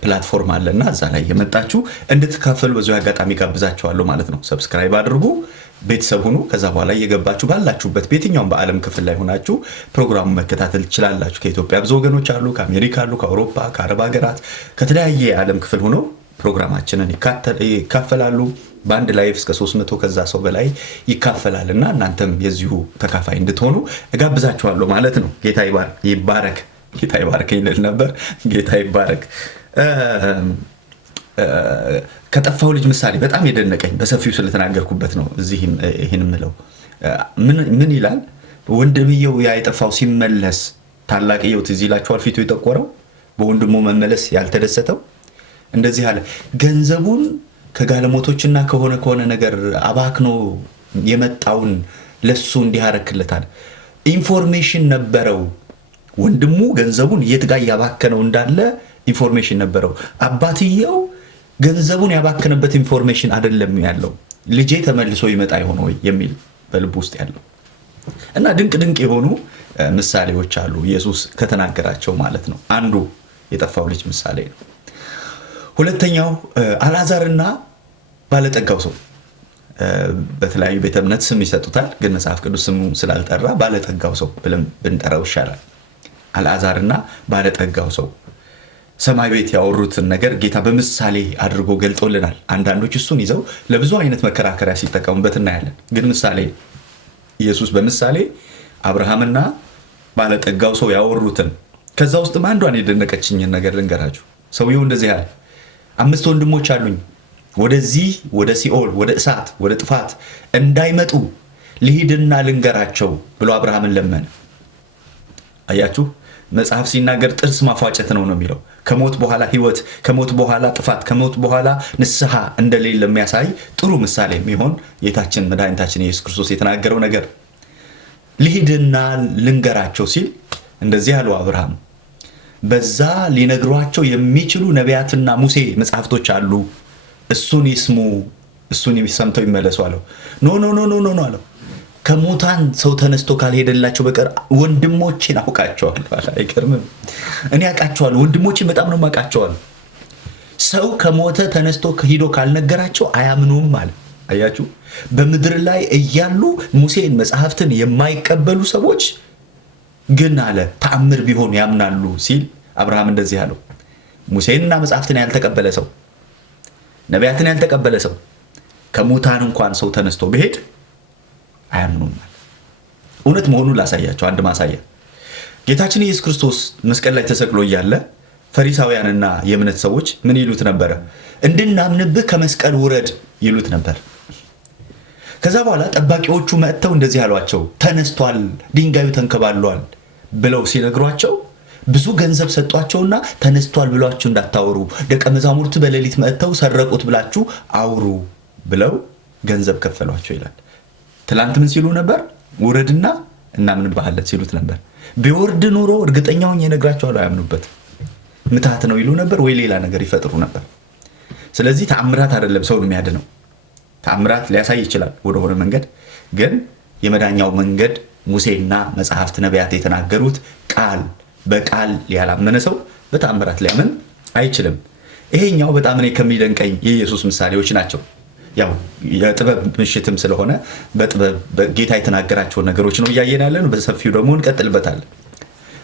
ፕላትፎርም አለና እዛ ላይ የመጣችሁ እንድትካፈሉ በዚሁ አጋጣሚ ጋብዛችኋለሁ ማለት ነው። ሰብስክራይብ አድርጉ፣ ቤተሰብ ሁኑ። ከዛ በኋላ እየገባችሁ ባላችሁበት በየትኛውም በዓለም ክፍል ላይ ሆናችሁ ፕሮግራሙን መከታተል ትችላላችሁ። ከኢትዮጵያ ብዙ ወገኖች አሉ፣ ከአሜሪካ አሉ፣ ከአውሮፓ ከአረብ ሀገራት ከተለያየ የዓለም ክፍል ሆነው ፕሮግራማችንን ይካፈላሉ። በአንድ ላይፍ እስከ 300 ከዛ ሰው በላይ ይካፈላል እና እናንተም የዚሁ ተካፋይ እንድትሆኑ እጋብዛችኋለሁ ማለት ነው። ጌታ ይባረክ። ጌታ ይባረክ ይልል ነበር። ጌታ ይባረክ። ከጠፋው ልጅ ምሳሌ በጣም የደነቀኝ በሰፊው ስለተናገርኩበት ነው እዚህ ይህን ምለው። ምን ይላል? ወንድምየው ያ የጠፋው ሲመለስ ታላቅየው ትዝ ይላችኋል፣ ፊቱ የጠቆረው በወንድሙ መመለስ ያልተደሰተው እንደዚህ አለ። ገንዘቡን ከጋለሞቶችና ከሆነ ነገር አባክኖ የመጣውን ለሱ እንዲያረክለታል። ኢንፎርሜሽን ነበረው። ወንድሙ ገንዘቡን የት ጋር ያባከነው እንዳለ ኢንፎርሜሽን ነበረው። አባትየው ገንዘቡን ያባከነበት ኢንፎርሜሽን አይደለም ያለው። ልጄ ተመልሶ ይመጣ ይሆን ወይ የሚል በልቡ ውስጥ ያለው እና ድንቅ የሆኑ ምሳሌዎች አሉ ኢየሱስ ከተናገራቸው ማለት ነው። አንዱ የጠፋው ልጅ ምሳሌ ነው። ሁለተኛው አልዓዛርና ባለጠጋው ሰው። በተለያዩ ቤተ እምነት ስም ይሰጡታል፣ ግን መጽሐፍ ቅዱስ ስሙ ስላልጠራ ባለጠጋው ሰው ብለን ብንጠራው ይሻላል። አልዓዛርና ባለጠጋው ሰው ሰማይ ቤት ያወሩትን ነገር ጌታ በምሳሌ አድርጎ ገልጦልናል። አንዳንዶች እሱን ይዘው ለብዙ አይነት መከራከሪያ ሲጠቀሙበት እናያለን። ግን ምሳሌ ኢየሱስ በምሳሌ አብርሃምና ባለጠጋው ሰው ያወሩትን ከዛ ውስጥም አንዷን የደነቀችኝን ነገር ልንገራችሁ። ሰውየው እንደዚህ ያለ 5 ወንድሞች አሉኝ፣ ወደዚህ ወደ ሲኦል ወደ እሳት ወደ ጥፋት እንዳይመጡ ልሂድና ልንገራቸው ብሎ አብርሃምን ለመነ። አያችሁ፣ መጽሐፍ ሲናገር ጥርስ ማፏጨት ነው የሚለው። ከሞት በኋላ ህይወት፣ ከሞት በኋላ ጥፋት፣ ከሞት በኋላ ንስሐ እንደሌለ የሚያሳይ ጥሩ ምሳሌ የሚሆን ጌታችን መድኃኒታችን ኢየሱስ ክርስቶስ የተናገረው ነገር። ልሂድና ልንገራቸው ሲል እንደዚህ ያለው አብርሃም፣ በዛ ሊነግሯቸው የሚችሉ ነቢያትና ሙሴ መጽሐፍቶች አሉ፣ እሱን ይስሙ፣ እሱን ሰምተው ይመለሱ አለው። ኖ ኖ ኖ ኖ ኖ አለው። ከሙታን ሰው ተነስቶ ካልሄደላቸው በቀር ወንድሞቼን አውቃቸዋለሁ። አይገርምም? እኔ አውቃቸዋለሁ፣ ወንድሞቼን በጣም ነው የማውቃቸዋለሁ። ሰው ከሞተ ተነስቶ ሂዶ ካልነገራቸው አያምኑም አለ። አያችሁ፣ በምድር ላይ እያሉ ሙሴን መጽሐፍትን የማይቀበሉ ሰዎች ግን አለ ተአምር ቢሆን ያምናሉ ሲል አብርሃም እንደዚህ አለው። ሙሴንና መጽሐፍትን ያልተቀበለ ሰው፣ ነቢያትን ያልተቀበለ ሰው ከሙታን እንኳን ሰው ተነስቶ ቢሄድ አያምኑም። እውነት መሆኑን ላሳያቸው አንድ ማሳያ። ጌታችን ኢየሱስ ክርስቶስ መስቀል ላይ ተሰቅሎ እያለ ፈሪሳውያንና የእምነት ሰዎች ምን ይሉት ነበረ? እንድናምንብህ ከመስቀል ውረድ ይሉት ነበር። ከዛ በኋላ ጠባቂዎቹ መጥተው እንደዚህ አሏቸው፣ ተነስቷል፣ ድንጋዩ ተንከባሏል ብለው ሲነግሯቸው ብዙ ገንዘብ ሰጧቸውና ተነስቷል ብሏችሁ እንዳታወሩ፣ ደቀ መዛሙርት በሌሊት መጥተው ሰረቁት ብላችሁ አውሩ ብለው ገንዘብ ከፈሏቸው ይላል። ትላንት ምን ሲሉ ነበር? ውረድና እናምንብሃለን ሲሉት ነበር። ቢወርድ ኖሮ እርግጠኛውን የነግራቸዋለሁ አያምኑበት። ምትሃት ነው ይሉ ነበር ወይ ሌላ ነገር ይፈጥሩ ነበር። ስለዚህ ተአምራት አይደለም ሰውን የሚያድነው። ተአምራት ሊያሳይ ይችላል ወደሆነ መንገድ፣ ግን የመዳኛው መንገድ ሙሴና መጽሐፍት ነቢያት የተናገሩት ቃል በቃል ያላመነ ሰው በተአምራት ሊያምን አይችልም። ይሄኛው በጣም እኔ ከሚደንቀኝ የኢየሱስ ምሳሌዎች ናቸው። ያው የጥበብ ምሽትም ስለሆነ በጥበብ ጌታ የተናገራቸውን ነገሮች ነው እያየን ያለን። በሰፊው ደግሞ እንቀጥልበታለን።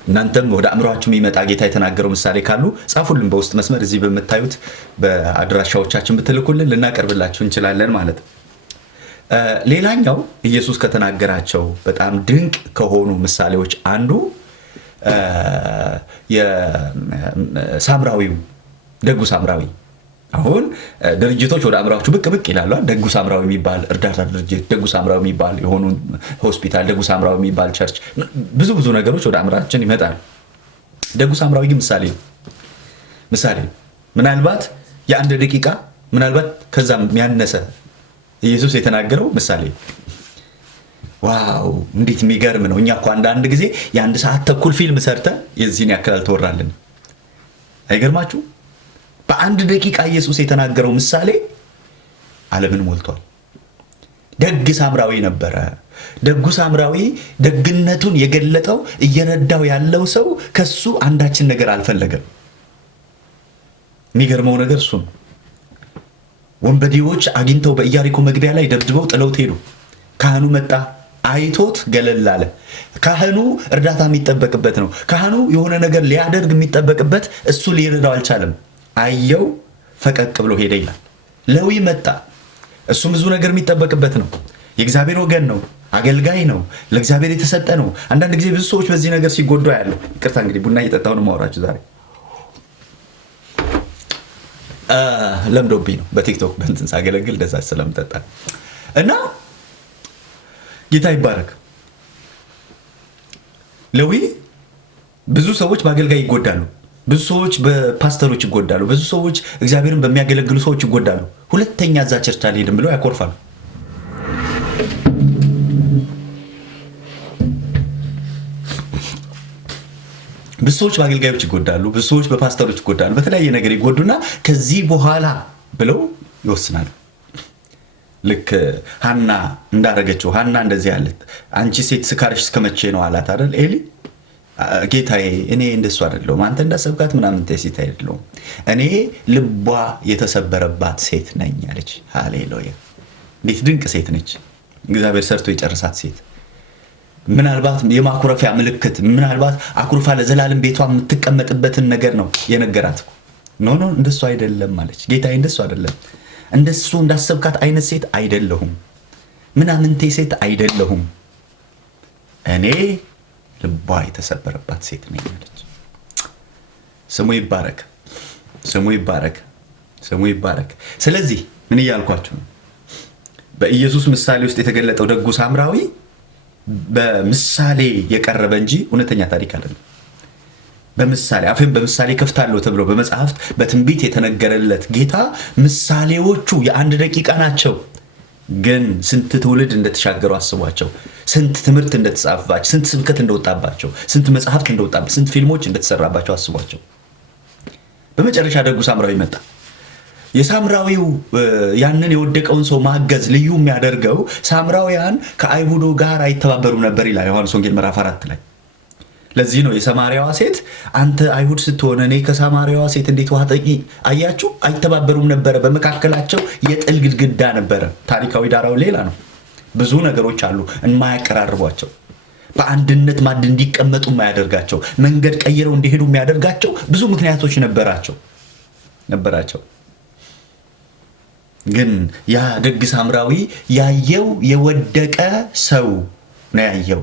እናንተም ወደ አእምሯችሁ የሚመጣ ጌታ የተናገረው ምሳሌ ካሉ ጻፉልን በውስጥ መስመር፣ እዚህ በምታዩት በአድራሻዎቻችን ብትልኩልን ልናቀርብላችሁ እንችላለን ማለት ነው። ሌላኛው ኢየሱስ ከተናገራቸው በጣም ድንቅ ከሆኑ ምሳሌዎች አንዱ የሳምራዊው ደጉ ሳምራዊ። አሁን ድርጅቶች ወደ አእምሯችሁ ብቅ ብቅ ይላሉ። ደጉ ሳምራዊ የሚባል እርዳታ ድርጅት፣ ደጉ ሳምራዊ የሚባል የሆኑ ሆስፒታል፣ ደጉ ሳምራዊ የሚባል ቸርች፣ ብዙ ነገሮች ወደ አእምሯችን ይመጣሉ። ደጉ ሳምራዊ ግን ምሳሌ ምናልባት የአንድ ደቂቃ ምናልባት ከዛም ያነሰ ኢየሱስ የተናገረው ምሳሌ። ዋው እንዴት የሚገርም ነው! እኛ እኮ አንዳንድ ጊዜ የ1 ሰዓት ተኩል ፊልም ሰርተን የዚህን ያክል አልተወራልን። አይገርማችሁ? በ1 ደቂቃ ኢየሱስ የተናገረው ምሳሌ ዓለምን ሞልቷል። ደግ ሳምራዊ ነበረ። ደጉ ሳምራዊ ደግነቱን የገለጠው እየረዳው ያለው ሰው ከሱ አንዳችን ነገር አልፈለገም። የሚገርመው ነገር እሱ ነው። ወንበዴዎች አግኝተው በኢያሪኮ መግቢያ ላይ ደብድበው ጥለውት ሄዱ። ካህኑ መጣ፣ አይቶት ገለል አለ። ካህኑ እርዳታ የሚጠበቅበት ነው። ካህኑ የሆነ ነገር ሊያደርግ የሚጠበቅበት እሱ ሊረዳው አልቻለም። አየው፣ ፈቀቅ ብሎ ሄደ ይላል። ሌዊ መጣ፣ እሱም ብዙ ነገር የሚጠበቅበት ነው። የእግዚአብሔር ወገን ነው፣ አገልጋይ ነው፣ ለእግዚአብሔር የተሰጠ ነው። አንዳንድ ጊዜ ብዙ ሰዎች በዚህ ነገር ሲጎዱ ያለው። ይቅርታ እንግዲህ ቡና እየጠጣሁ ነው የማወራችሁ ዛሬ፣ ለምዶብኝ ነው በቲክቶክ በእንትን ሳገለግል እንደዛ ስለምጠጣ እና ጌታ ይባረክ። ሌዊ ብዙ ሰዎች በአገልጋይ ይጎዳሉ። ብዙ ሰዎች በፓስተሮች ይጎዳሉ። ብዙ ሰዎች እግዚአብሔርን በሚያገለግሉ ሰዎች ይጎዳሉ። ሁለተኛ እዛ ቸርች አልሄድም ብለው ያኮርፋሉ። ብዙ ሰዎች በአገልጋዮች ይጎዳሉ። ብዙ ሰዎች በፓስተሮች ይጎዳሉ። በተለያየ ነገር ይጎዱና ከዚህ በኋላ ብለው ይወስናሉ። ልክ ሀና እንዳረገችው። ሀና እንደዚህ አለት፣ አንቺ ሴት ስካርሽ እስከመቼ ነው አላት አይደል ኤሊ። ጌታዬ እኔ እንደሱ አይደለሁም፣ አንተ እንዳሰብካት ምናምን ሴት አይደለሁም፣ እኔ ልቧ የተሰበረባት ሴት ነኝ አለች። ሃሌሉያ! እንዴት ድንቅ ሴት ነች! እግዚአብሔር ሰርቶ የጨረሳት ሴት። ምናልባት የማኩረፊያ ምልክት ምናልባት አኩርፋ ለዘላለም ቤቷ የምትቀመጥበትን ነገር ነው የነገራት። ኖ እንደሱ አይደለም ማለች። ጌታዬ እንደሱ አይደለም፣ እንደሱ እንዳሰብካት አይነት ሴት አይደለሁም፣ ምናምንቴ ሴት አይደለሁም፣ እኔ ልቧ የተሰበረባት ሴት ነኝ አለች። ስሙ ይባረክ፣ ስሙ ይባረክ፣ ስሙ ይባረክ። ስለዚህ ምን እያልኳችሁ ነው? በኢየሱስ ምሳሌ ውስጥ የተገለጠው ደጉ ሳምራዊ በምሳሌ የቀረበ እንጂ እውነተኛ ታሪክ አይደለም። በምሳሌ አፍን በምሳሌ ከፍታለሁ ተብሎ በመጽሐፍት በትንቢት የተነገረለት ጌታ ምሳሌዎቹ የአንድ ደቂቃ ናቸው። ግን ስንት ትውልድ እንደተሻገሩ አስቧቸው። ስንት ትምህርት እንደተጻፈባቸው፣ ስንት ስብከት እንደወጣባቸው፣ ስንት መጽሐፍት እንደወጣባቸው፣ ስንት ፊልሞች እንደተሰራባቸው አስቧቸው። በመጨረሻ ደጉ ሳምራዊ መጣ። የሳምራዊው ያንን የወደቀውን ሰው ማገዝ ልዩ የሚያደርገው ሳምራውያን ከአይሁዶ ጋር አይተባበሩም ነበር ይላል ዮሐንስ ወንጌል ምዕራፍ 4 ላይ። ለዚህ ነው የሰማርያዋ ሴት አንተ አይሁድ ስትሆን እኔ ከሰማርያዋ ሴት እንዴት ውሃ ጠጪ? አያችሁ፣ አይተባበሩም ነበረ። በመካከላቸው የጥል ግድግዳ ነበረ። ታሪካዊ ዳራው ሌላ ነው። ብዙ ነገሮች አሉ የማያቀራርቧቸው፣ በአንድነት ማዕድ እንዲቀመጡ የማያደርጋቸው፣ መንገድ ቀይረው እንዲሄዱ የሚያደርጋቸው ብዙ ምክንያቶች ነበራቸው። ግን ያ ደግ ሳምራዊ ያየው የወደቀ ሰው ነው ያየው።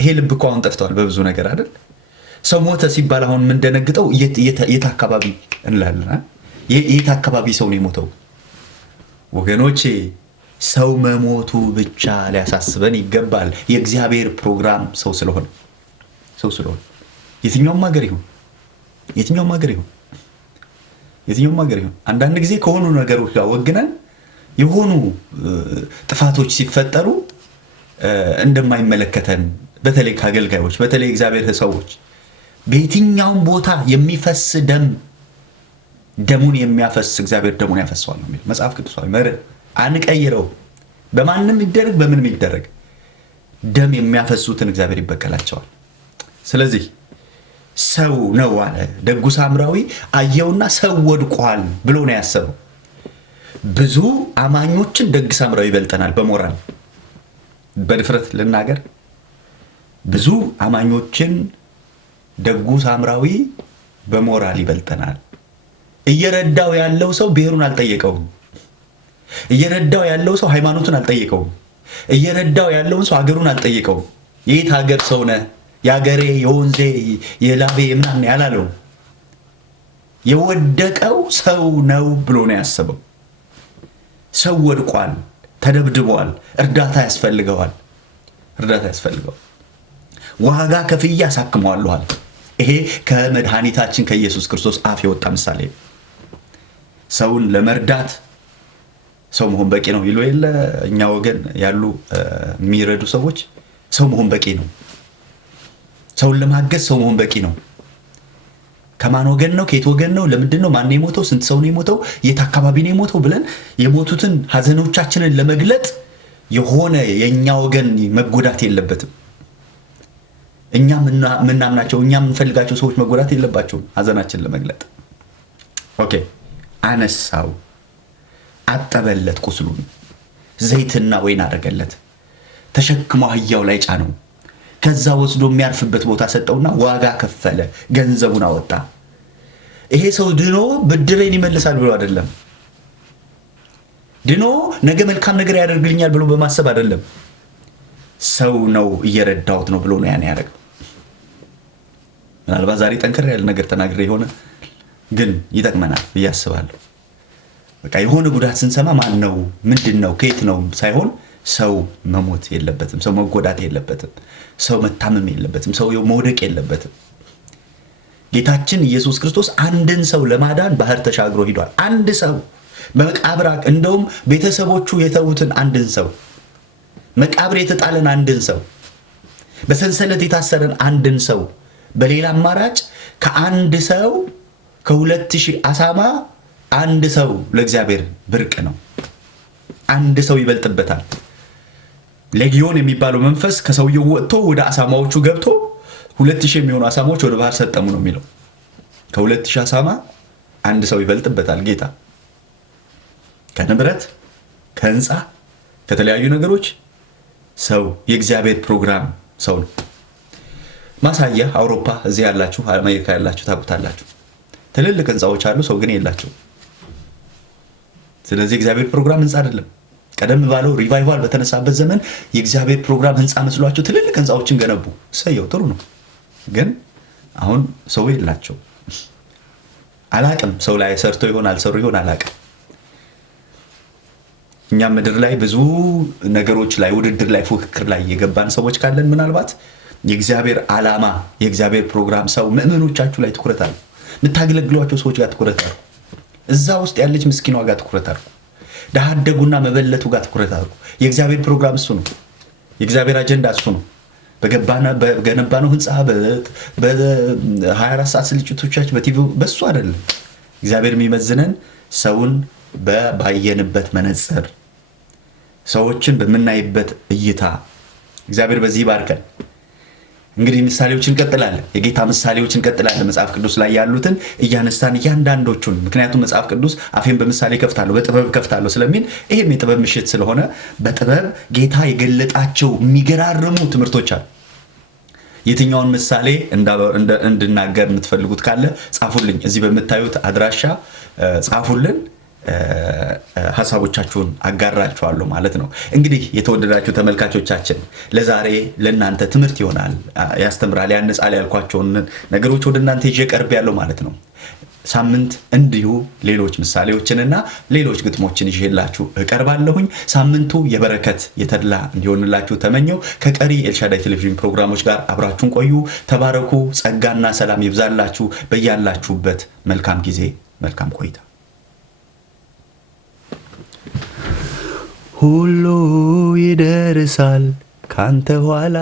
ይሄ ልብ እኮ አሁን ጠፍተዋል በብዙ ነገር አይደል? ሰው ሞተ ሲባል አሁን የምንደነግጠው የት አካባቢ እንላለን? የት አካባቢ ሰው ነው የሞተው? ወገኖቼ ሰው መሞቱ ብቻ ሊያሳስበን ይገባል። የእግዚአብሔር ፕሮግራም ሰው ስለሆነ የትኛውም ሀገር ይሁን አንዳንድ ጊዜ ከሆኑ ነገሮች ጋር ወግነን የሆኑ ጥፋቶች ሲፈጠሩ እንደማይመለከተን፣ በተለይ ከአገልጋዮች፣ በተለይ እግዚአብሔር ሰዎች በየትኛውም ቦታ የሚፈስ ደሙን የሚያፈስ እግዚአብሔር ደሙን ያፈሰዋል ነው የሚል መጽሐፍ ቅዱሳዊ መርህ። አንቀይረው። በማንም ይደረግ በምንም ይደረግ ደም የሚያፈሱትን እግዚአብሔር ይበቀላቸዋል። ስለዚህ ሰው ነው አለ ደጉ ሳምራዊ። አየውና ሰው ወድቋል ብሎ ነው ያሰበው። ብዙ አማኞችን ደግ ሳምራዊ ይበልጠናል በሞራል በድፍረት ልናገር። ብዙ አማኞችን ደጉ ሳምራዊ በሞራል ይበልጠናል። እየረዳው ያለው ሰው ብሔሩን አልጠየቀውም። እየረዳው ያለው ሰው ሃይማኖቱን አልጠየቀውም። እየረዳው ያለውን ሰው ሀገሩን አልጠየቀውም። የት ሀገር ሰው ነህ? የአገሬ የወንዜ የላቤ ምናምን ያላለው የወደቀው ሰው ነው ብሎ ነው ያሰበው። ሰው ወድቋል፣ ተደብድቧል፣ እርዳታ ያስፈልገዋል። ዋጋ ከፍዬ አሳክመዋለኋል። ይሄ ከመድኃኒታችን ከኢየሱስ ክርስቶስ አፍ የወጣ ምሳሌ። ሰውን ለመርዳት ሰው መሆን በቂ ነው ይሉ የለ እኛ ወገን ያሉ የሚረዱ ሰዎች ሰው መሆን በቂ ነው። ሰውን ለማገዝ ሰው መሆን በቂ ነው። ከማን ወገን ነው? ከየት ወገን ነው? ለምንድን ነው? ማን የሞተው? ስንት ሰው ነው የሞተው? የት አካባቢ ነው የሞተው ብለን የሞቱትን ሀዘኖቻችንን ለመግለጥ የሆነ የእኛ ወገን መጎዳት የለበትም። እኛ የምናምናቸው እኛ የምንፈልጋቸው ሰዎች መጎዳት የለባቸውም ሀዘናችን ለመግለጥ። ኦኬ፣ አነሳው፣ አጠበለት፣ ቁስሉን ዘይትና ወይን አደረገለት፣ ተሸክሞ አህያው ላይ ጫነው። ከዛ ወስዶ የሚያርፍበት ቦታ ሰጠውና ዋጋ ከፈለ፣ ገንዘቡን አወጣ። ይሄ ሰው ድኖ ብድሬን ይመልሳል ብሎ አይደለም። ድኖ ነገ መልካም ነገር ያደርግልኛል ብሎ በማሰብ አይደለም። ሰው ነው እየረዳሁት ነው ብሎ ነው ያን ያደረገው። ምናልባት ዛሬ ጠንከር ያለ ነገር ተናግሬ የሆነ ግን ይጠቅመናል ብዬ አስባለሁ። በቃ የሆነ ጉዳት ስንሰማ ማን ነው ምንድን ነው ከየት ነው ሳይሆን ሰው መሞት የለበትም፣ ሰው መጎዳት የለበትም፣ ሰው መታመም የለበትም፣ ሰው መውደቅ የለበትም። ጌታችን ኢየሱስ ክርስቶስ አንድን ሰው ለማዳን ባህር ተሻግሮ ሂዷል። አንድ ሰው በመቃብር እንደውም ቤተሰቦቹ የተዉትን አንድን ሰው፣ መቃብር የተጣለን አንድን ሰው፣ በሰንሰለት የታሰረን አንድን ሰው፣ በሌላ አማራጭ ከአንድ ሰው ከ2000 አሳማ አንድ ሰው ለእግዚአብሔር ብርቅ ነው። አንድ ሰው ይበልጥበታል። ሌጊዮን የሚባለው መንፈስ ከሰውየው ወጥቶ ወደ አሳማዎቹ ገብቶ 2000 የሚሆኑ አሳማዎች ወደ ባህር ሰጠሙ ነው የሚለው። ከ2000 አሳማ አንድ ሰው ይበልጥበታል ጌታ። ከንብረት፣ ከህንፃ፣ ከተለያዩ ነገሮች ሰው የእግዚአብሔር ፕሮግራም ሰው ነው። ማሳያ አውሮፓ እዚህ ያላችሁ አሜሪካ ያላችሁ ታውቁታላችሁ። ትልልቅ ህንፃዎች አሉ፣ ሰው ግን የላቸው። ስለዚህ እግዚአብሔር ፕሮግራም ህንፃ አይደለም። ቀደም ባለው ሪቫይቫል በተነሳበት ዘመን የእግዚአብሔር ፕሮግራም ህንፃ መስሏቸው ትልልቅ ህንፃዎችን ገነቡ። ሰየው ጥሩ ነው፣ ግን አሁን ሰው የላቸው። አላቅም ሰው ላይ ሰርቶ ይሆን አልሰሩ ይሆን አላቅም። እኛም ምድር ላይ ብዙ ነገሮች ላይ ውድድር ላይ ፉክክር ላይ የገባን ሰዎች ካለን ምናልባት የእግዚአብሔር ዓላማ የእግዚአብሔር ፕሮግራም ሰው ምእመኖቻችሁ ላይ ትኩረት አድርጉ። የምታገለግሏቸው ሰዎች ጋር ትኩረት አድርጉ። እዛ ውስጥ ያለች ምስኪኗ ጋር ትኩረት አድርጉ። ድሃ አደጉና መበለቱ ጋር ትኩረት አድርጉ። የእግዚአብሔር ፕሮግራም እሱ ነው። የእግዚአብሔር አጀንዳ እሱ ነው። በገነባነው ህንፃ በ24 ሰዓት ስልጭቶቻችን በቲቪ በሱ አይደለም። እግዚአብሔር የሚመዝነን ሰውን ባየንበት መነጽር፣ ሰዎችን በምናይበት እይታ። እግዚአብሔር በዚህ ይባርከን። እንግዲህ ምሳሌዎችን እንቀጥላለን። የጌታ ምሳሌዎችን እንቀጥላለን። መጽሐፍ ቅዱስ ላይ ያሉትን እያነሳን እያንዳንዶቹን፣ ምክንያቱም መጽሐፍ ቅዱስ አፌን በምሳሌ ከፍታለሁ በጥበብ ከፍታለሁ ስለሚል ይሄም የጥበብ ምሽት ስለሆነ በጥበብ ጌታ የገለጣቸው የሚገራርሙ ትምህርቶች አሉ። የትኛውን ምሳሌ እንድናገር የምትፈልጉት ካለ ጻፉልኝ። እዚህ በምታዩት አድራሻ ጻፉልን። ሀሳቦቻችሁን አጋራችኋለሁ ማለት ነው። እንግዲህ የተወደዳችሁ ተመልካቾቻችን ለዛሬ ለእናንተ ትምህርት ይሆናል፣ ያስተምራል፣ ያነጻል ያልኳቸውን ነገሮች ወደ እናንተ ይዤ ቀርብ ያለው ማለት ነው። ሳምንት እንዲሁ ሌሎች ምሳሌዎችንና ሌሎች ግጥሞችን ይዤላችሁ እቀርባለሁኝ። ሳምንቱ የበረከት የተድላ እንዲሆንላችሁ ተመኘው። ከቀሪ ኤልሻዳይ ቴሌቪዥን ፕሮግራሞች ጋር አብራችሁን ቆዩ። ተባረኩ። ጸጋና ሰላም ይብዛላችሁ። በያላችሁበት መልካም ጊዜ፣ መልካም ቆይታ። ሁሉ ይደርሳል ካንተ ኋላ